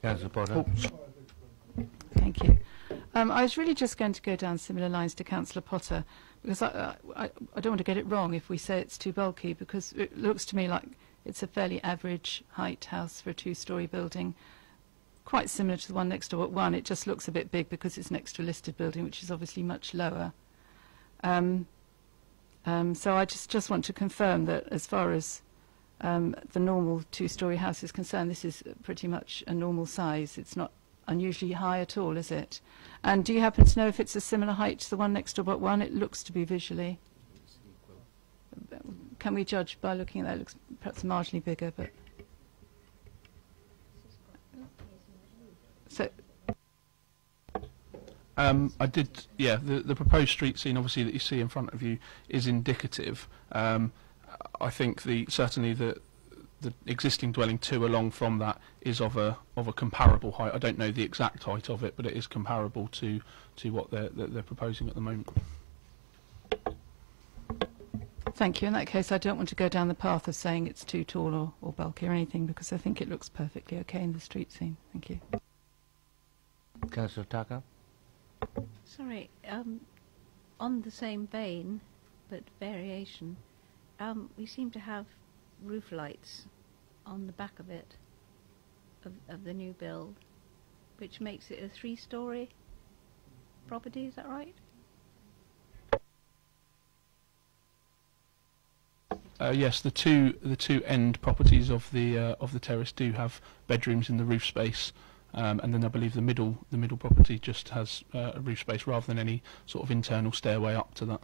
Councillor Potter. Thank you. I was really just going to go down similar lines to Councillor Potter, because I don't want to get it wrong if we say it's too bulky, because it looks to me like it's a fairly average height house for a two-storey building, quite similar to the one next door at 1. It just looks a bit big because it's next to a listed building, which is obviously much lower. So I just want to confirm that as far as the normal two-storey house is concerned, this is pretty much a normal size. It's not unusually high at all, is it? And do you happen to know if it's a similar height to the one next door but 1? It looks to be visually. Can we judge by looking at that? It looks perhaps marginally bigger, but... So... I did, yeah, the proposed street scene, obviously, that you see in front of you is indicative. I think certainly the existing dwelling 2 along from that is of a comparable height. I don't know the exact height of it, but it is comparable to what they're proposing at the moment. Thank you. In that case, I don't want to go down the path of saying it's too tall or bulky or anything, because I think it looks perfectly okay in the street scene. Thank you. Councillor Tucker. Sorry, on the same vein, but variation, we seem to have roof lights on the back of it, of the new build, which makes it a 3-storey property, is that right? Yes, the two end properties of the terrace do have bedrooms in the roof space. And then I believe the middle property just has a roof space rather than any sort of internal stairway up to that.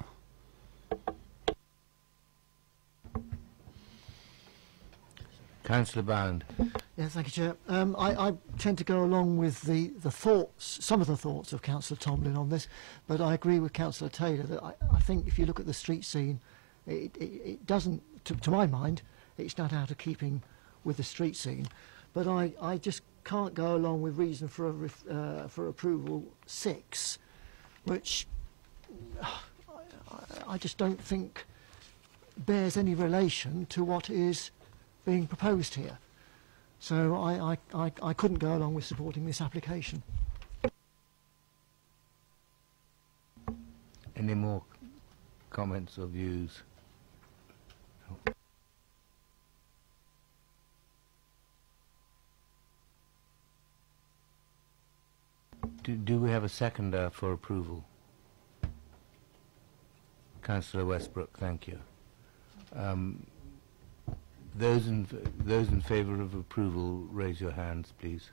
Councillor Bound. Yeah, thank you, Chair. I tend to go along with the thoughts, some of the thoughts of Councillor Tomlin on this, but I agree with Councillor Taylor that I think if you look at the street scene, it doesn't, to my mind, it's not out of keeping with the street scene. But I just can't go along with reason for approval 6, which I just don't think bears any relation to what is being proposed here. So I couldn't go along with supporting this application. Any more comments or views? Do we have a seconder for approval? Councillor Westbrook, thank you. Those in favour of approval, raise your hands, please.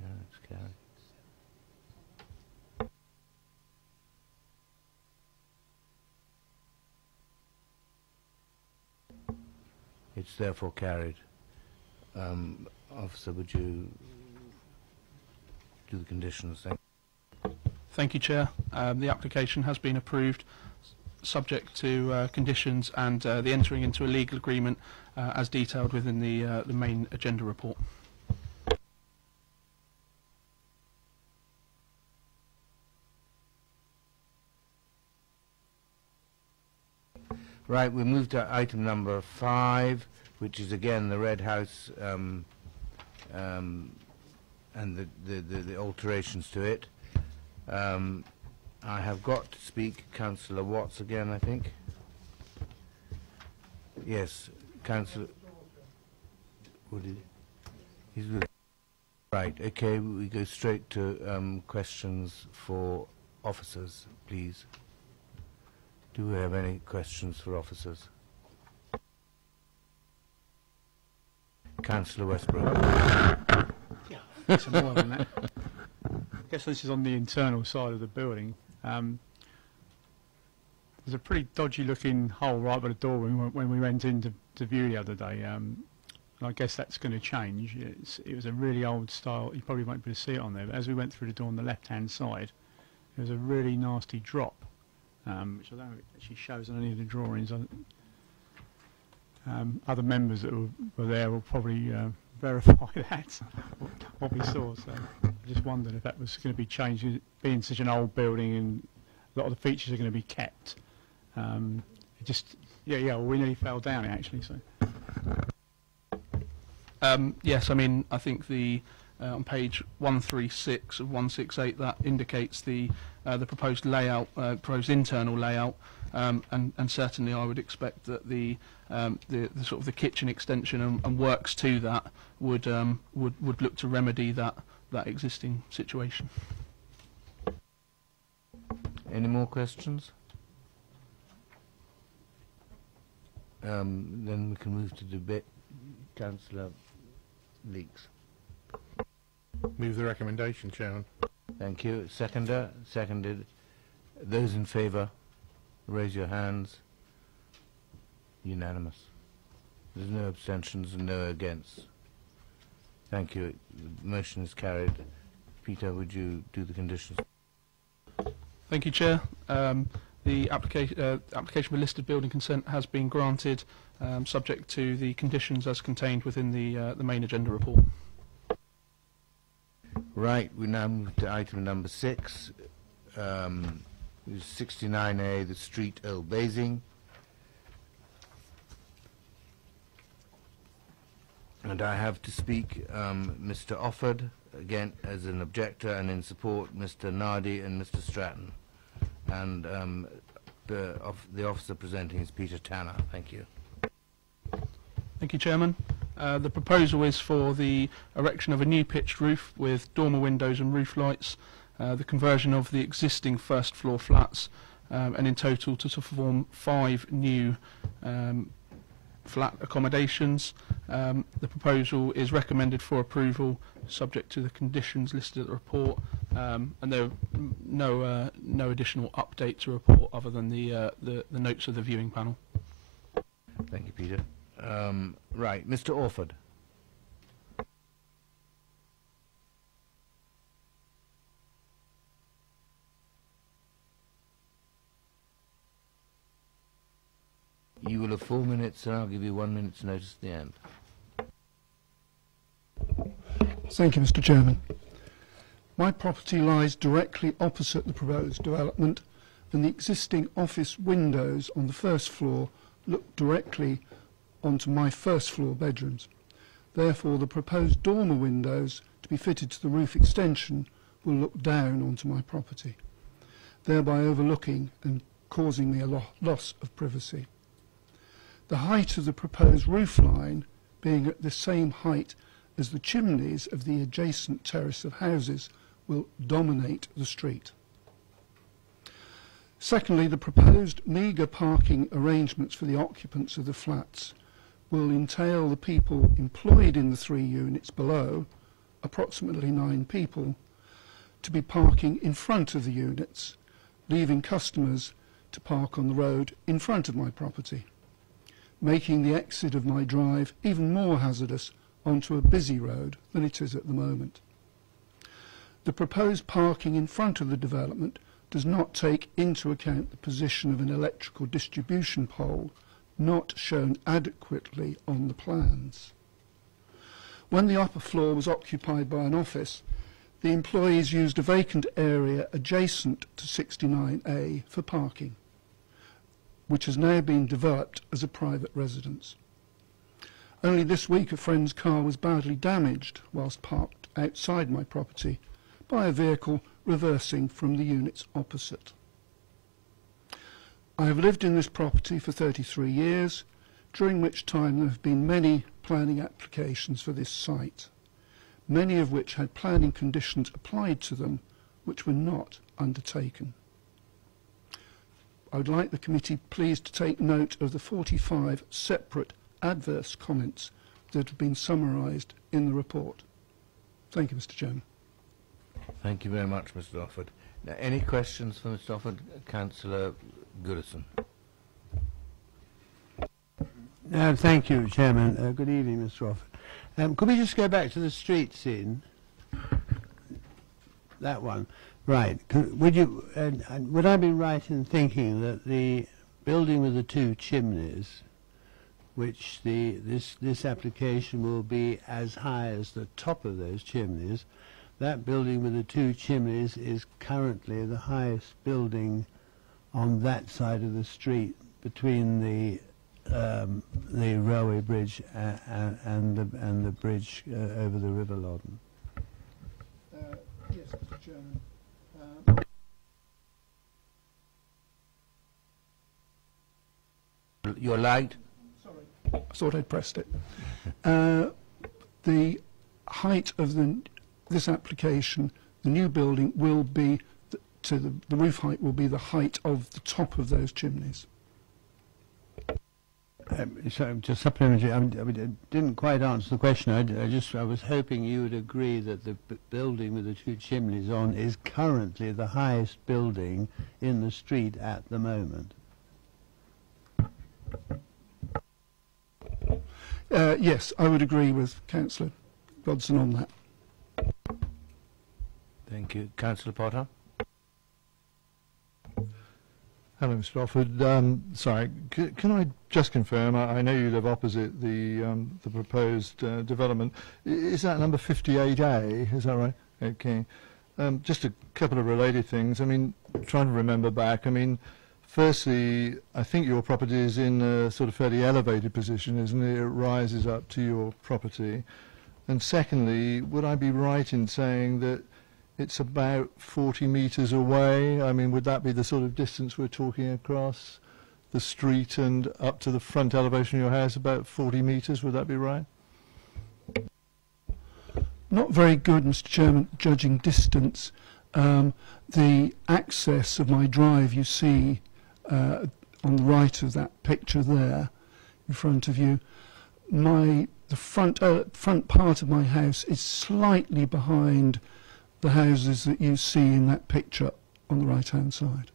Yeah, it's carried. It's therefore carried. Officer, would you do the conditions? Thank you, Chair. The application has been approved, subject to conditions and the entering into a legal agreement as detailed within the main agenda report. Right, we move to item number 5, which is again the Red House and the alterations to it. I have got to speak Councillor Watts again, I think. Yes, Councillor. He's with. Right. Okay. We go straight to questions for officers, please. Do we have any questions for officers? Councillor Westbrook. Yeah, some more than that. I guess this is on the internal side of the building. There's a pretty dodgy-looking hole right by the door when we went in to view the other day. And I guess that's going to change. It was a really old style. You probably won't be able to see it on there. But as we went through the door on the left-hand side, there was a really nasty drop, which I don't know if it actually shows on any of the drawings. Other members that were there will probably verify that, what we saw. So I just wondered if that was going to be changed, being such an old building and a lot of the features are going to be kept. It just, well, we nearly fell down it actually. So. Yes, I mean, I think the on page 136 of 168 that indicates the proposed layout, proposed internal layout, and certainly I would expect that the sort of the kitchen extension and works to that would look to remedy that existing situation. Any more questions? Then we can move to debate. Councillor Leeks. Move the recommendation, Chairman. Thank you. Seconder? Seconded. Those in favour, raise your hands. Unanimous. There's no abstentions and no against. Thank you. The motion is carried. Peter, would you do the conditions? Thank you, Chair. The application for listed building consent has been granted, subject to the conditions as contained within the main agenda report. Right, we now move to item number 6, which is 69A, the Street Old Basing. And I have to speak Mr. Offord, again as an objector, and in support Mr. Nardi and Mr. Stratton. And the officer presenting is Peter Tanner. Thank you. Thank you, Chairman. The proposal is for the erection of a new pitched roof with dormer windows and roof lights, the conversion of the existing first floor flats, and in total to form 5 new flat accommodations. The proposal is recommended for approval subject to the conditions listed at the report, and there are no additional update to report other than the notes of the viewing panel. Thank you, Peter. Right, Mr. Orford. You will have 4 minutes, and I'll give you 1 minute's notice at the end. Thank you, Mr. Chairman. My property lies directly opposite the proposed development, and the existing office windows on the first floor look directly onto my first floor bedrooms. Therefore, the proposed dormer windows to be fitted to the roof extension will look down onto my property, thereby overlooking and causing me a loss of privacy. The height of the proposed roof line being at the same height as the chimneys of the adjacent terrace of houses will dominate the street. Secondly, the proposed meagre parking arrangements for the occupants of the flats will entail the people employed in the 3 units below, approximately 9 people, to be parking in front of the units, leaving customers to park on the road in front of my property, making the exit of my drive even more hazardous onto a busy road than it is at the moment. The proposed parking in front of the development does not take into account the position of an electrical distribution pole not shown adequately on the plans. When the upper floor was occupied by an office, the employees used a vacant area adjacent to 69A for parking, which has now been developed as a private residence. Only this week a friend's car was badly damaged whilst parked outside my property by a vehicle reversing from the units opposite. I have lived in this property for 33 years, during which time there have been many planning applications for this site, many of which had planning conditions applied to them which were not undertaken. I would like the committee please to take note of the 45 separate adverse comments that have been summarised in the report. Thank you, Mr. Chairman. Thank you very much, Mr. Offord. Now, any questions for Mr. Offord? Councillor Goodison. Thank you, Chairman. Good evening, Mr. Offord. Could we just go back to the street scene? That one. Right. Would you? Would I be right in thinking that the building with the two chimneys, which this application will be as high as the top of those chimneys, that building with the two chimneys is currently the highest building on that side of the street between the railway bridge and the bridge over the River Loddon? Yes, Mr. Chairman. Your light? Sorry, I thought I'd pressed it. The height of this application, the new building will be the roof height will be the height of the top of those chimneys. So just supplementary, I didn't quite answer the question. I was hoping you would agree that the building with the two chimneys on is currently the highest building in the street at the moment. Yes, I would agree with Councillor Godson on that. Thank you. Councillor Potter? Hello, Mr. Offord. Sorry, can I just confirm, I know you live opposite the proposed development. Is that number 58A, is that right? Okay. Just a couple of related things. I mean, trying to remember back, I mean, firstly, I think your property is in a sort of fairly elevated position, isn't it? It rises up to your property. And secondly, would I be right in saying that it's about 40 metres away? I mean, would that be the sort of distance we're talking across the street and up to the front elevation of your house, about 40 metres? Would that be right? Not very good, Mr. Chairman, judging distance. The access of my drive you see on the right of that picture there in front of you. The front part of my house is slightly behind the houses that you see in that picture on the right-hand side.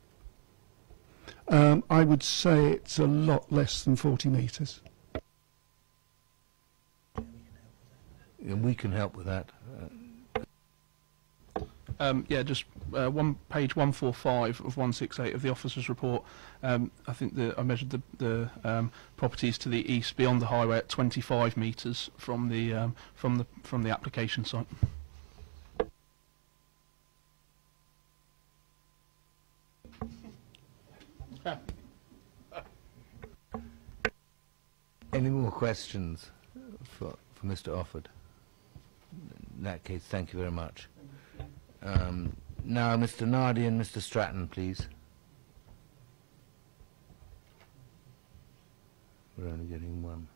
I would say it's a lot less than 40 metres. And we can help with that. Yeah, just page 145 of 168 of the officer's report. I think I measured the properties to the east beyond the highway at 25 metres from the application site. Any more questions for Mr. Offord? In that case, thank you very much. Now, Mr. Nardi and Mr. Stratton, please. We're only getting one.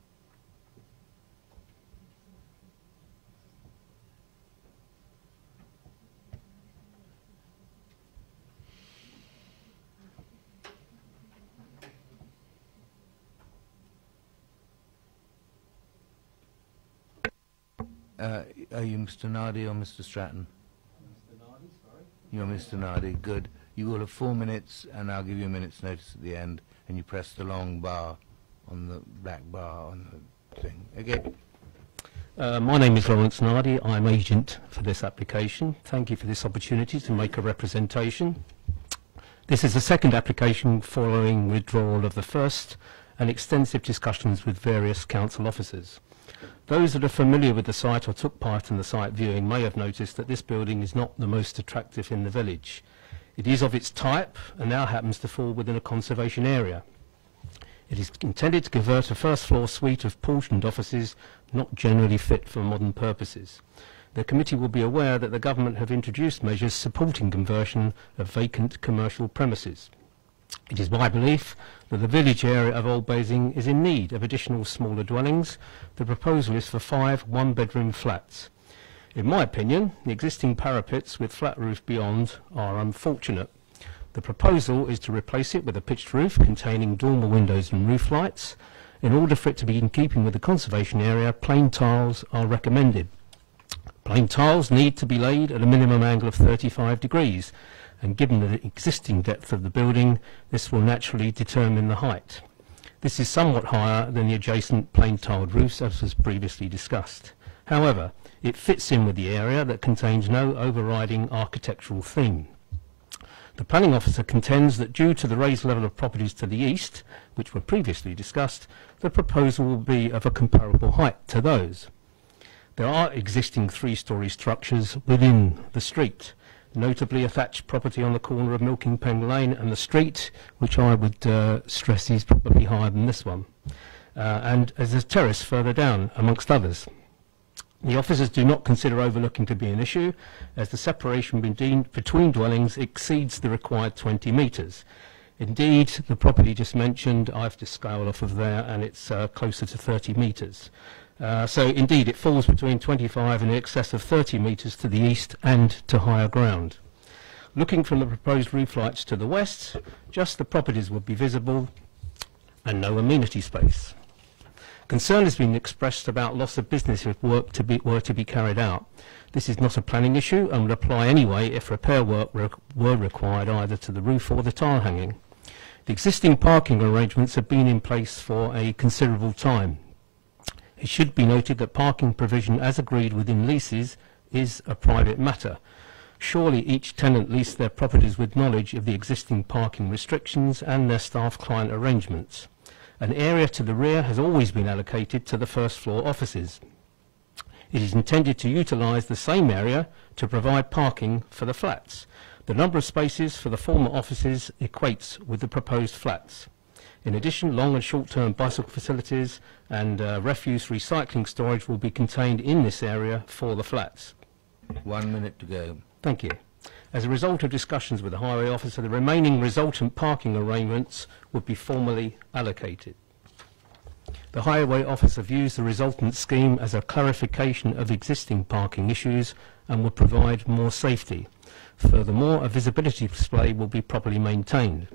Are you Mr. Nardi or Mr. Stratton? Mr. Nardi, sorry. You're Mr. Nardi, good. You will have 4 minutes, and I'll give you a minute's notice at the end, and you press the long bar on the black bar on the thing. Again. My name is Lawrence Nardi. I'm agent for this application. Thank you for this opportunity to make a representation. This is the second application following withdrawal of the first and extensive discussions with various council officers. Those that are familiar with the site or took part in the site viewing may have noticed that this building is not the most attractive in the village. It is of its type and now happens to fall within a conservation area. It is intended to convert a first floor suite of portioned offices not generally fit for modern purposes. The committee will be aware that the government have introduced measures supporting conversion of vacant commercial premises. It is my belief that the village area of Old Basing is in need of additional smaller dwellings. The proposal is for 5 one-bedroom flats. In my opinion, the existing parapets with flat roof beyond are unfortunate. The proposal is to replace it with a pitched roof containing dormer windows and roof lights. In order for it to be in keeping with the conservation area, plain tiles are recommended. Plain tiles need to be laid at a minimum angle of 35 degrees, and given the existing depth of the building, this will naturally determine the height. This is somewhat higher than the adjacent plain tiled roofs, as was previously discussed. However, it fits in with the area that contains no overriding architectural theme. The planning officer contends that due to the raised level of properties to the east, which were previously discussed, the proposal will be of a comparable height to those. There are existing 3-storey structures within the street, notably a thatched property on the corner of Milking Pen Lane and the street, which I would stress is probably higher than this one, and as a terrace further down, amongst others. The officers do not consider overlooking to be an issue, as the separation between dwellings exceeds the required 20 metres. Indeed, the property just mentioned, I've just scaled off of there, and it's closer to 30 metres. So indeed it falls between 25 and in excess of 30 metres to the east and to higher ground. Looking from the proposed roof lights to the west, just the properties would be visible and no amenity space. Concern has been expressed about loss of business if work were to be carried out. This is not a planning issue and would apply anyway if repair work were required either to the roof or the tile hanging. The existing parking arrangements have been in place for a considerable time. It should be noted that parking provision as agreed within leases is a private matter. Surely each tenant leased their properties with knowledge of the existing parking restrictions and their staff-client arrangements. An area to the rear has always been allocated to the first floor offices. It is intended to utilise the same area to provide parking for the flats. The number of spaces for the former offices equates with the proposed flats. In addition, long and short-term bicycle facilities and refuse recycling storage will be contained in this area for the flats. 1 minute to go. Thank you. As a result of discussions with the highway officer, the remaining resultant parking arrangements would be formally allocated. The highway officer views the resultant scheme as a clarification of existing parking issues and will provide more safety. Furthermore, a visibility display will be properly maintained.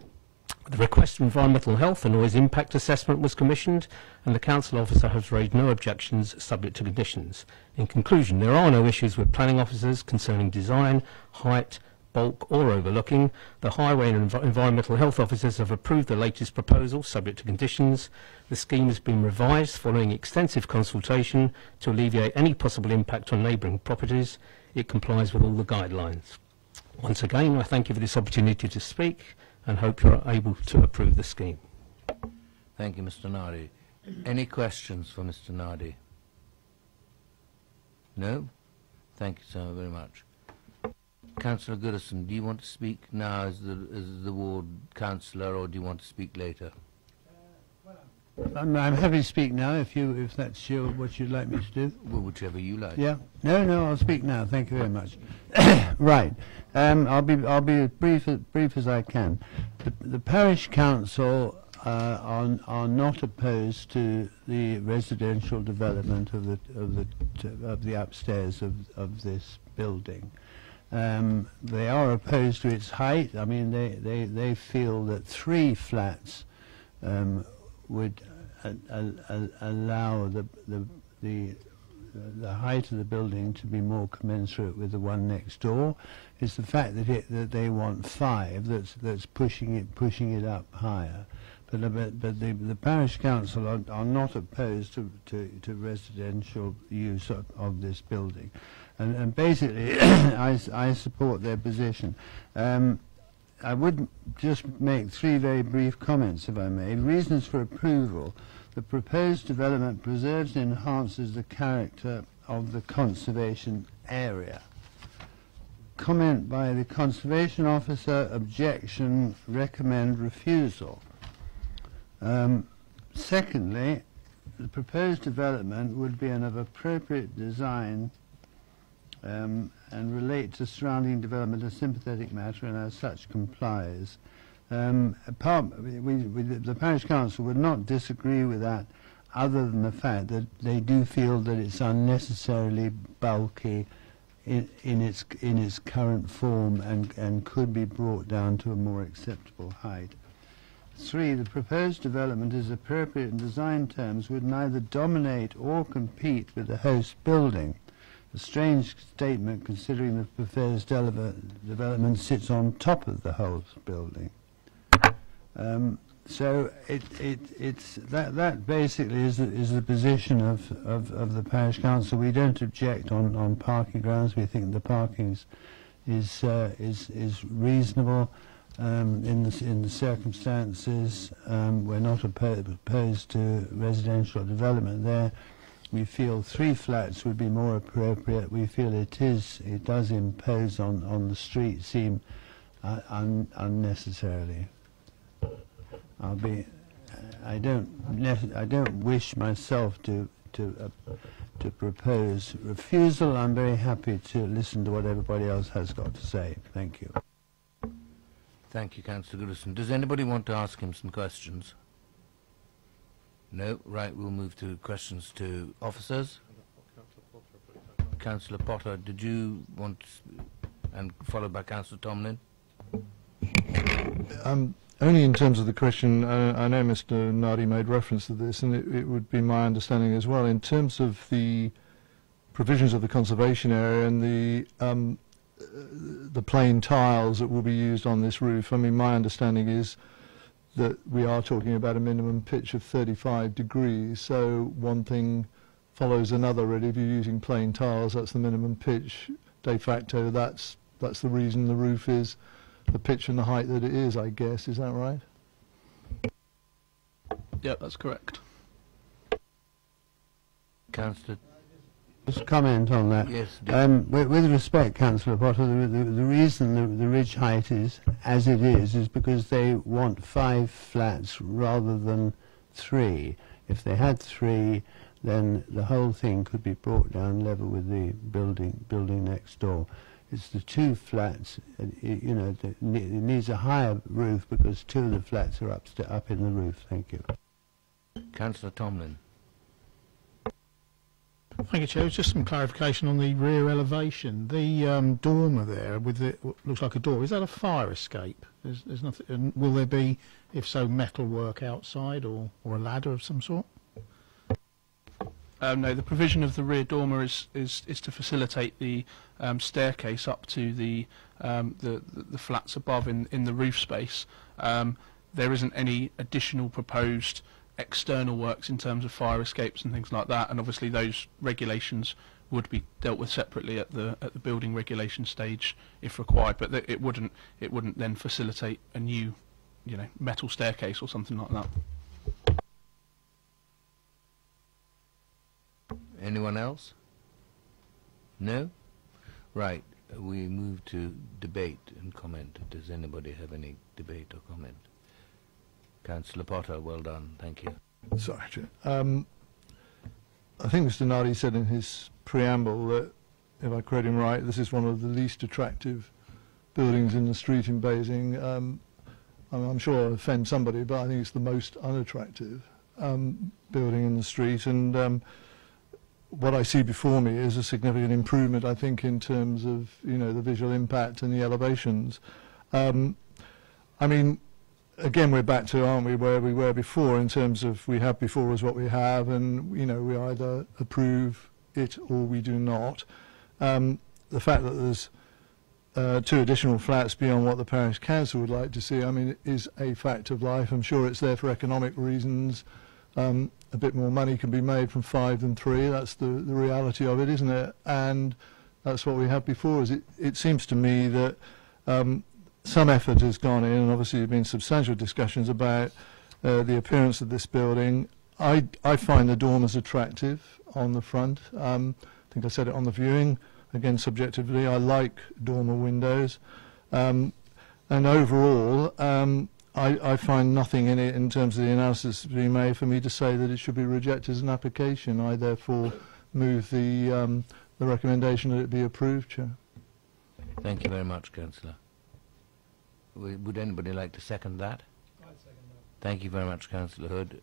The request for environmental health and noise impact assessment was commissioned, and the council officer has raised no objections subject to conditions. In conclusion, there are no issues with planning officers concerning design, height, bulk or overlooking. The highway and environmental health officers have approved the latest proposal subject to conditions. The scheme has been revised following extensive consultation to alleviate any possible impact on neighbouring properties. It complies with all the guidelines. Once again, I thank you for this opportunity to speak and hope you are able to approve the scheme. Thank you, Mr. Nardi. Any questions for Mr. Nardi? No? Thank you so very much. Councillor Goodison, do you want to speak now as the ward councillor, or do you want to speak later? I'm happy to speak now if that's what you'd like me to do. Well, whichever you like. Yeah. No, I'll speak now. Thank you very much. Right. I'll be as brief as I can. The parish council are not opposed to the residential development of the upstairs of this building. They are opposed to its height. I mean, they feel that 3 flats would allow the height of the building to be more commensurate with the one next door. It's the fact that they want 5 that's pushing it up higher. But the parish council are not opposed to residential use of this building, and basically I support their position. I would just make three very brief comments, if I may. Reasons for approval. The proposed development preserves and enhances the character of the conservation area. Comment by the conservation officer, objection, recommend refusal. Secondly, the proposed development would be of appropriate design and relate to surrounding development a sympathetic matter, and as such complies. The Parish Council would not disagree with that, other than the fact that they do feel that it's unnecessarily bulky in its current form and could be brought down to a more acceptable height. 3, the proposed development is appropriate in design terms, would neither dominate or compete with the host building. A strange statement considering the proposed development sits on top of the host building. So that basically is the position of the Parish Council. We don't object on parking grounds. We think the parking is reasonable in the circumstances. We're not opposed to residential development there. We feel 3 flats would be more appropriate. We feel it does impose on the street scene unnecessarily. I don't wish myself to propose refusal. I'm very happy to listen to what everybody else has got to say. Thank you. Thank you, Councillor Goodison. Does anybody want to ask him some questions? No? Right, we'll move to questions to officers. Councillor Potter, did you want, and followed by Councillor Tomlin? Only in terms of the question, I know Mr. Nardi made reference to this, and it would be my understanding as well, in terms of the provisions of the conservation area and the plain tiles that will be used on this roof. I mean, my understanding is that we are talking about a minimum pitch of 35 degrees, so one thing follows another really. If you're using plain tiles, that's the minimum pitch. De facto, that's the reason the roof is the pitch and the height that it is, I guess. Is that right? Yeah, that's correct. Councillor. Just comment on that. Yes. With respect, Councillor Potter, the reason the ridge height is as it is because they want 5 flats rather than 3. If they had 3, then the whole thing could be brought down level with the building next door. It's the 2 flats, it needs a higher roof because 2 of the flats are up in the roof. Thank you. Councillor Tomlin. Thank you, Chair. Just some clarification on the rear elevation. The dormer there with what looks like a door, is that a fire escape? There's nothing. And will there be, if so, metal work outside or a ladder of some sort? No, the provision of the rear dormer is to facilitate the staircase up to the flats above in the roof space. There isn't any additional proposed external works in terms of fire escapes and things like that, and obviously those regulations would be dealt with separately at the building regulation stage if required. But it wouldn't then facilitate a new, metal staircase or something like that. Anyone else? No? Right. We move to debate and comment. Does anybody have any debate or comment? Councillor Potter, well done. Thank you. Sorry, Chair. I think Mr. Nardi said in his preamble that, if I quote him right, this is one of the least attractive buildings in the street in Basing. I'm sure I'll offend somebody, but I think it's the most unattractive building in the street. And what I see before me is a significant improvement, I think, in terms of the visual impact and the elevations. I mean, again, we're back to, aren't we, where we were before in terms of we have before is what we have, and we either approve it or we do not. The fact that there's 2 additional flats beyond what the Parish Council would like to see, I mean, it is a fact of life. I'm sure it's there for economic reasons. A bit more money can be made from 5 than 3. That's the reality of it, isn't it? And that's what we had before. It seems to me that some effort has gone in, and obviously there have been substantial discussions about the appearance of this building. I find the dormers attractive on the front. I think I said it on the viewing. Again, subjectively, I like dormer windows. And overall, I find nothing in it in terms of the analysis being made for me to say that it should be rejected as an application. I therefore move the recommendation that it be approved, Chair. Thank you very much, Councillor. Would anybody like to second that? I'd second that. Thank you very much, Councillor Hood.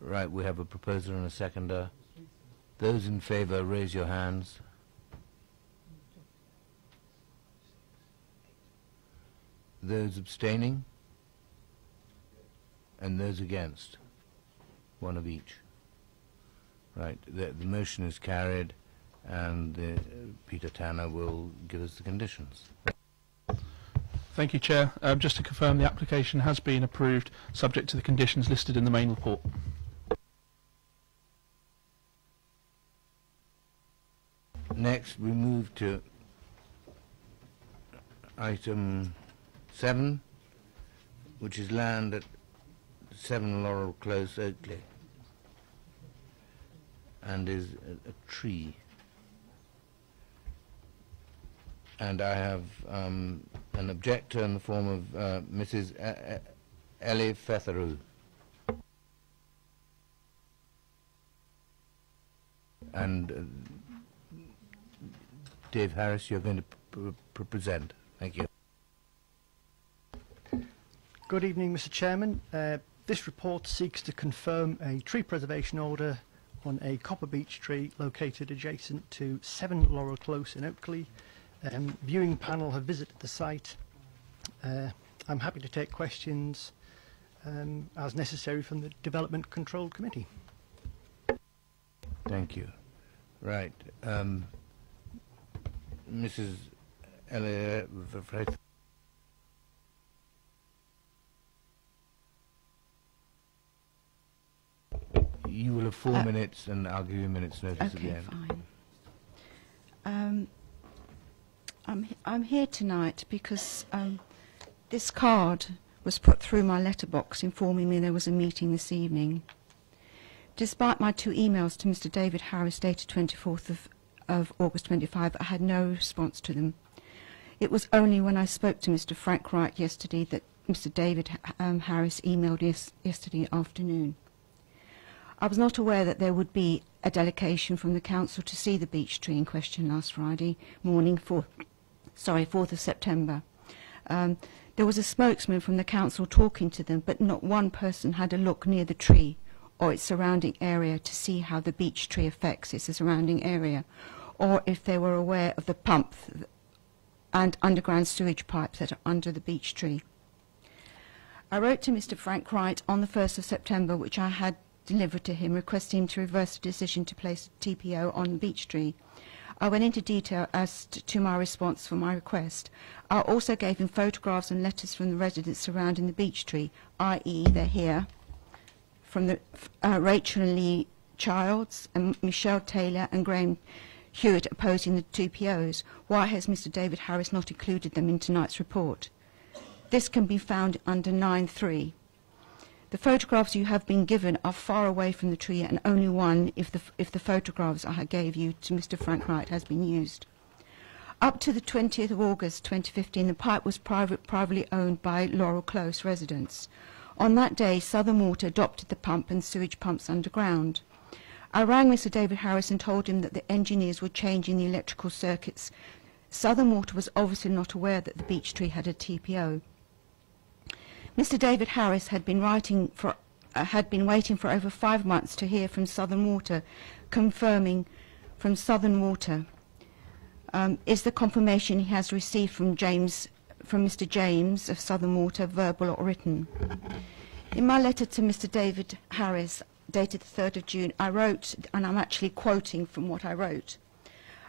Right, we have a proposer and a seconder. Those in favour, raise your hands. Those abstaining? And those against? One of each. Right, the motion is carried, and Peter Tanner will give us the conditions. Thank you, Chair. Just to confirm, the application has been approved, subject to the conditions listed in the main report. Next, we move to item 7, which is land at 7 Laurel Close, Oakley, and is a tree. And I have an objector in the form of Mrs. Ellie Fetheru. And Dave Harris, you're going to present. Thank you. Good evening, Mr. Chairman. This report seeks to confirm a tree preservation order on a copper beech tree located adjacent to 7 Laurel Close in Oakley. Viewing panel have visited the site. I'm happy to take questions as necessary from the Development Control Committee. Thank you. Right. Mrs. Elliott, you will have 4 minutes, and I'll give you a minute's notice again. Fine. I'm here tonight because this card was put through my letterbox informing me there was a meeting this evening. Despite my 2 emails to Mr. David Harris dated 24th of August 25, I had no response to them. It was only when I spoke to Mr. Frank Wright yesterday that Mr. David Harris emailed yesterday afternoon. I was not aware that there would be a delegation from the council to see the beech tree in question last Friday morning, 4th of September. There was a spokesman from the council talking to them, but not one person had a look near the tree or its surrounding area to see how the beech tree affects its surrounding area, or if they were aware of the pump and underground sewage pipes that are under the beech tree. I wrote to Mr. Frank Wright on the 1st of September, which I had delivered to him, requesting him to reverse the decision to place a TPO on the beech tree. I went into detail as to my response for my request. I also gave him photographs and letters from the residents surrounding the beech tree, i.e. they're here, from the Rachel and Lee Childs and Michelle Taylor and Graham Hewitt opposing the TPOs. Why has Mr. David Harris not included them in tonight's report? This can be found under 9.3. The photographs you have been given are far away from the tree, and only one if the photographs I gave you to Mr. Frank Wright has been used. Up to the 20th of August 2015, the pipe was privately owned by Laurel Close residents. On that day, Southern Water adopted the pump and sewage pumps underground. I rang Mr. David Harris and told him that the engineers were changing the electrical circuits. Southern Water was obviously not aware that the beech tree had a TPO. Mr. David Harris had been waiting for over 5 months to hear from Southern Water, confirming from Southern Water is the confirmation he has received from Mr. James of Southern Water, verbal or written. In my letter to Mr. David Harris, dated the 3rd of June, I wrote, and I'm actually quoting from what I wrote,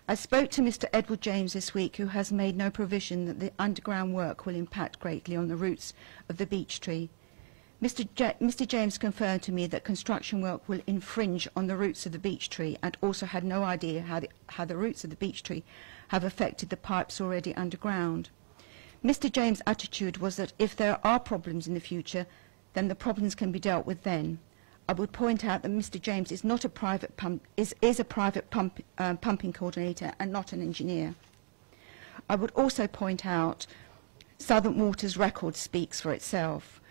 I spoke to Mr. Edward James this week, who has made no provision that the underground work will impact greatly on the roots of the beech tree. Mr. James confirmed to me that construction work will infringe on the roots of the beech tree, and also had no idea how the roots of the beech tree have affected the pipes already underground. Mr. James' attitude was that if there are problems in the future, then the problems can be dealt with then. I would point out that Mr. James is not a private pumping coordinator and not an engineer. I would also point out Southern Water's record speaks for itself.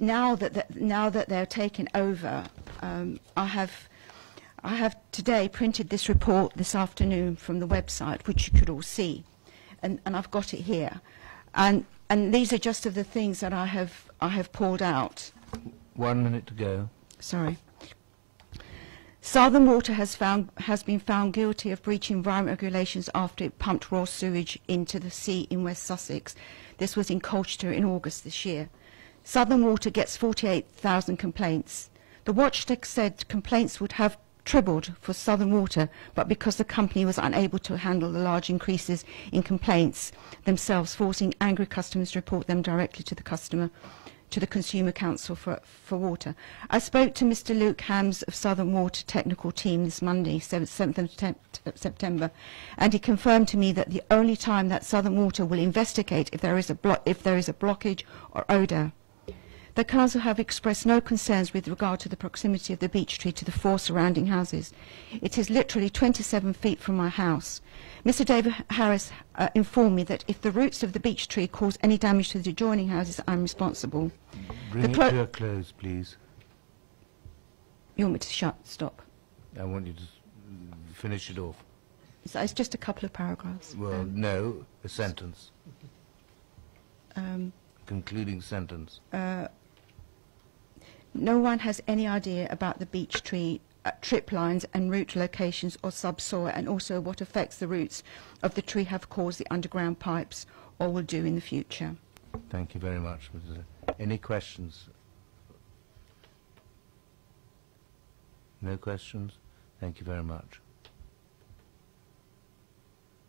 Now that they're taken over, I have today printed this report this afternoon from the website, which you could all see, and I've got it here, and these are just of the things that I have pulled out. 1 minute to go. Sorry. Southern Water has been found guilty of breaching environment regulations after it pumped raw sewage into the sea in West Sussex. This was in Colchester in August this year. Southern Water gets 48,000 complaints. The watchdog said complaints would have tripled for Southern Water, but because the company was unable to handle the large increases in complaints themselves, forcing angry customers to report them directly to the Consumer Council for Water. I spoke to Mr. Luke Hams of Southern Water technical team this Monday, 7th of September, and he confirmed to me that the only time that Southern Water will investigate if there is a blockage or odour. The council have expressed no concerns with regard to the proximity of the beech tree to the 4 surrounding houses. It is literally 27 feet from my house. Mr. David Harris informed me that if the roots of the beech tree cause any damage to the adjoining houses, I'm responsible. Bring it to a close, please. You want me to stop? I want you to finish it off. It's just a couple of paragraphs. Well, no, a sentence. Concluding sentence. No one has any idea about the beech tree trip lines and root locations or subsoil, and also what effects the roots of the tree have caused the underground pipes or will do in the future. Thank you very much. Any questions? No questions? Thank you very much.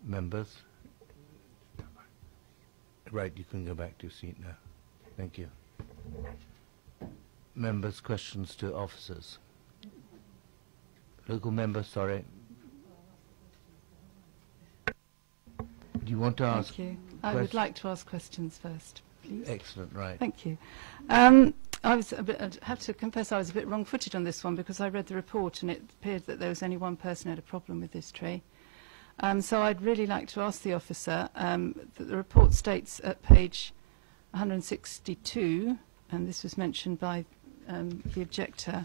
Members? Right, you can go back to your seat now. Thank you. Members, questions to officers? Local members, sorry. Do you want to ask? Thank you. I would like to ask questions first, please. Excellent, right. Thank you. I have to confess I was a bit wrong-footed on this one because I read the report and it appeared that there was only one person who had a problem with this tree. So I'd really like to ask the officer that the report states at page 162, and this was mentioned by the objector,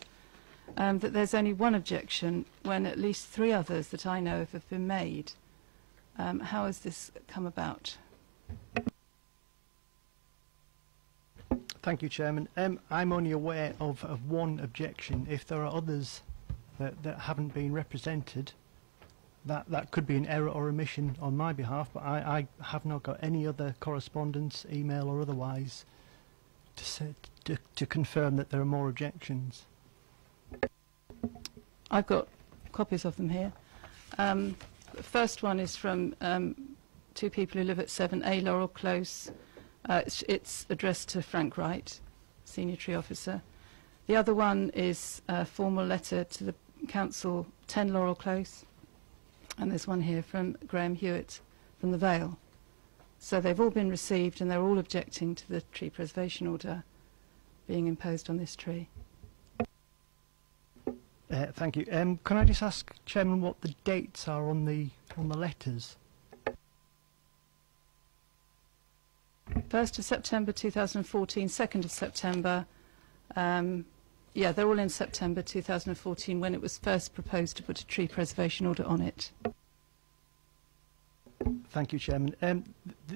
that there's only one objection when at least 3 others that I know of have been made. How has this come about? Thank you, Chairman. I'm only aware of one objection. If there are others that haven't been represented, that could be an error or omission on my behalf, but I have not got any other correspondence, email or otherwise, to confirm that there are more objections. I've got copies of them here. The first one is from 2 people who live at 7A Laurel Close. It's addressed to Frank Wright, Senior Tree Officer. The other one is a formal letter to the Council, 10 Laurel Close. And there's one here from Graham Hewitt from the Vale. So they've all been received and they're all objecting to the tree preservation order being imposed on this tree. Thank you. Can I just ask, Chairman, what the dates are on the letters? 1st of September 2014, 2nd of September. Yeah, they're all in September 2014 when it was first proposed to put a tree preservation order on it. Thank you, Chairman.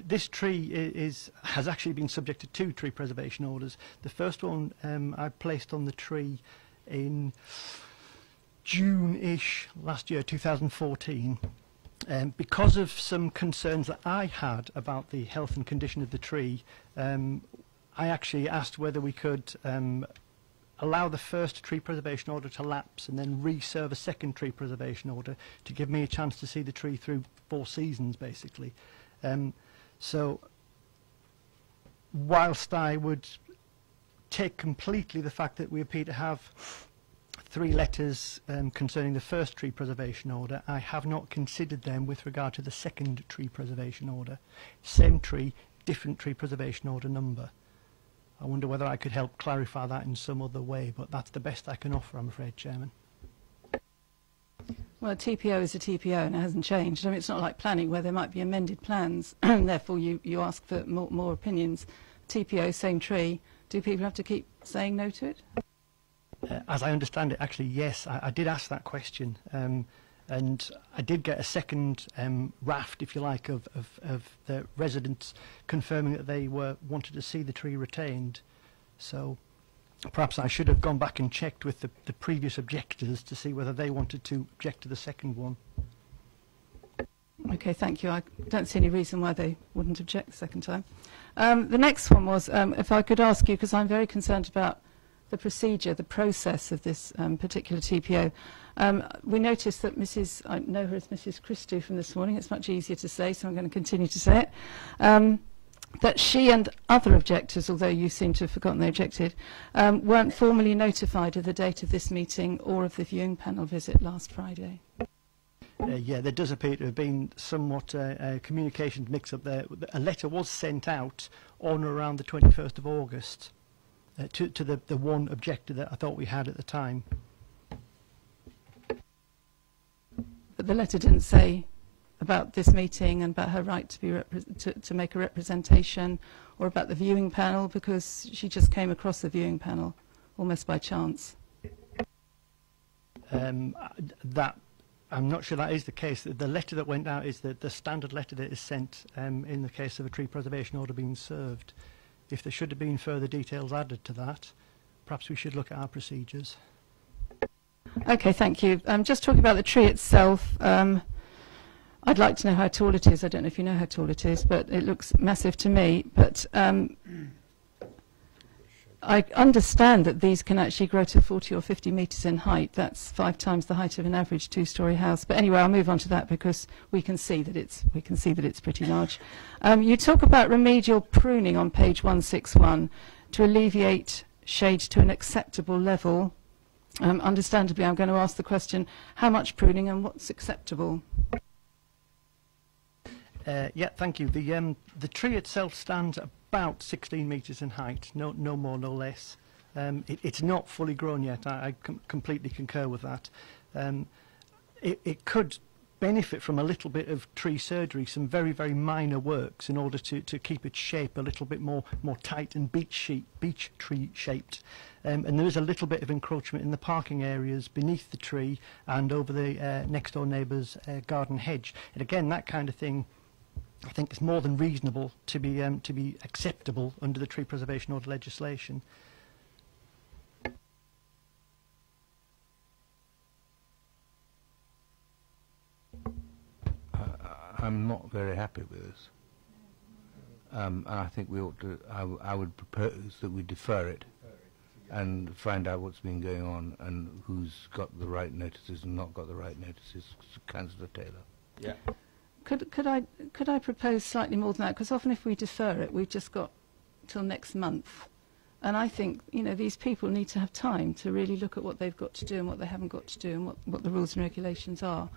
This tree has actually been subject to 2 tree preservation orders. The first one I placed on the tree in June-ish last year, 2014. Because of some concerns that I had about the health and condition of the tree, I actually asked whether we could allow the first tree preservation order to lapse and then re-serve a second tree preservation order to give me a chance to see the tree through 4 seasons, basically. So whilst I would take completely the fact that we appear to have 3 letters concerning the first tree preservation order. I have not considered them with regard to the second tree preservation order. Same tree, different tree preservation order number. I wonder whether I could help clarify that in some other way, but that's the best I can offer, I'm afraid, Chairman. Well, a TPO is a TPO and it hasn't changed. I mean, it's not like planning where there might be amended plans and therefore you ask for more opinions. TPO, same tree. Do people have to keep saying no to it? As I understand it, actually, yes. I did ask that question, and I did get a second raft, if you like, of the residents confirming that they wanted to see the tree retained. So perhaps I should have gone back and checked with the previous objectors to see whether they wanted to object to the second one. Okay, thank you. I don't see any reason why they wouldn't object the second time. The next one was, if I could ask you, because I'm very concerned about the procedure, the process of this particular TPO. We noticed that I know her as Mrs. Christou from this morning. It's much easier to say, so I'm going to continue to say it. That she and other objectors, although you seem to have forgotten they objected, weren't formally notified of the date of this meeting or of the viewing panel visit last Friday. Yeah, there does appear to have been somewhat communications mix-up there. A letter was sent out on or around the 21st of August to the one objector that I thought we had at the time. But the letter didn't say about this meeting and about her right to be to make a representation, or about the viewing panel, because she just came across the viewing panel almost by chance. I'm not sure that is the case. The letter that went out is the standard letter that is sent in the case of a tree preservation order being served. If there should have been further details added to that, perhaps we should look at our procedures. Okay, thank you. Just talking about the tree itself, I'd like to know how tall it is. I don't know if you know how tall it is, but it looks massive to me. But I understand that these can actually grow to 40 or 50 metres in height. That's 5 times the height of an average 2-storey house. But anyway, I'll move on to that because we can see that it's pretty large. You talk about remedial pruning on page 161 to alleviate shade to an acceptable level. Understandably, I'm going to ask the question: how much pruning and what's acceptable? Yeah, thank you. The tree itself stands about 16 metres in height, no more, no less. It's not fully grown yet. I completely concur with that. It could benefit from a little bit of tree surgery, some very, very minor works in order to keep its shape a little bit more tight and beech tree shaped. And there is a little bit of encroachment in the parking areas beneath the tree and over the next door neighbour's garden hedge. And again, that kind of thing, I think, is more than reasonable to be acceptable under the tree preservation order legislation. I'm not very happy with this. And I think we ought to. I would propose that we defer it and find out what's been going on and who's got the right notices and not got the right notices. Councillor Taylor. Yeah. Could I propose slightly more than that? Because often if we defer it, we've just got till next month. And I think, these people need to have time to really look at what they've got to do and what they haven't got to do and what the rules and regulations are.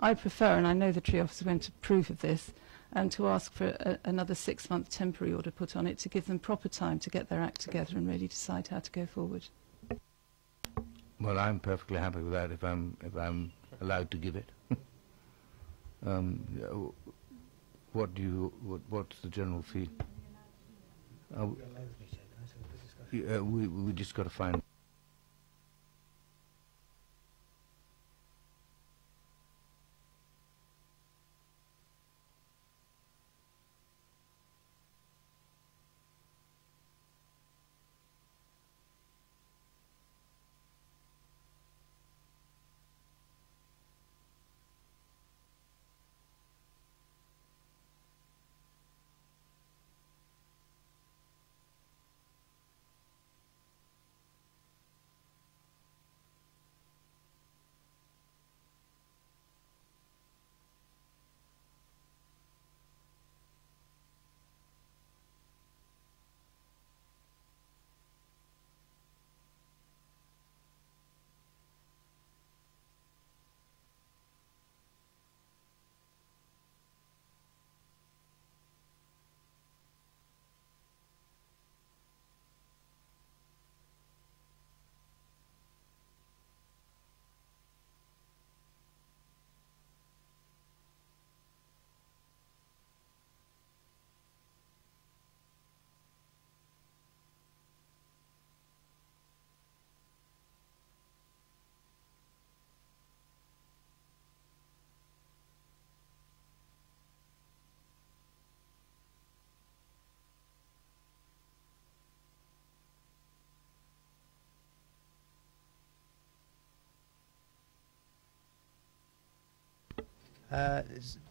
I prefer, and I know the tree officer went to approve of this, and to ask for another 6-month temporary order put on it to give them proper time to get their act together and really decide how to go forward. Well, I'm perfectly happy with that if I'm allowed to give it. What's the general fee? We just got to find.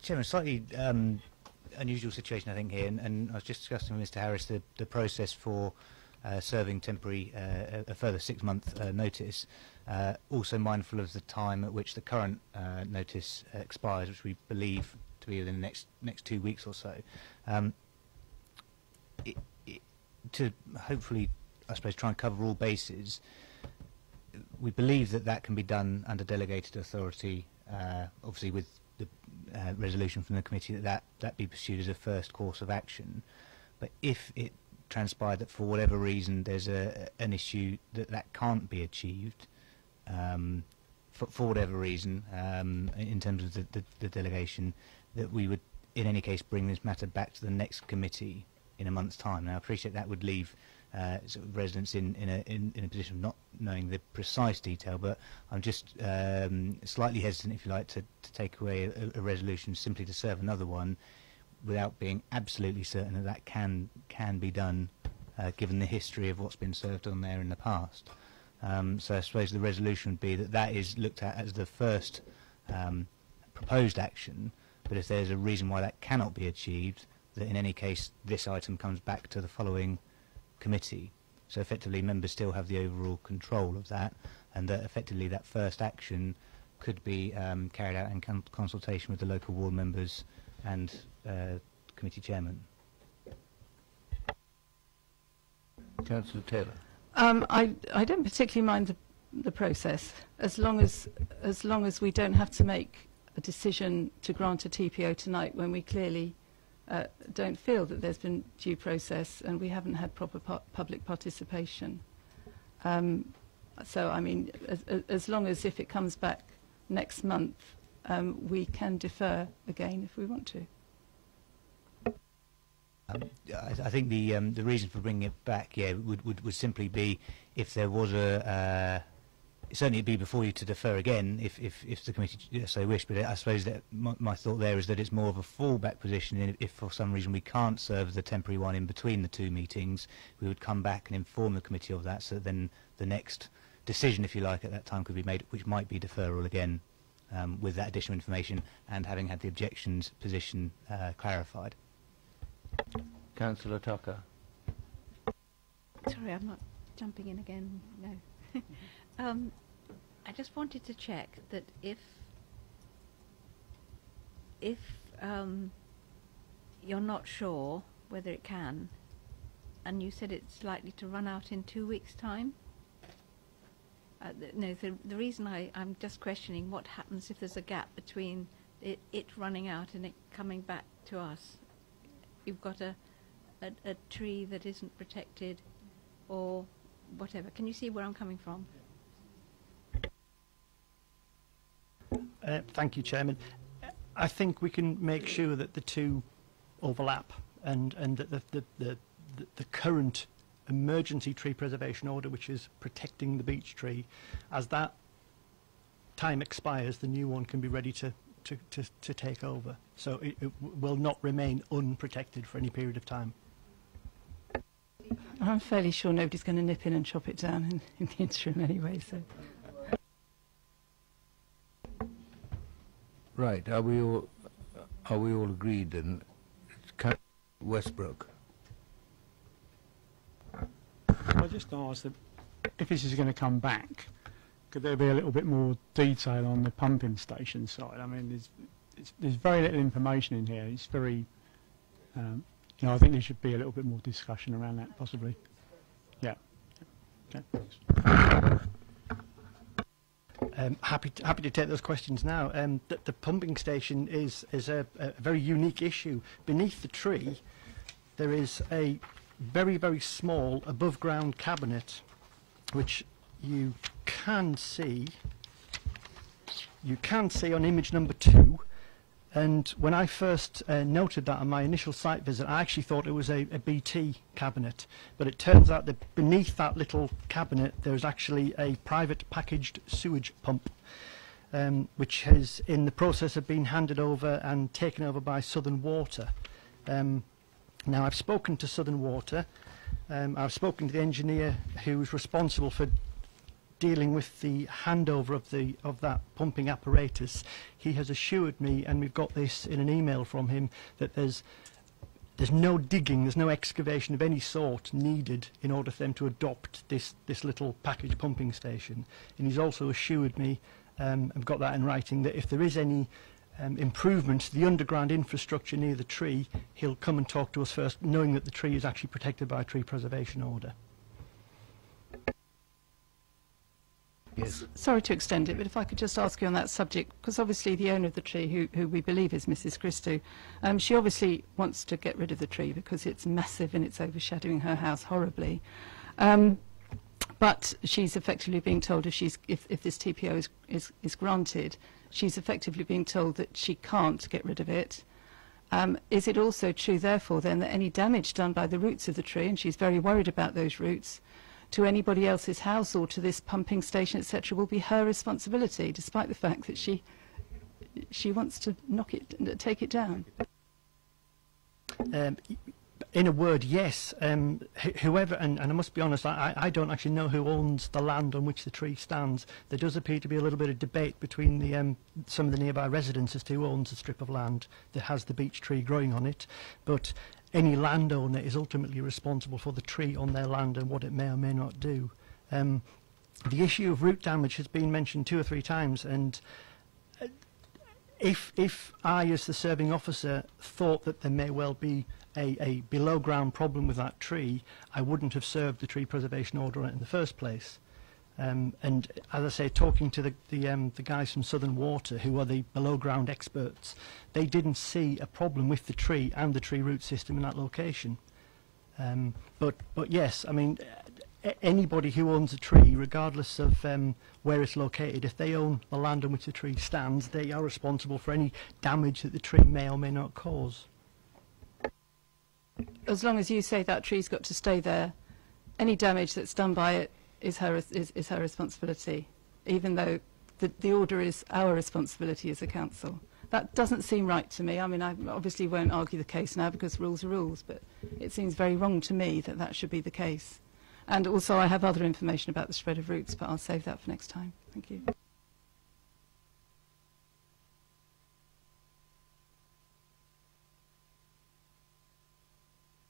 Chairman, slightly unusual situation, I think, here, and I was just discussing with Mr. Harris the process for serving temporary a further 6-month notice. Also mindful of the time at which the current notice expires, which we believe to be within the next 2 weeks or so. To hopefully, I suppose, try and cover all bases, we believe that can be done under delegated authority, obviously with the resolution from the committee that be pursued as a first course of action. But if it transpired that for whatever reason there's an issue that can't be achieved, for whatever reason, in terms of the delegation, that we would in any case bring this matter back to the next committee in a month's time. Now I appreciate that would leave sort of residents in a position of not knowing the precise detail, but I'm just slightly hesitant, if you like, to take away a resolution simply to serve another one without being absolutely certain that can be done, given the history of what's been served on there in the past. So I suppose the resolution would be that is looked at as the first proposed action, but if there's a reason why that cannot be achieved, that in any case this item comes back to the following committee. So effectively members still have the overall control of that, and that effectively that first action could be carried out in consultation with the local ward members and committee chairman. Councillor Taylor. I don't particularly mind the process, as long as we don't have to make a decision to grant a TPO tonight when we clearly don't feel that there's been due process and we haven't had proper public participation. So I mean, as long as if it comes back next month, we can defer again if we want to. I think the reason for bringing it back, would simply be if there was certainly it'd be before you to defer again if the committee so wish. But I suppose that my thought there is that it's more of a fallback position. If for some reason we can't serve the temporary one in between the two meetings, we would come back and inform the committee of that. So then the next decision, if you like, at that time could be made, which might be deferral again, with that additional information and having had the objections position clarified. Councillor Tucker. Sorry, I'm not jumping in again. No. I just wanted to check that if you're not sure whether it can, and you said it's likely to run out in 2 weeks' time. No, the reason I'm just questioning what happens if there's a gap between it running out and it coming back to us. You've got a tree that isn't protected or whatever. Can you see where I'm coming from? Thank you, Chairman. I think we can make sure that the two overlap and that the current emergency tree preservation order, which is protecting the beech tree, as that time expires, the new one can be ready to take over. So it will not remain unprotected for any period of time. I'm fairly sure nobody's going to nip in and chop it down in the interim anyway. So. Right. Are we all agreed then? Westbrook. I just asked that if this is going to come back, could there be a little bit more detail on the pumping station side? I mean, there's very little information in here. It's very, you know, I think there should be a little bit more discussion around that, possibly. Yeah. Okay. Happy to take those questions now. The pumping station is a very unique issue. Beneath the tree, there is a very, very small above-ground cabinet, which you can see on image number 2. And when I first noted that on my initial site visit, I actually thought it was a BT cabinet. But it turns out that beneath that little cabinet, there's actually a private packaged sewage pump, which is in the process of being handed over and taken over by Southern Water. Now, I've spoken to Southern Water. I've spoken to the engineer who's responsible for dealing with the handover of that pumping apparatus, he has assured me, and we've got this in an email from him, that there's no digging, there's no excavation of any sort needed in order for them to adopt this little package pumping station. And he's also assured me, I've got that in writing, that if there is any improvement to the underground infrastructure near the tree, he'll come and talk to us first, knowing that the tree is actually protected by a tree preservation order. Yes. Sorry to extend it, but if I could just ask you on that subject, because obviously the owner of the tree, who we believe is Mrs. Christou, she obviously wants to get rid of the tree because it's massive and it's overshadowing her house horribly. But she's effectively being told if this TPO is granted, she's effectively being told that she can't get rid of it. Is it also true, therefore, then, that any damage done by the roots of the tree, and she's very worried about those roots, to anybody else's house or to this pumping station, etc., will be her responsibility, despite the fact that she wants to take it down? In a word, yes. Whoever, and I must be honest, I don't actually know who owns the land on which the tree stands. There does appear to be a little bit of debate between the some of the nearby residents as to who owns the strip of land that has the beech tree growing on it. But any landowner is ultimately responsible for the tree on their land and what it may or may not do. The issue of root damage has been mentioned 2 or 3 times, and if I, as the serving officer, thought that there may well be a below ground problem with that tree, I wouldn't have served the tree preservation order on it in the first place. And as I say, talking to the guys from Southern Water, who are the below ground experts, they didn't see a problem with the tree and the tree root system in that location. But yes, I mean, anybody who owns a tree, regardless of where it's located, if they own the land on which the tree stands, they are responsible for any damage that the tree may or may not cause. As long as you say that tree's got to stay there, any damage that's done by it is her responsibility, even though the order is our responsibility as a council. That doesn't seem right to me. I mean, I obviously won't argue the case now because rules are rules, but it seems very wrong to me that that should be the case. And also I have other information about the spread of roots, but I'll save that for next time. Thank you.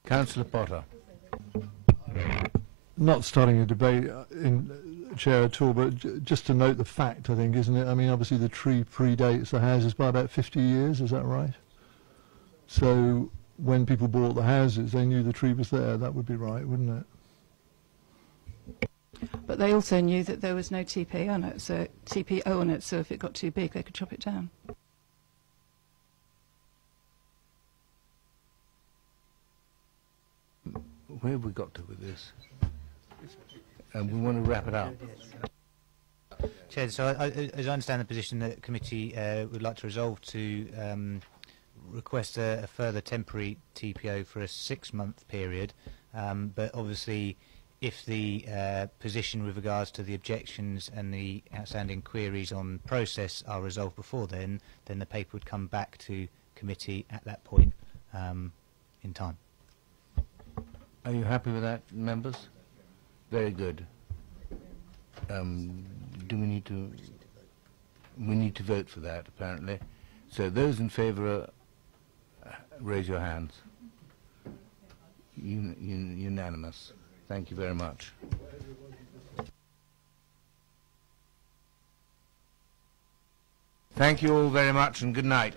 Councillor Potter. Not starting a debate in Chair at all, but just to note the fact, I think, isn't it? I mean, obviously the tree predates the houses by about 50 years, is that right? So when people bought the houses, they knew the tree was there. That would be right, wouldn't it? But they also knew that there was no TPO on it, so if it got too big, they could chop it down. Where have we got to with this? And we want to wrap it up. Chair, so as I understand the position, the committee would like to resolve to request a further temporary TPO for a 6-month period, but obviously if the position with regards to the objections and the outstanding queries on process are resolved before then the paper would come back to committee at that point in time. Are you happy with that, members? Very good. Do we need to... We need to vote for that, apparently. So those in favour, raise your hands. Unanimous. Thank you very much. Thank you all very much and good night.